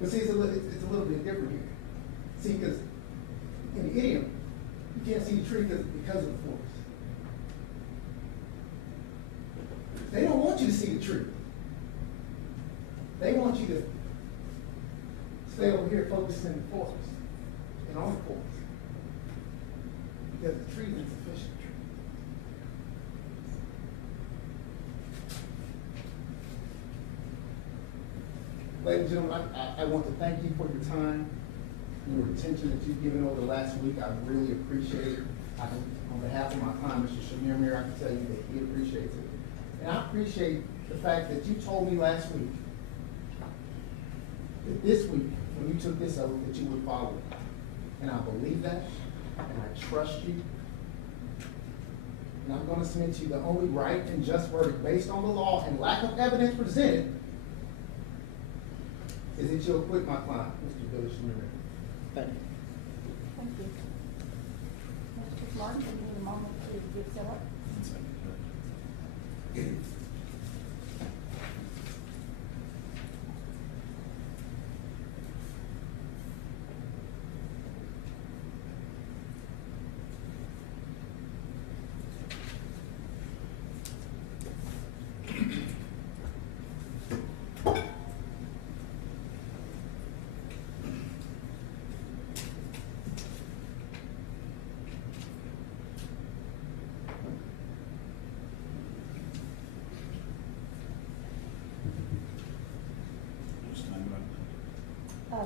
But see, it's a little bit different here. See, because in the idiom, you can't see the tree because of the forest. They don't want you to see the tree. They want you to stay over here focusing in the forest and on the forest. Because the tree is insufficient. Ladies and gentlemen, I want to thank you for your time, your attention that you've given over the last week. I really appreciate it. On behalf of my client, Mr. Chemirmir, I can tell you that he appreciates it. And I appreciate the fact that you told me last week that this week, when you took this oath, that you would follow it. And I believe that, and I trust you. And I'm going to submit to you the only right and just verdict based on the law and lack of evidence presented is that you'll acquit my client, Mr. Billy Chemirmir. Thank you. Thank you. Mr. Martin, you need a moment to get set up?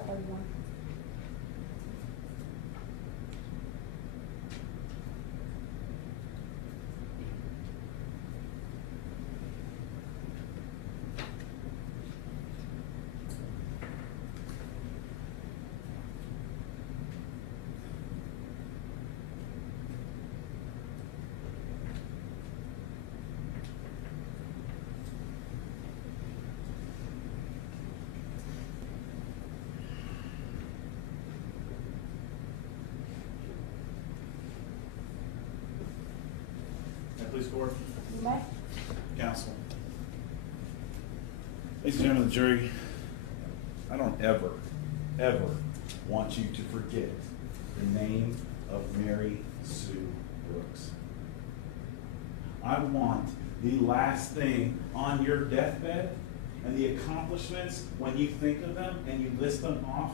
Everyone. Please, court. You may. Counsel. Ladies and gentlemen of the jury, I don't ever want you to forget the name of Mary Sue Brooks. I want the last thing on your deathbed and the accomplishments when you think of them and you list them off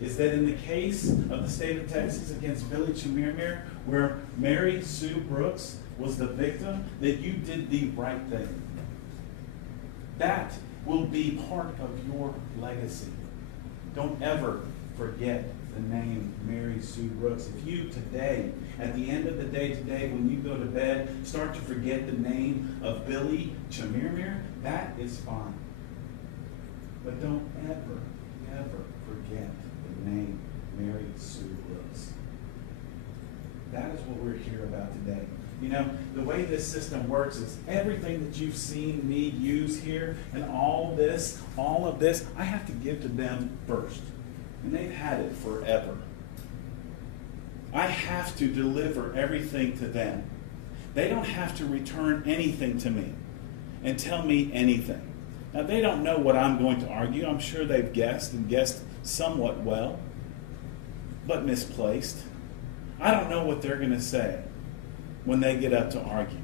is that in the case of the state of Texas against Billy Chemirmir, where Mary Sue Brooks was the victim, that you did the right thing. That will be part of your legacy. Don't ever forget the name Mary Sue Brooks. If you today, at the end of the day today, when you go to bed, start to forget the name of Billy Chemirmir, that is fine. But don't ever forget the name Mary Sue Brooks. That is what we're here about today. You know, the way this system works is everything that you've seen me use here and all of this, I have to give to them first. And they've had it forever. I have to deliver everything to them. They don't have to return anything to me and tell me anything. Now, they don't know what I'm going to argue. I'm sure they've guessed and guessed somewhat well, but misplaced. I don't know what they're going to say when they get up to argue.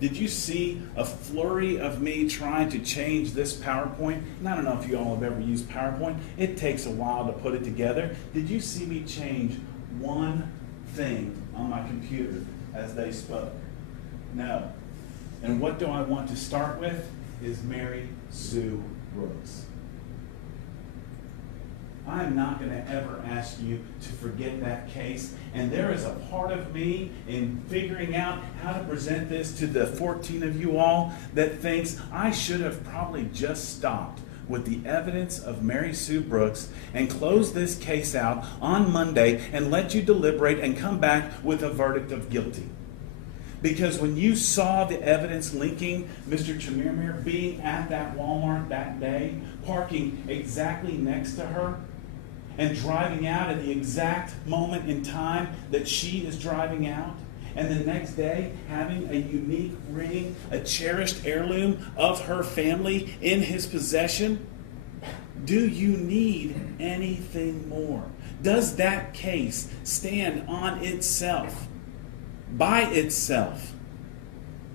Did you see a flurry of me trying to change this PowerPoint? And I don't know if you all have ever used PowerPoint. It takes a while to put it together. Did you see me change one thing on my computer as they spoke? No. And what do I want to start with is Mary Sue Brooks. I'm not going to ever ask you to forget that case. And there is a part of me in figuring out how to present this to the 14 of you all that thinks I should have probably just stopped with the evidence of Mary Sue Brooks and closed this case out on Monday and let you deliberate and come back with a verdict of guilty. Because when you saw the evidence linking Mr. Chemirmir being at that Walmart that day, parking exactly next to her, and driving out at the exact moment in time that she is driving out, and the next day having a unique ring, a cherished heirloom of her family in his possession? Do you need anything more? Does that case stand on itself, by itself?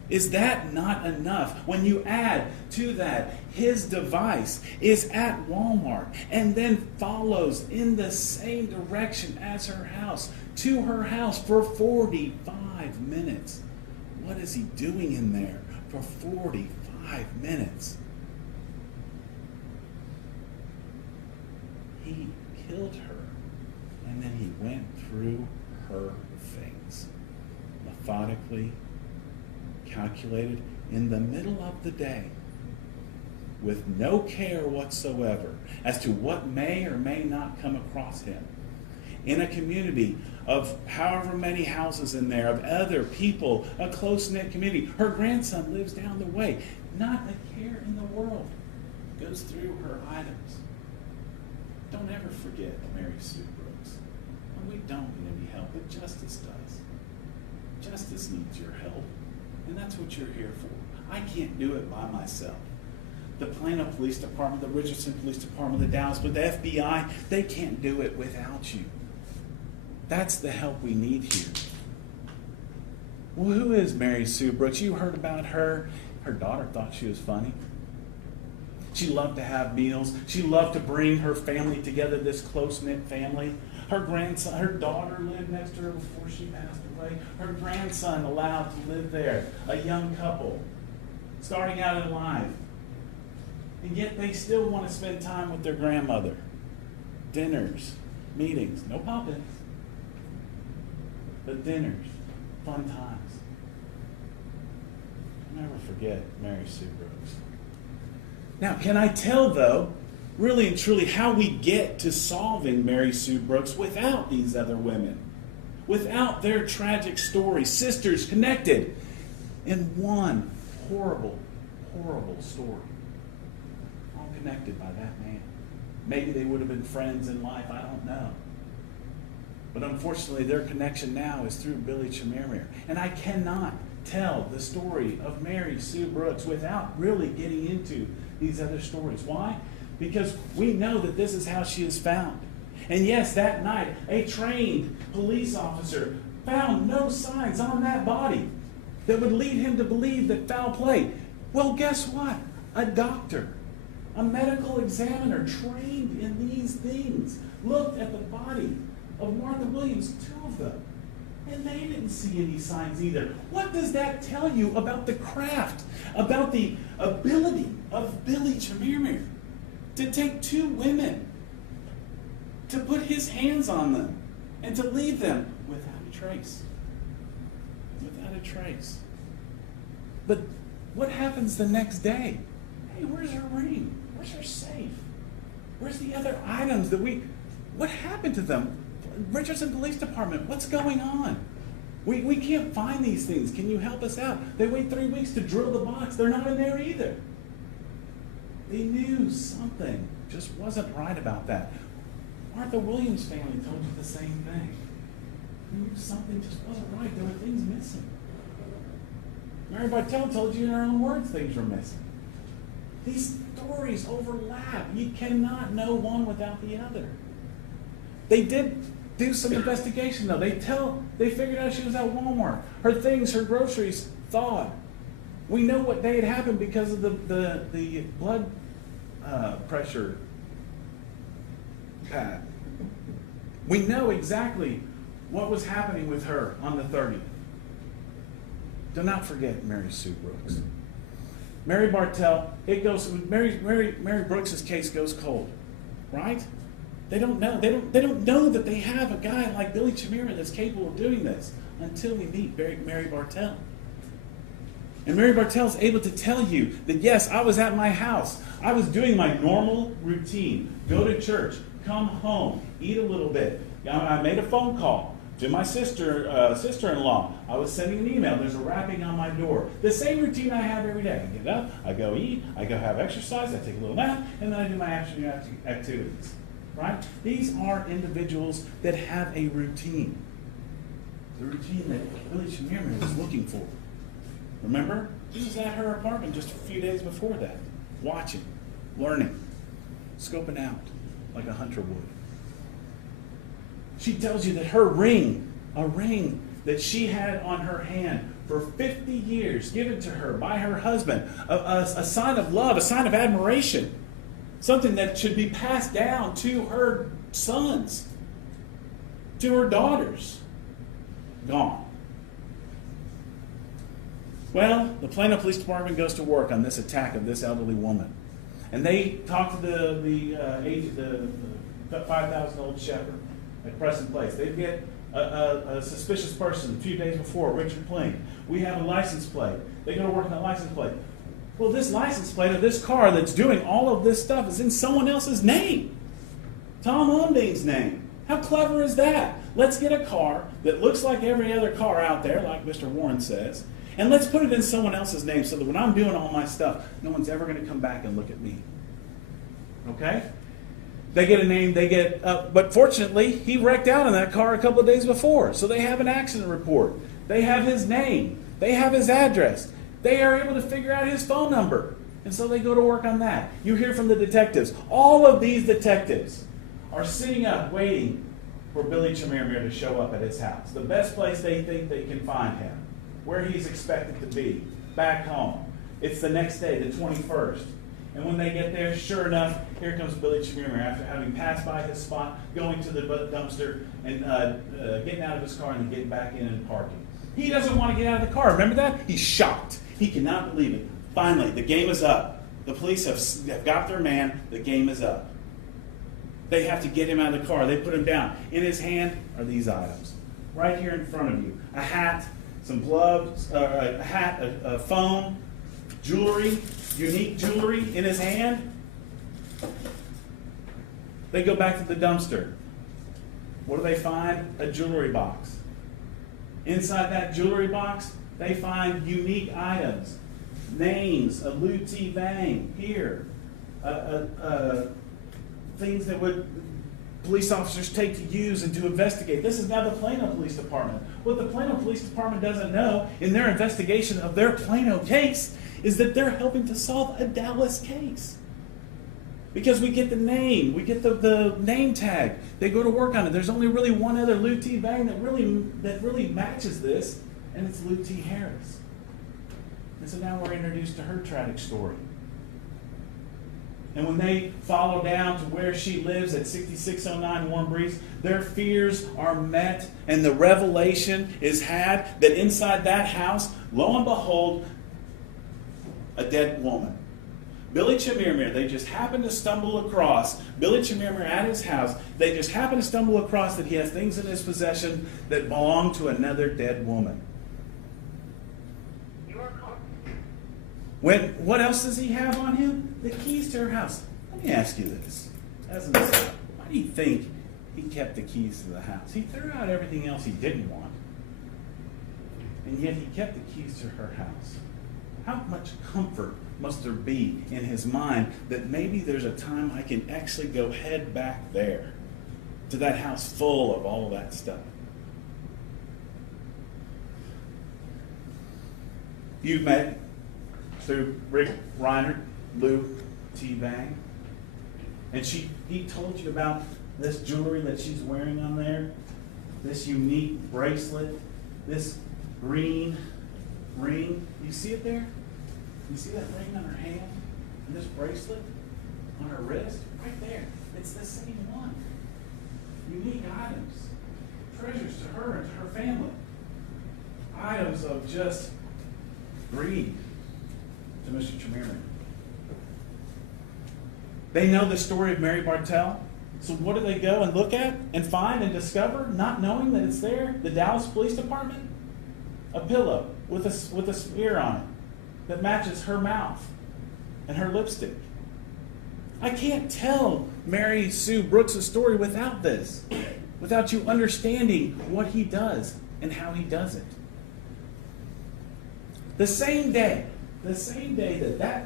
Is that not enough? When you add to that, his device is at Walmart and then follows in the same direction as her house, to her house for 45 minutes. What is he doing in there for 45 minutes? He killed her, and then he went through her things methodically, calculated, in the middle of the day, with no care whatsoever as to what may or may not come across him. In a community of however many houses in there, of other people, a close-knit community. Her grandson lives down the way. Not a care in the world goes through her items. Don't ever forget Mary Sue Brooks. And we don't need any help, but justice does. Justice needs your help, and that's what you're here for. I can't do it by myself. The Plano Police Department, the Richardson Police Department, the Dallas, but the FBI, they can't do it without you. That's the help we need here. Well, who is Mary Sue Brooks? You heard about her. Her daughter thought she was funny. She loved to have meals. She loved to bring her family together, this close-knit family. Her grandson, her daughter lived next to her before she passed away. Her grandson allowed to live there, a young couple, starting out in life. And yet they still want to spend time with their grandmother. Dinners, meetings, no pop-ins, but dinners, fun times. I'll never forget Mary Sue Brooks. Now, can I tell, though, really and truly, how we get to solving Mary Sue Brooks without these other women? Without their tragic stories, sisters connected in one horrible, horrible story. All connected by that man. Maybe they would have been friends in life, I don't know. But unfortunately, their connection now is through Billy Chemirmir. And I cannot tell the story of Mary Sue Brooks without really getting into these other stories. Why? Because we know that this is how she is found. And yes, that night, a trained police officer found no signs on that body that would lead him to believe that foul play. Well, guess what? A doctor, a medical examiner trained in these things, looked at the body of Martha Williams, two of them, and they didn't see any signs either. What does that tell you about the craft, about the ability of Billy Chemirmir to take two women, to put his hands on them, and to leave them without a trace? Without a trace. But what happens the next day? Hey, where's her ring? Where's her safe? Where's the other items that what happened to them? Richardson Police Department, what's going on? We can't find these things. Can you help us out? They wait 3 weeks to drill the box. They're not in there either. They knew something just wasn't right about that. Martha Williams' family told you the same thing. They knew something just wasn't right. There were things missing. Mary Bartell told you in her own words things were missing. These stories overlap. You cannot know one without the other. They did do some investigation, though. They figured out she was at Walmart. Her things, her groceries, thawed. We know what day it happened because of the blood pressure pad. We know exactly what was happening with her on the 30th. Do not forget Mary Sue Brooks. Mary Bartell, Mary Brooks' case goes cold, right? They don't know. They don't know that they have a guy like Billy Chemirmir that's capable of doing this until we meet Mary Bartell. And Mary Bartell is able to tell you that, yes, I was at my house. I was doing my normal routine. Go to church, come home, eat a little bit. I made a phone call to my sister-in-law. I was sending an email. There's a rapping on my door. The same routine I have every day. I get up, I go eat, I go have exercise, I take a little nap, and then I do my afternoon activities. Right? These are individuals that have a routine. The routine that Billy Chemirmir was looking for. Remember? He was at her apartment just a few days before that, watching, learning, scoping out like a hunter would. She tells you that her ring, a ring that she had on her hand for 50 years, given to her by her husband, a sign of love, a sign of admiration, something that should be passed down to her sons, to her daughters, gone. Well, the Plano Police Department goes to work on this attack of this elderly woman. And they talk to the 5,000-old shepherd at Preston Place. They get a suspicious person a few days before, Richard Pling. We have a license plate. They go to work on that license plate. Well, this license plate of this car that's doing all of this stuff is in someone else's name. Tom Ondine's name. How clever is that? Let's get a car that looks like every other car out there, like Mr. Warren says, and let's put it in someone else's name so that when I'm doing all my stuff, no one's ever going to come back and look at me. Okay? They get a name, but fortunately, he wrecked out in that car a couple of days before, so they have an accident report. They have his name. They have his address. They are able to figure out his phone number, and so they go to work on that. You hear from the detectives. All of these detectives are sitting up waiting for Billy Chemirmir to show up at his house. The best place they think they can find him, where he's expected to be, back home. It's the next day, the 21st. And when they get there, sure enough, here comes Billy Chemirmir after having passed by his spot, going to the dumpster and getting out of his car and then getting back in and parking. He doesn't want to get out of the car. Remember that? He's shocked. He cannot believe it. Finally, the game is up. The police have got their man. The game is up. They have to get him out of the car. They put him down. In his hand are these items. Right here in front of you. A hat, some gloves, a phone, jewelry, unique jewelry in his hand. They go back to the dumpster. What do they find? A jewelry box. Inside that jewelry box, they find unique items. Names, a Lou T. Vang here. Things that police officers take to use and to investigate. This is now the Plano Police Department. What the Plano Police Department doesn't know in their investigation of their Plano case is that they're helping to solve a Dallas case. Because we get the name, we get the name tag. They go to work on it. There's only really one other Lou T. Vang that really matches this, and it's Lou T. Harris. And so now we're introduced to her tragic story. And when they follow down to where she lives at 6609 Warm Breeze, their fears are met, and the revelation is had that inside that house, lo and behold, a dead woman. Billy Chemirmir, they just happen to stumble across, Billy Chemirmir at his house, they just happen to stumble across that he has things in his possession that belong to another dead woman. What else does he have on him? The keys to her house. Let me ask you this. As an aside, why do you think he kept the keys to the house? He threw out everything else he didn't want, and yet he kept the keys to her house. How much comfort must there be in his mind that maybe there's a time I can actually go head back there to that house full of all that stuff? You've met through Rick Reiner, Lou T. Vang, and he told you about this jewelry that she's wearing on there, this unique bracelet, this green ring. You see it there? You see that ring on her hand and this bracelet on her wrist? Right there. It's the same one. Unique items. Treasures to her and to her family. Items of just greed to Mr. Chemirmir. They know the story of Mary Bartell. So what do they go and look at and find and discover, not knowing that it's there? The Dallas Police Department? A pillow with a smear on it that matches her mouth and her lipstick. I can't tell Mary Sue Brooks' story without this, without you understanding what he does and how he does it. The same day that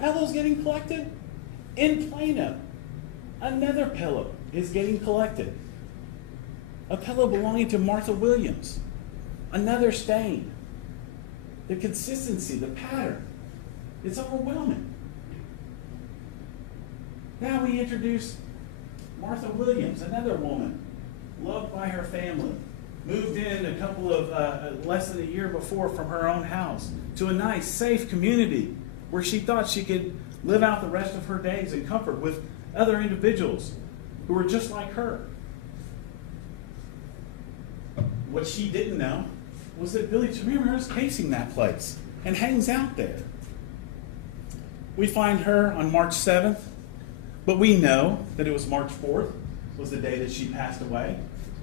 pillow's getting collected, in Plano, another pillow is getting collected. A pillow belonging to Martha Williams. Another stain. The consistency, the pattern. It's overwhelming. Now we introduce Martha Williams, another woman, loved by her family. Moved in a couple of, less than a year before from her own house to a nice, safe community where she thought she could live out the rest of her days in comfort with other individuals who were just like her. What she didn't know was that Billy Chemirmir is casing that place and hangs out there. We find her on March 7th, but we know that it was March 4th was the day that she passed away.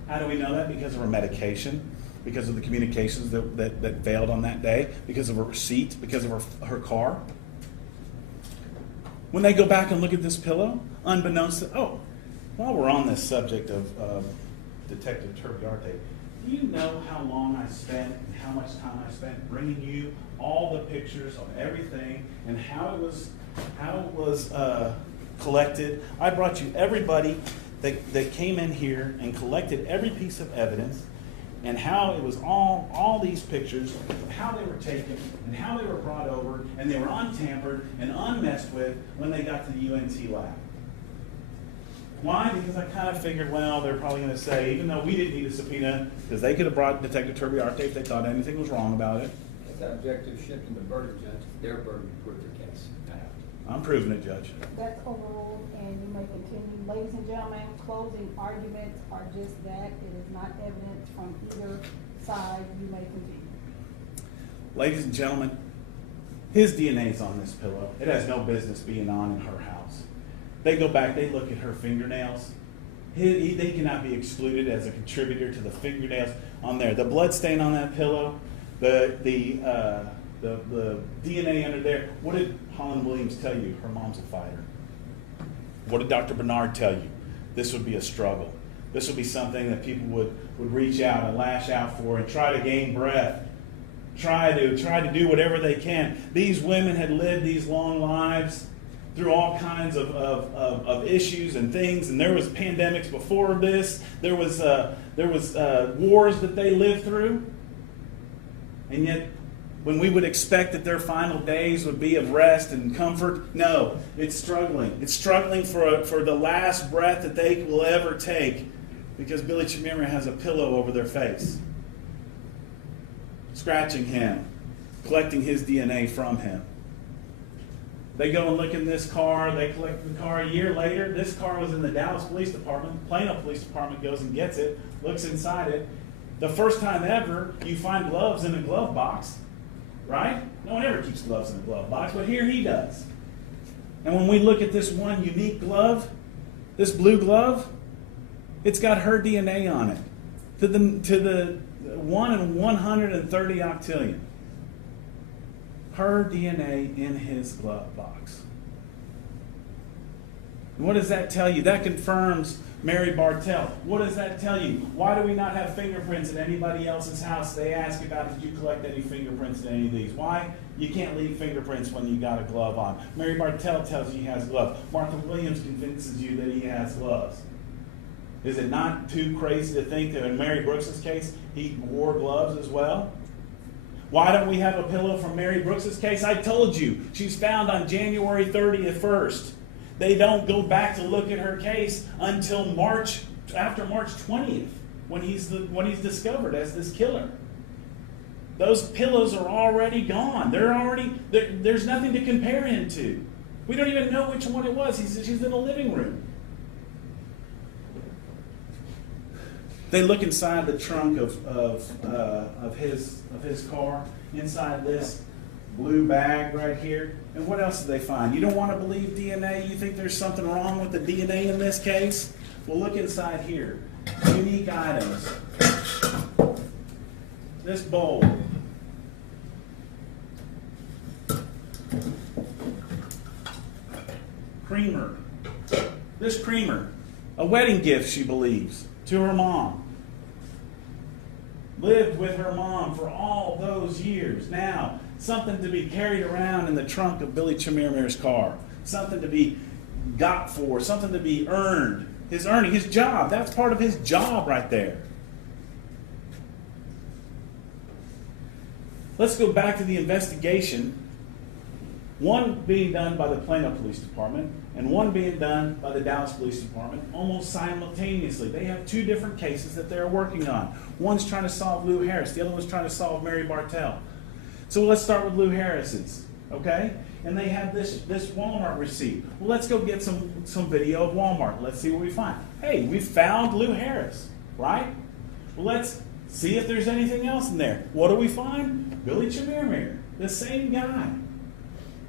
How do we know that? Because of her medication, because of the communications that failed on that day, because of her receipt, because of her car. When they go back and look at this pillow, unbeknownst to, while we're on this subject of Detective Turbiarte, do you know how long I spent and how much time I spent bringing you all the pictures of everything and how it was collected? I brought you everybody that came in here and collected every piece of evidence and how it was all these pictures, how they were taken and how they were brought over, and they were untampered and unmessed with when they got to the UNT lab. Why? Because I kind of figured, well, they're probably going to say, even though we didn't need a subpoena, because they could have brought Detective Turbiarte if they thought anything was wrong about it. If that objective shifting the burden, Judge, their burden to prove their case. I'm proving it, Judge. That's overruled, and you may continue. Ladies and gentlemen, closing arguments are just that. It is not evidence from either side. You may continue. Ladies and gentlemen, his DNA is on this pillow. It has no business being on in her house. They go back, they look at her fingernails. They cannot be excluded as a contributor to the fingernails on there. The blood stain on that pillow, the DNA under there. What did Holland Williams tell you? Her mom's a fighter. What did Dr. Bernard tell you? This would be a struggle. This would be something that people would reach out and lash out for and try to gain breath. Try to do whatever they can. These women had lived these long lives through all kinds of issues and things, and there was pandemics before this. There was wars that they lived through, and yet when we would expect that their final days would be of rest and comfort, no, it's struggling. It's struggling for the last breath that they will ever take, because Billy Chemirmir has a pillow over their face, scratching him, collecting his DNA from him. They go and look in this car. They collect the car a year later. This car was in the Dallas Police Department. Plano Police Department goes and gets it, looks inside it. The first time ever you find gloves in a glove box, right? No one ever keeps gloves in a glove box, but here he does. And when we look at this one unique glove, this blue glove, it's got her DNA on it to the 1 in 130 octillion. Her DNA in his glove box. And what does that tell you? That confirms Mary Bartell. What does that tell you? Why do we not have fingerprints in anybody else's house? They ask about, did you collect any fingerprints in any of these? Why? You can't leave fingerprints when you got a glove on. Mary Bartell tells you he has gloves. Martha Williams convinces you that he has gloves. Is it not too crazy to think that in Mary Brooks's case, he wore gloves as well? Why don't we have a pillow from Mary Brooks's case? I told you, she's found on January 30th first. They don't go back to look at her case until after March 20th, when he's discovered as this killer. Those pillows are already gone. There's nothing to compare him to. We don't even know which one it was. She's in the living room. They look inside the trunk of his car, inside this blue bag right here, and what else did they find? You don't want to believe DNA? You think there's something wrong with the DNA in this case? Well, look inside here. Unique items. This bowl. Creamer. This creamer. A wedding gift, she believes, to her mom. Lived with her mom for all those years. Now, something to be carried around in the trunk of Billy Chemirmir's car. Something to be got for. Something to be earned. His job. That's part of his job right there. Let's go back to the investigation. One being done by the Plano Police Department and one being done by the Dallas Police Department almost simultaneously. They have two different cases that they're working on. One's trying to solve Lou Harris. The other one's trying to solve Mary Bartell. So let's start with Lou Harris's, okay? And they have this Walmart receipt. Well, let's go get some video of Walmart. Let's see what we find. Hey, we found Lou Harris, right? Well, let's see if there's anything else in there. What do we find? Billy Chemirmir, the same guy.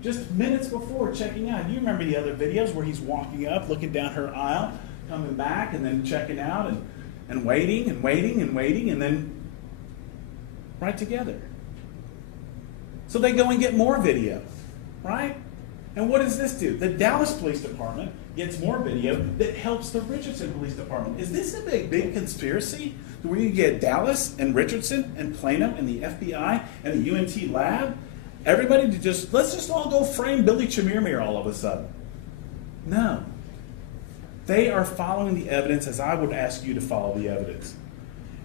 Just minutes before checking out. You remember the other videos where he's walking up, looking down her aisle, coming back, and then checking out, and waiting, and waiting, and waiting, and then right together. So they go and get more video, right? And what does this do? The Dallas Police Department gets more video that helps the Richardson Police Department. Is this a big conspiracy where you get Dallas and Richardson and Plano and the FBI and the UNT lab? Everybody to let's just all go frame Billy Chemirmir all of a sudden. No. They are following the evidence as I would ask you to follow the evidence.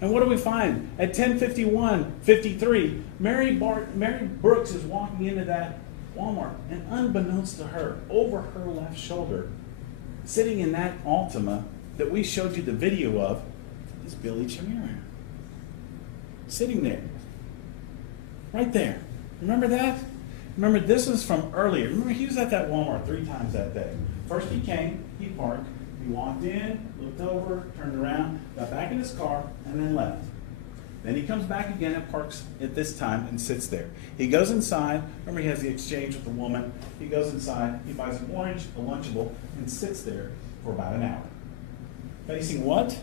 And what do we find? At 10:53, Mary Brooks is walking into that Walmart, and unbeknownst to her, over her left shoulder, sitting in that Altima that we showed you the video of, is Billy Chemirmir. Sitting there. Right there. Remember that? Remember, this was from earlier. Remember, he was at that Walmart 3 times that day. First he came, he parked, he walked in, looked over, turned around, got back in his car, and then left. Then he comes back again and parks at this time and sits there. He goes inside. Remember, he has the exchange with the woman. He goes inside, he buys an orange, a Lunchable, and sits there for about an hour. Facing what?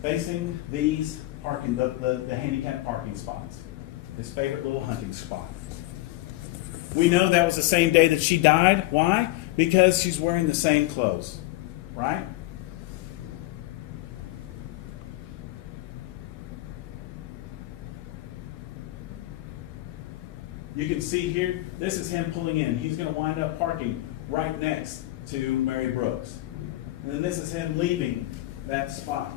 Facing these parking, the handicapped parking spots. His favorite little hunting spot. We know that was the same day that she died. Why? Because she's wearing the same clothes. Right? You can see here, this is him pulling in. He's going to wind up parking right next to Mary Brooks. And then this is him leaving that spot.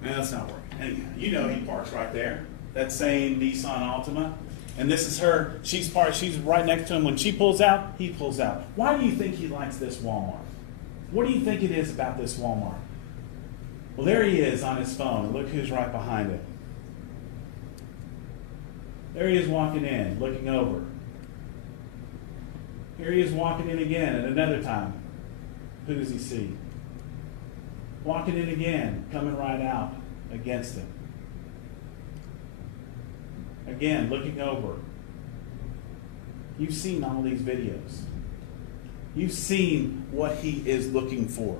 Man, that's not working. Anyhow, you know he parks right there. That same Nissan Altima. And this is her. She's parked. She's right next to him. When she pulls out, he pulls out. Why do you think he likes this Walmart? What do you think it is about this Walmart? Well, there he is on his phone. Look who's right behind him. There he is walking in, looking over. Here he is walking in again at another time. Who does he see? Walking in again, coming right out against him. Again, looking over. You've seen all these videos. You've seen what he is looking for.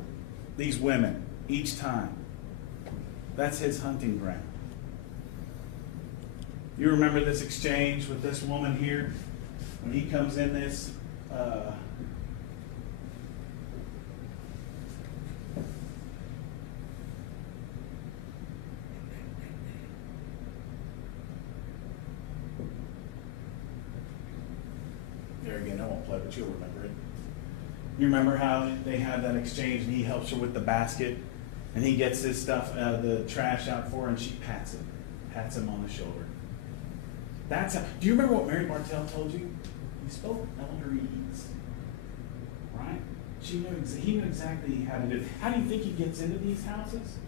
These women, each time. That's his hunting ground. You remember this exchange with this woman here? When he comes in this... There again, I won't play, but you'll remember it. You remember how they have that exchange and he helps her with the basket and he gets his stuff, the trash out for her, and she pats him on the shoulder. That's how, do you remember what Mary Bartell told you? He spoke elderese, right? He knew exactly how to do it. How do you think he gets into these houses?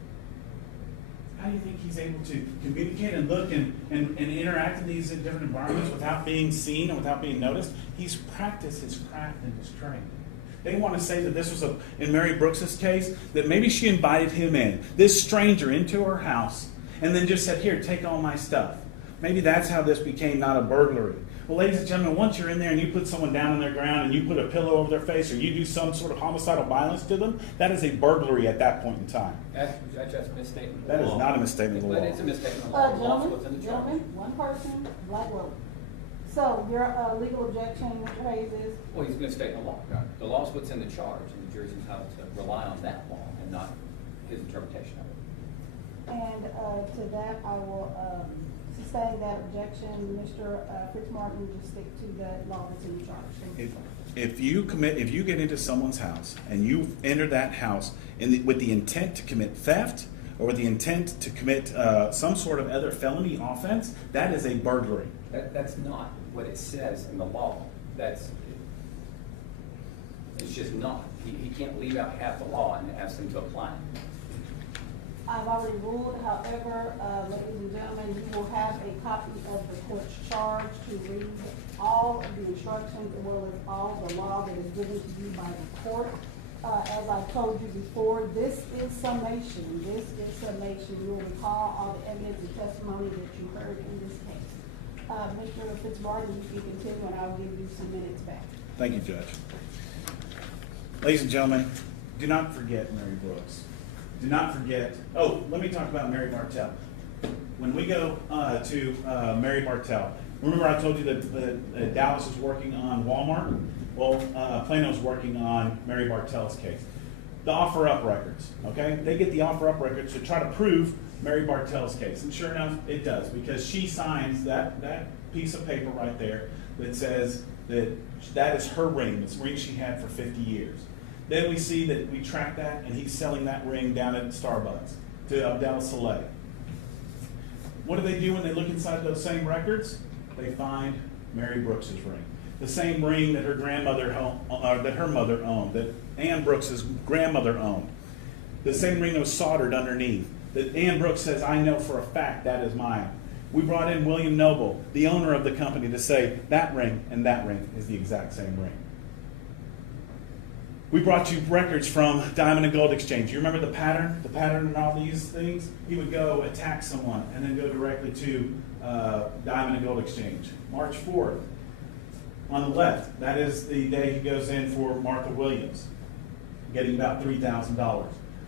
How do you think he's able to communicate and look and interact in these different environments without being seen and without being noticed? He's practiced his craft and his trade. They want to say that this was, in Mary Brooks's case, that maybe she invited him in, this stranger, into her house, and then just said, here, take all my stuff. Maybe that's how this became not a burglary. Well, ladies and gentlemen, once you're in there and you put someone down on their ground and you put a pillow over their face or you do some sort of homicidal violence to them, that is a burglary at that point in time. That's a misstatement of the That is law. not a misstatement of the But law. it's a misstatement of the law. The law's what's in the charge. Gentlemen, one person, black woman. So your legal objection raises, Well, he's misstating the law. The law's what's in the charge, and the jury's entitled to rely on that law and not his interpretation of it. and to that I will sustain that objection, Mr. Fitzmartin, just stick to the law that's in the charge. Thank you. If you get into someone's house and you enter that house with the intent to commit theft or with the intent to commit some sort of other felony offense, that is a burglary. That's not what it says in the law. It's just not. He can't leave out half the law and ask them to apply it. I've already ruled, however, ladies and gentlemen, you will have a copy of the court's charge to read all of the instructions as well as all the law that is given to you by the court. As I told you before, this is summation. This is summation. You will recall all the evidence and testimony that you heard in this case. Mr. Fitzmartin, you can continue, and I'll give you some minutes back. Thank you, Judge. Ladies and gentlemen, do not forget Mary Brooks. Do not forget, let me talk about Mary Bartell. When we go to Mary Bartell, remember I told you that Dallas is working on Walmart? Well, Plano's working on Mary Bartell's case. The offer-up records, okay? They get the offer-up records to try to prove Mary Bartell's case. And sure enough, it does, because she signs that piece of paper right there that says that is her ring. It's a ring she had for 50 years. Then we see that we track that, and he's selling that ring down at Starbucks to Abdel Saleh. What do they do when they look inside those same records? They find Mary Brooks's ring. The same ring that her mother owned, that Ann Brooks's grandmother owned. The same ring that was soldered underneath, that Ann Brooks says, I know for a fact that is mine. We brought in William Noble, the owner of the company, to say that ring and that ring is the exact same ring. We brought you records from Diamond and Gold Exchange. You remember the pattern? The pattern in all these things? He would go attack someone and then go directly to Diamond and Gold Exchange. March 4th. On the left, that is the day he goes in for Martha Williams, getting about $3,000.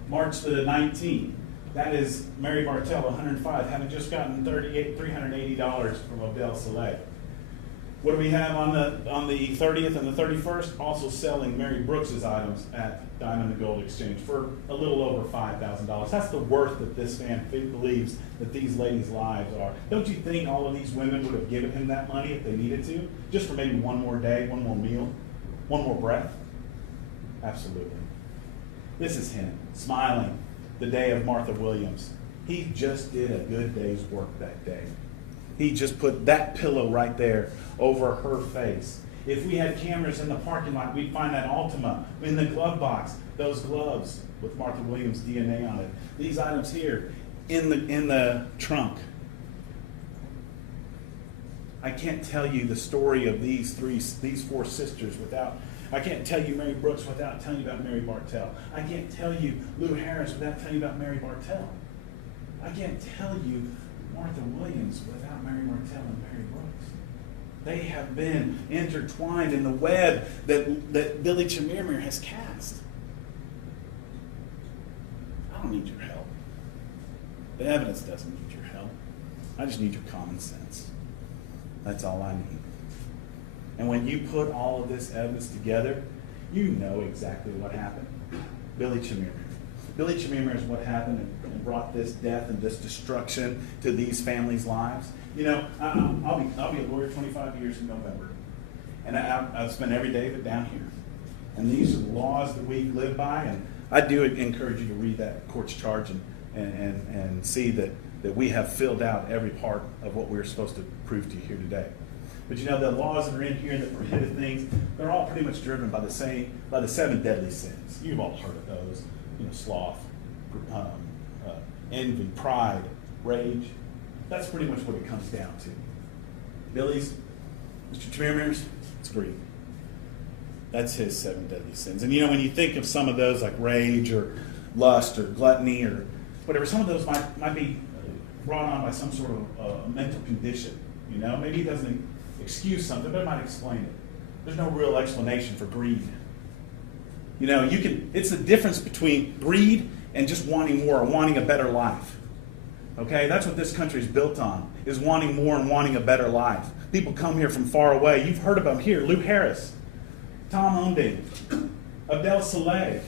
March the 19th, that is Mary Bartell, 105, having just gotten $380 from Abdel Saleh. What do we have on the 30th and the 31st? Also selling Mary Brooks's items at Diamond and Gold Exchange for a little over $5,000. That's the worth that this man believes that these ladies' lives are. Don't you think all of these women would have given him that money if they needed to? Just for maybe one more day, one more meal, one more breath? Absolutely. This is him, smiling the day of Martha Williams. He just did a good day's work that day. He just put that pillow right there over her face. If we had cameras in the parking lot, we'd find that Altima in the glove box, those gloves with Martha Williams' DNA on it. These items here in the trunk. I can't tell you the story of these four sisters I can't tell you Mary Brooks without telling you about Mary Bartell. I can't tell you Lou Harris without telling you about Mary Bartell. I can't tell you Martha Williams without Mary Bartell and Mary Brooks. They have been intertwined in the web that Billy Chemirmir has cast. I don't need your help. The evidence doesn't need your help. I just need your common sense. That's all I need. And when you put all of this evidence together, you know exactly what happened. Billy Chemirmir. Billy Chemirmir is what happened and brought this death and this destruction to these families' lives. You know, I'll be a lawyer 25 years in November, and I've spent every day of it down here. And these are the laws that we live by, and I do encourage you to read that court's charge and see that we have filled out every part of what we're supposed to prove to you here today. But you know, the laws that are in here that prohibit things, they're all pretty much driven by the 7 deadly sins. You've all heard of those. You know, sloth, envy, pride, rage. That's pretty much what it comes down to. Billy's, Mr. Chemirmir's, it's greed. That's his 7 deadly sins. And you know, when you think of some of those like rage or lust or gluttony or whatever, some of those might be brought on by some sort of mental condition. You know, maybe it doesn't excuse something, but it might explain it. There's no real explanation for greed. You know, it's the difference between greed and just wanting more or wanting a better life. Okay, that's what this country is built on, is wanting more and wanting a better life. People come here from far away. You've heard of them here. Lou Harris, Tom Onding, Abdel Saleh,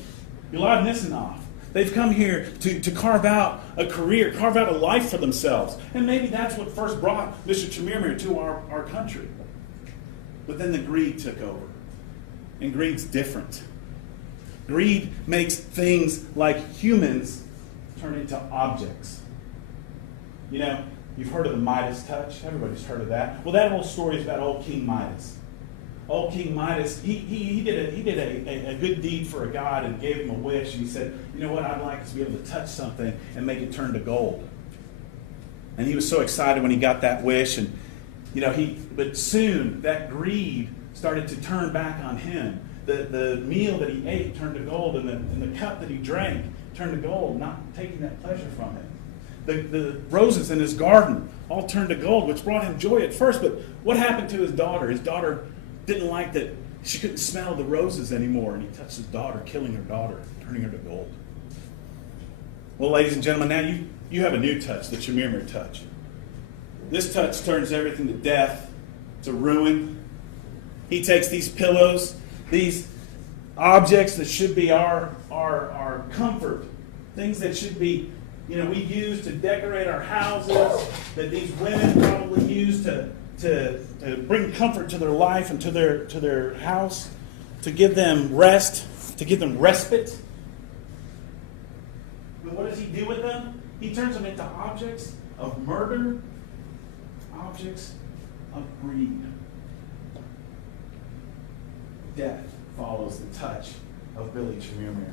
Gilad Nisanoff. They've come here to carve out a career, carve out a life for themselves. And maybe that's what first brought Mr. Chemirmir to our country. But then the greed took over. And greed's different. Greed makes things like humans turn into objects. You know, you've heard of the Midas touch. Everybody's heard of that. Well, that whole story is about old King Midas. Old King Midas, he did a good deed for a god and gave him a wish. And he said, you know what, I'd like to be able to touch something and make it turn to gold. And he was so excited when he got that wish. And but soon that greed started to turn back on him. The meal that he ate turned to gold, and the cup that he drank turned to gold, not taking that pleasure from him. The roses in his garden all turned to gold, which brought him joy at first. But what happened to his daughter? His daughter didn't like that she couldn't smell the roses anymore, and he touched his daughter, killing her daughter, turning her to gold. Well, ladies and gentlemen, now you have a new touch, the Chemirmir touch. This touch turns everything to death, to ruin. He takes these pillows, these objects that should be our comfort, things that should be, we use to decorate our houses, that these women probably use to bring comfort to their life and to their house, to give them rest, to give them respite. But what does he do with them? He turns them into objects of murder, objects of greed. Death follows the touch of Billy Chemirmir.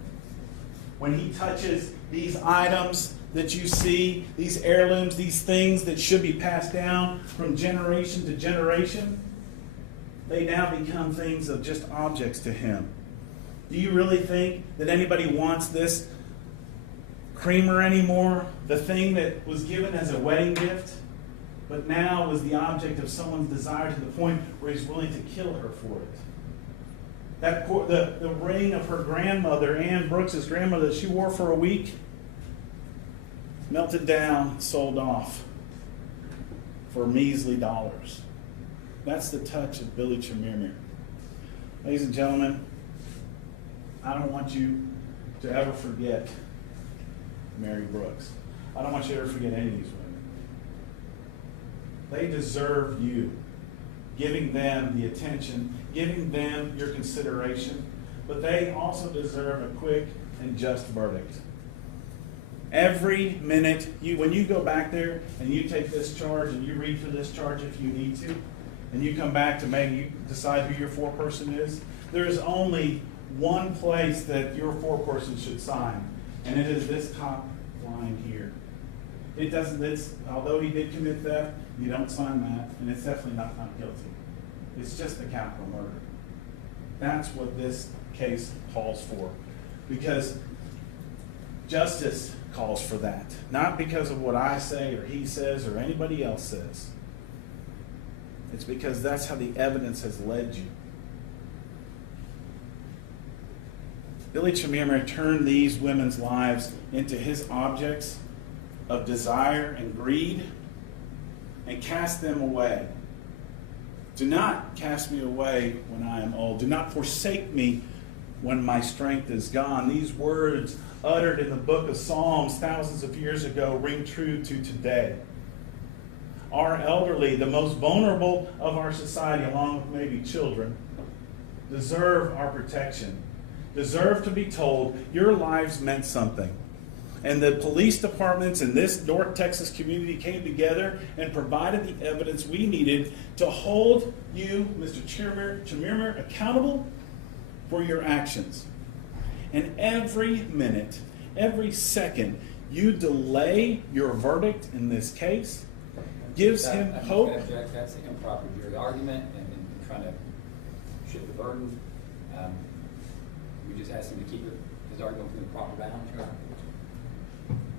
When he touches these items that you see, these heirlooms, these things that should be passed down from generation to generation, they now become things of just objects to him. Do you really think that anybody wants this creamer anymore? The thing that was given as a wedding gift, but now was the object of someone's desire to the point where he's willing to kill her for it. The ring of her grandmother, Ann Brooks' grandmother, that she wore for a week, melted down, sold off for measly dollars. That's the touch of Billy Chemirmir. Ladies and gentlemen, I don't want you to ever forget Mary Brooks. I don't want you to ever forget any of these women. They deserve you giving them the attention, giving them your consideration, but they also deserve a quick and just verdict. Every minute, when you go back there and you take this charge and you read through this charge if you need to, and you come back to maybe you decide who your foreperson is, there is only one place that your foreperson should sign, and it is this top line here. It doesn't. Although he did commit theft, you don't sign that, and it's definitely not guilty. It's just a capital murder. That's what this case calls for, because justice calls for that, not because of what I say or he says or anybody else says. It's because that's how the evidence has led you. Billy Chemirmir turned these women's lives into his objects of desire and greed and cast them away. Do not cast me away when I am old. Do not forsake me when my strength is gone. These words uttered in the book of Psalms thousands of years ago ring true to today. Our elderly, the most vulnerable of our society, along with maybe children, deserve our protection, deserve to be told your lives meant something. And the police departments in this North Texas community came together and provided the evidence we needed to hold you, Mr. Chemirmir, accountable for your actions. And every minute, every second, you delay your verdict in this case gives him hope. I'm just going to object. That's an improper jury argument, and then trying to shift the burden. We just asked him to keep his argument within the proper bounds.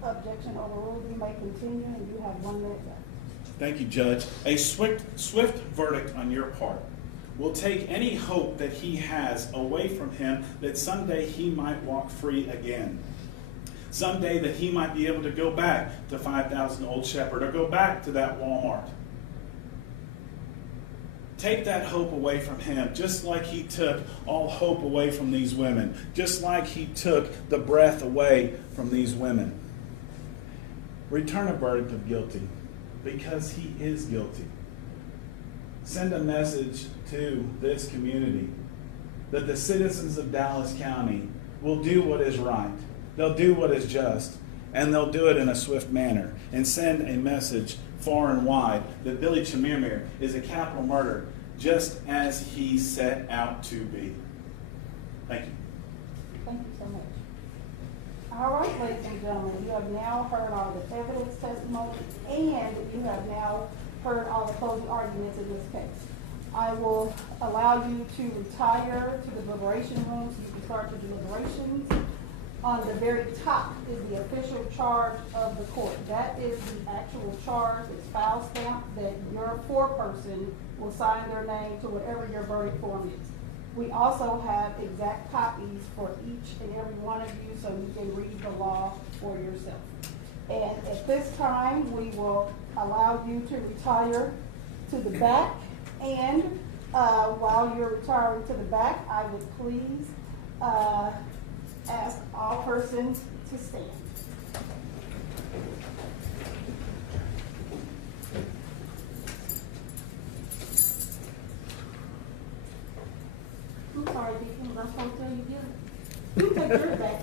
Objection overruled. You may continue, and you have 1 minute left. Thank you, Judge. A swift verdict on your part will take any hope that he has away from him, that someday he might walk free again. Someday that he might be able to go back to 5000 Old Shepherd or go back to that Walmart. Take that hope away from him, just like he took all hope away from these women, just like he took the breath away from these women. Return a verdict of guilty, because he is guilty. Send a message to this community that the citizens of Dallas County will do what is right. They'll do what is just, and they'll do it in a swift manner. And send a message far and wide that Billy Chemirmir is a capital murderer, just as he set out to be. Thank you. Thank you so much. All right, ladies and gentlemen, you have now heard all the evidence testimony, and you have now heard all the closing arguments in this case. I will allow you to retire to the deliberation room so you can start your deliberations. On the very top is the official charge of the court. That is the actual charge. It's file stamped that your foreperson will sign their name to whatever your verdict form is. We also have exact copies for each and every one of you so you can read the law for yourself. And at this time, we will allow you to retire to the back. And while you're retiring to the back, I would please ask all persons to stand. I'm sorry, Deacon, was I supposed to tell you again? You take yours back.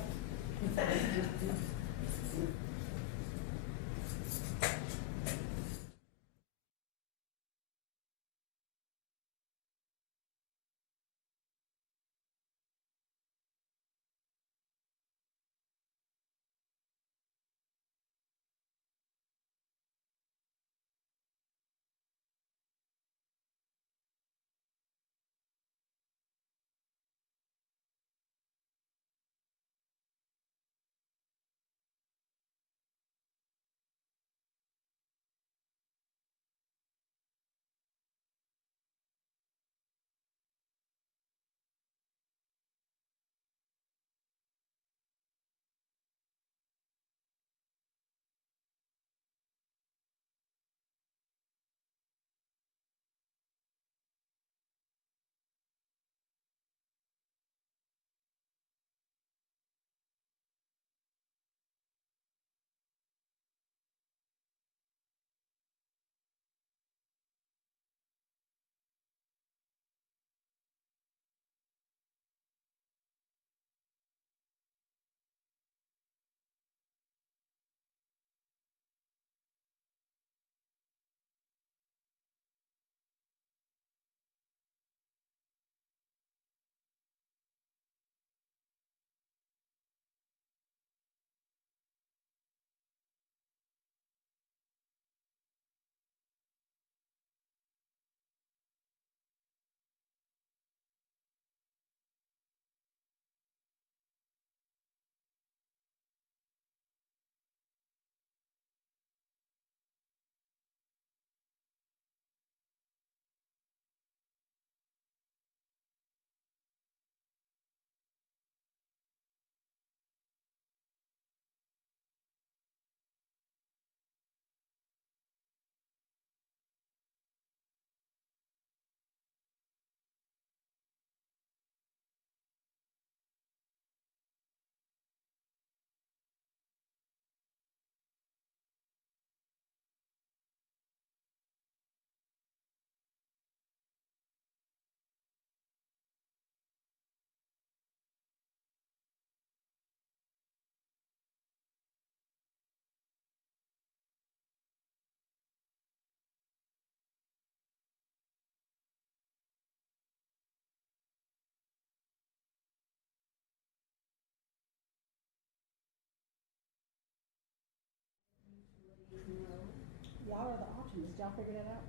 Y'all are the options. Did y'all figure that out?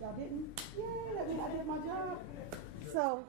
Y'all didn't? Yeah, that means I did my job. So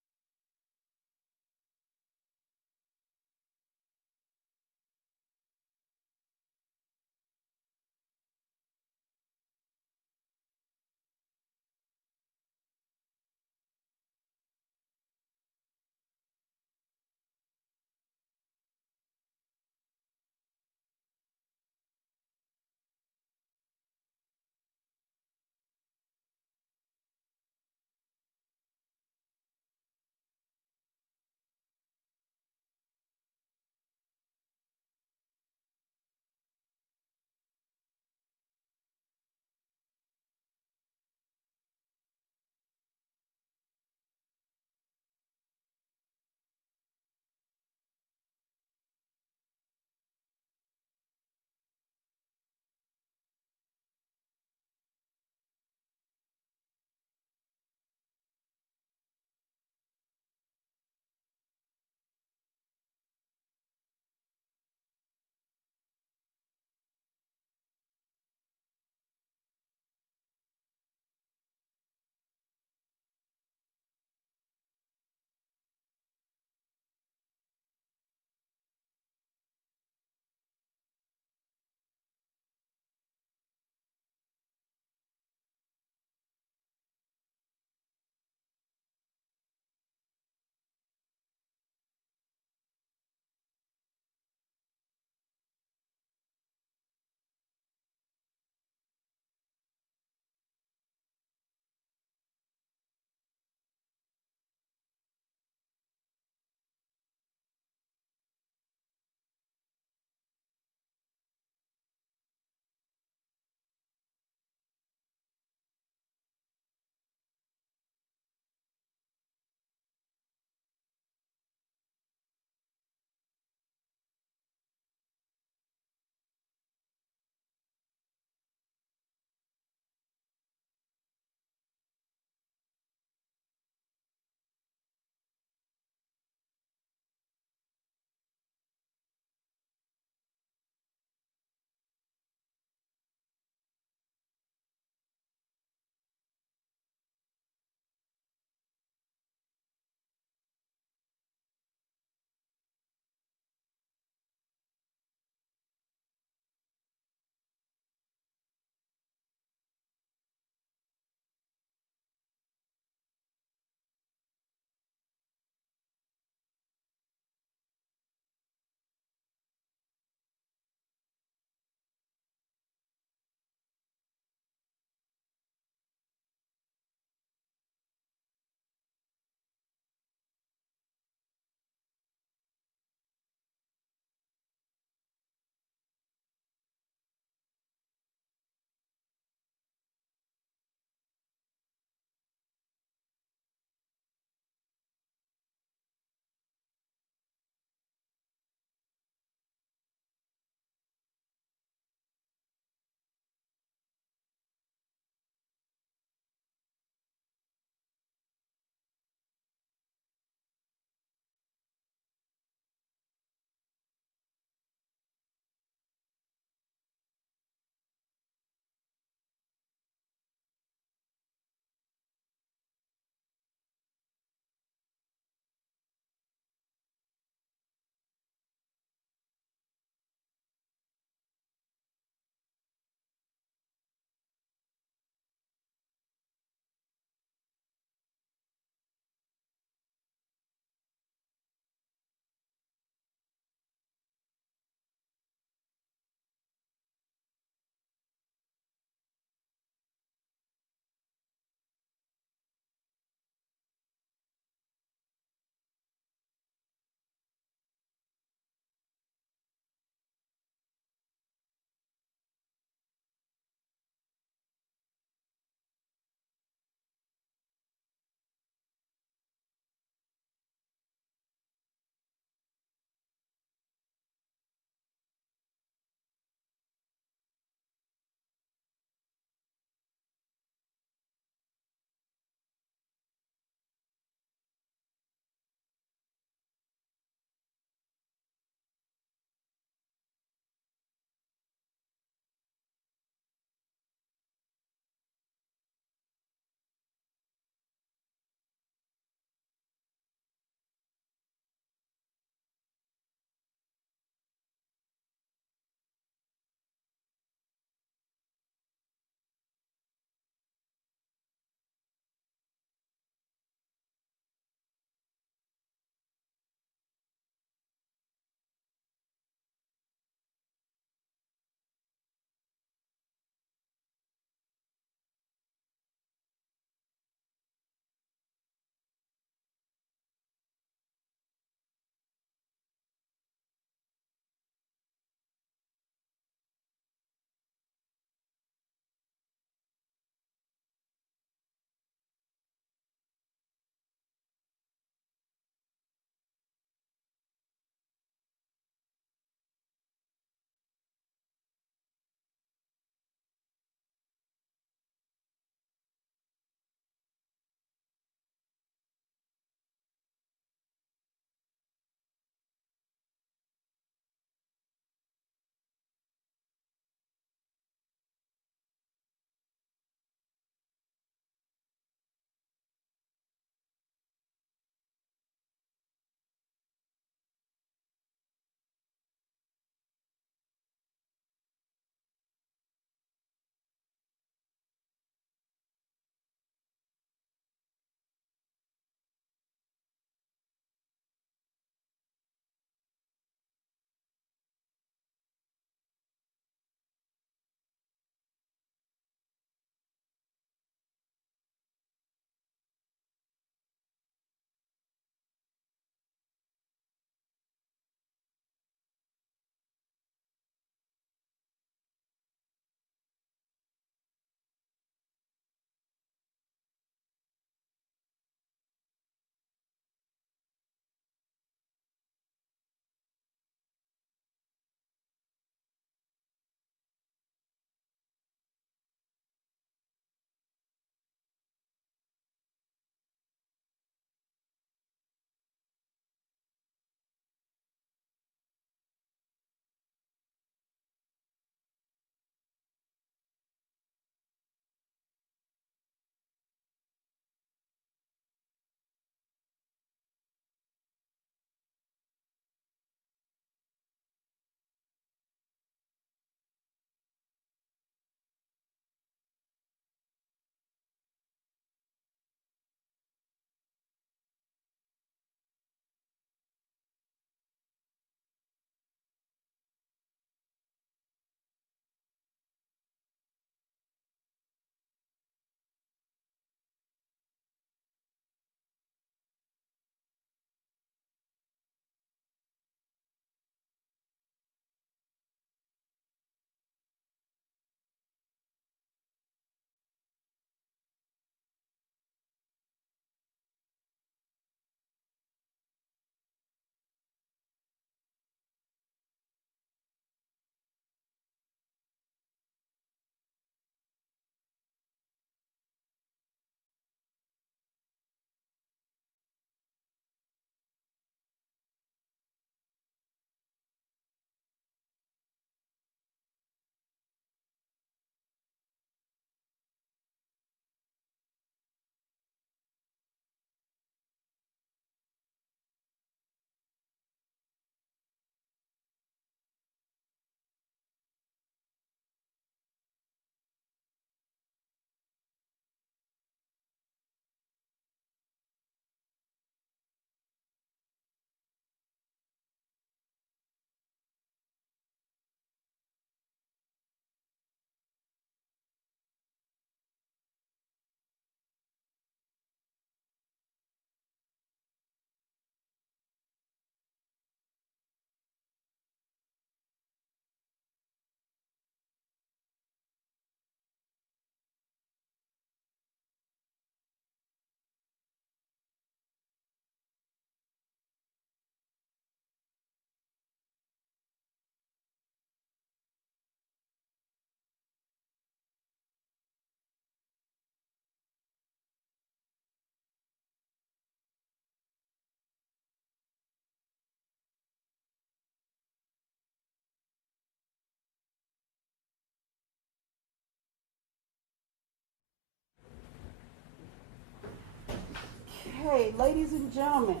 Okay, ladies and gentlemen,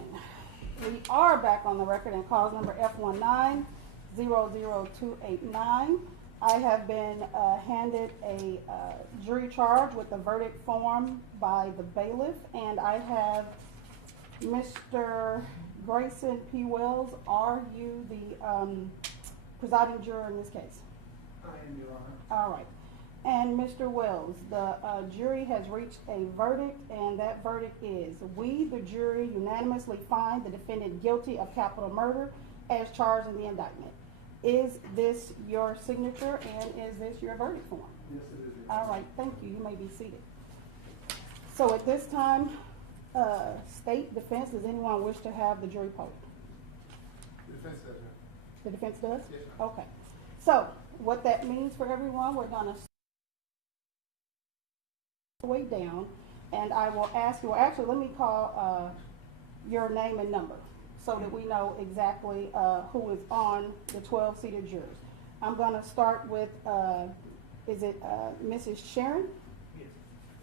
we are back on the record in cause number F1900289. I have been handed a jury charge with the verdict form by the bailiff, and I have Mr. Grayson P. Wells. Are you the presiding juror in this case? I am, Your Honor. All right. And Mr. Wells, the jury has reached a verdict, and that verdict is: we, the jury, unanimously find the defendant guilty of capital murder as charged in the indictment. Is this your signature, and is this your verdict form? Yes, it is. Your All Honor. right, thank you. You may be seated. So at this time, state, defense, does anyone wish to have the jury polled? The defense does, Your Honor. The defense does? Yes, ma'am. Okay. So what that means for everyone, we're gonna way down, and I will ask you, well, actually, let me call your name and number so that we know exactly who is on the 12 seated jurors. I'm gonna start with, is it Mrs. Sharon? Yes.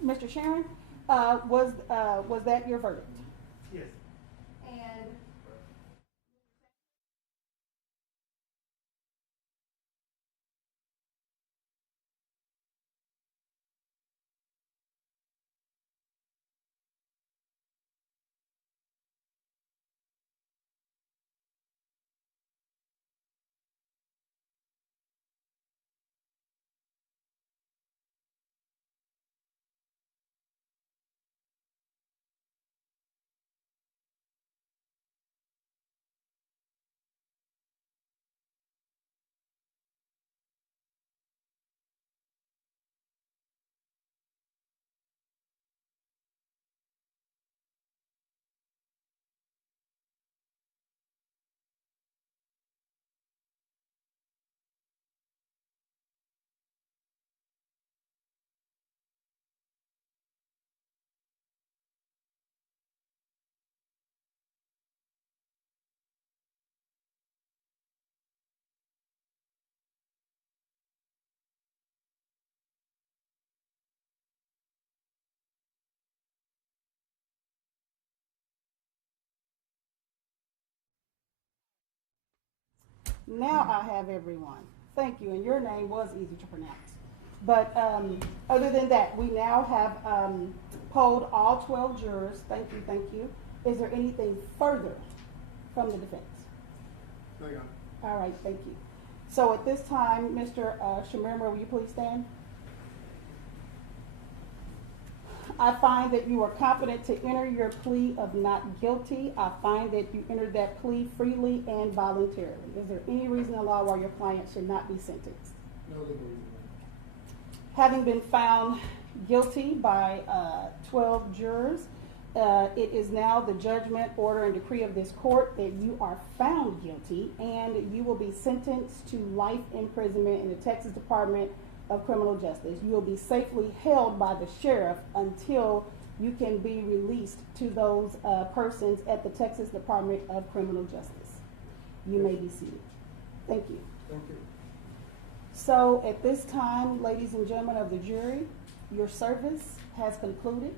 Mr. Sharon, was that your verdict? Yes. And now I have everyone. Thank you, and your name was easy to pronounce. But other than that, we now have polled all 12 jurors. Thank you, thank you. Is there anything further from the defense? No, Your Honor. All right, thank you. So at this time, Mr. Chemirmir, will you please stand? I find that you are competent to enter your plea of not guilty. I find that you entered that plea freely and voluntarily. Is there any reason in law why your client should not be sentenced? No legal reason. Having been found guilty by 12 jurors, it is now the judgment, order, and decree of this court that you are found guilty, and you will be sentenced to life imprisonment in the Texas Department of Criminal Justice. You will be safely held by the sheriff until you can be released to those persons at the Texas Department of Criminal Justice. You may be seated. Thank you. Thank you. So at this time, ladies and gentlemen of the jury, your service has concluded.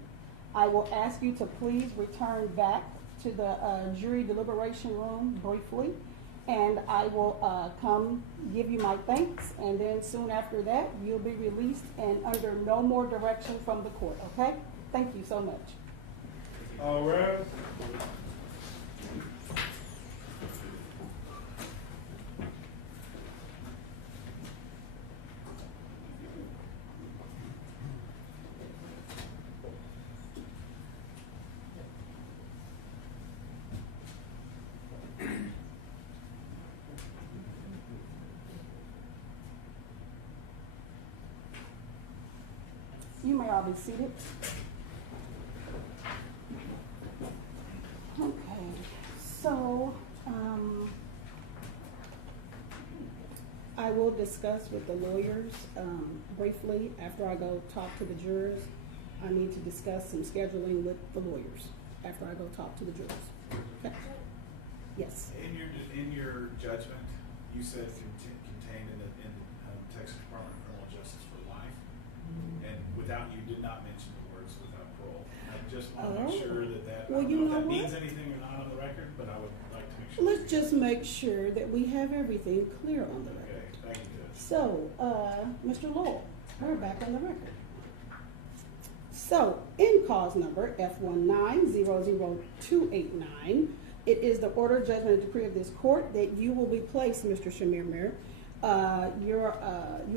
I will ask you to please return back to the jury deliberation room briefly, and I will come give you my thanks, and then soon after that, you'll be released and under no more direction from the court, okay? Thank you so much. All right. You may all be seated. Okay, so I will discuss with the lawyers briefly after I go talk to the jurors. I need to discuss some scheduling with the lawyers after I go talk to the jurors. Okay. Yes. In your judgment, you said contained in the Texas Department of Criminal Justice for life, and you did not mention the words without parole. I just want to make sure that Well, you don't know if that what? means anything or not on the record, but I would like to make sure. Let's just make sure that we have everything clear on the record. Okay, thank you, Judge. So, Mr. Lowell, we're back on the record. So, in cause number F1900289, it is the order, judgment, and decree of this court that you will be placed, Mr. Chemirmir. You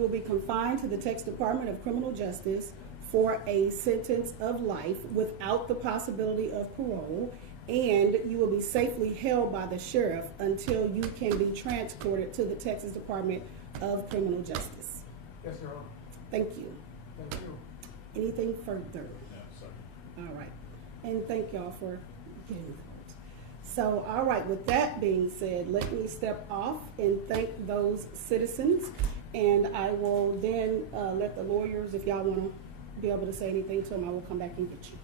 will be confined to the Texas Department of Criminal Justice for a sentence of life without the possibility of parole, and you will be safely held by the sheriff until you can be transported to the Texas Department of Criminal Justice. Yes, Your Honor. Thank you. Thank you. Anything further? No, sorry. All right. And thank y'all for getting that. So, all right, with that being said, let me step off and thank those citizens. And I will then let the lawyers, if y'all want to be able to say anything to them, I will come back and get you.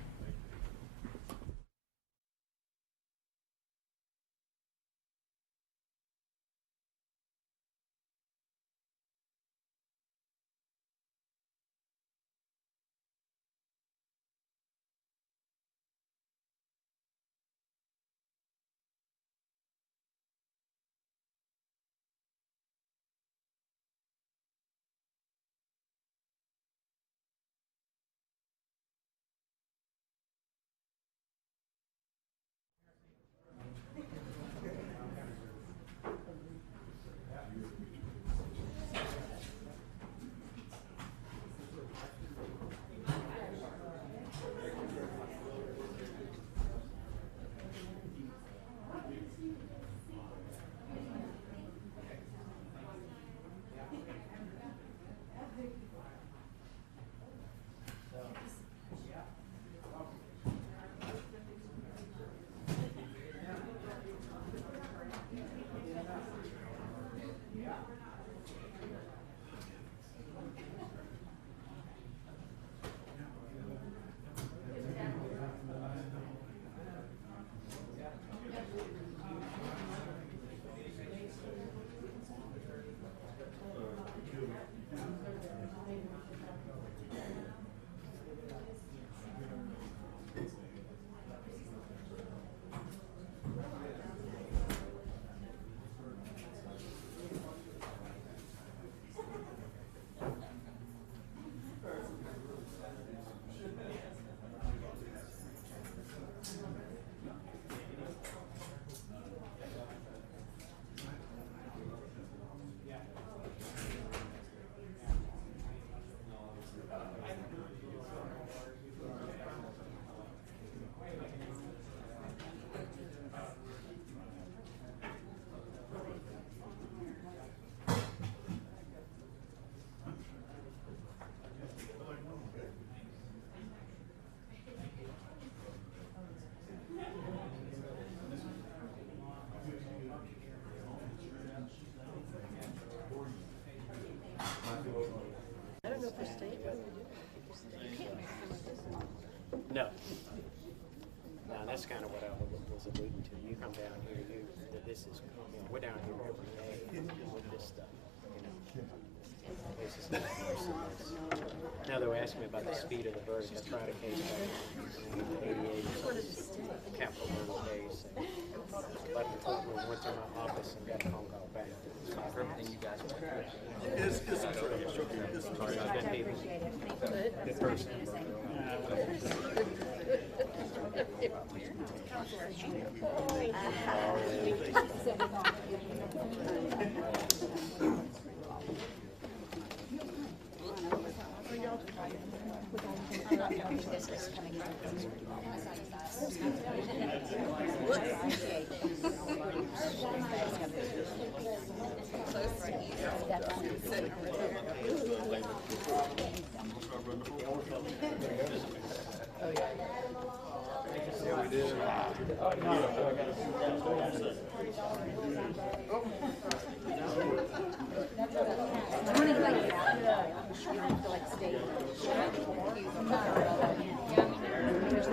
No. No, that's kind of what I was alluding to. You come down here, this is, we're down here every day with this stuff, This is not merciless. Now they were asking me about the speed of the verdict. I tried a case back in 88, capital murder case. Left the courtroom, went to my office and got a phone call back. For everything you guys want. I've been people. Good person.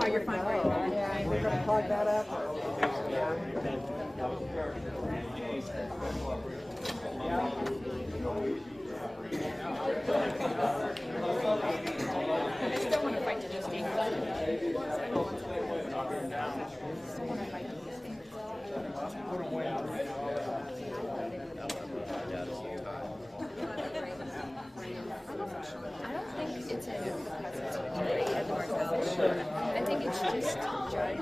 Oh, you're fine. Yeah, we're going to plug that up. I still want to fight to this game. I don't think it's a jury at the mortality. I think it's just judge.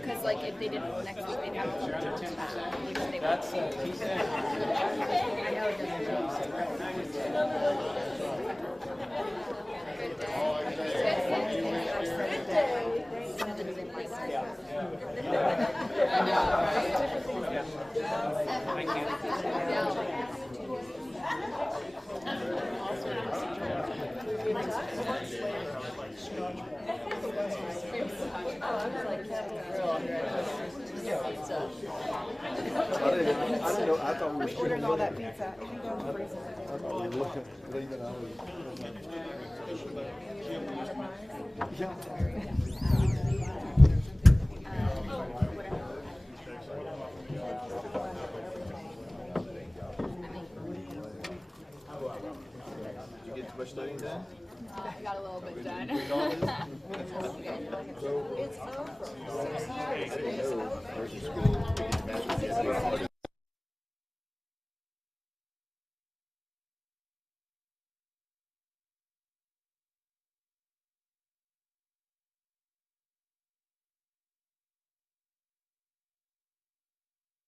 Because like if they did it next week, they'd have to which they That's, he said. I know it I didn't know, I thought we were. Ordering all that pizza. If you go to the freezer. I thought we were looking, leaving out. I got a little bit done.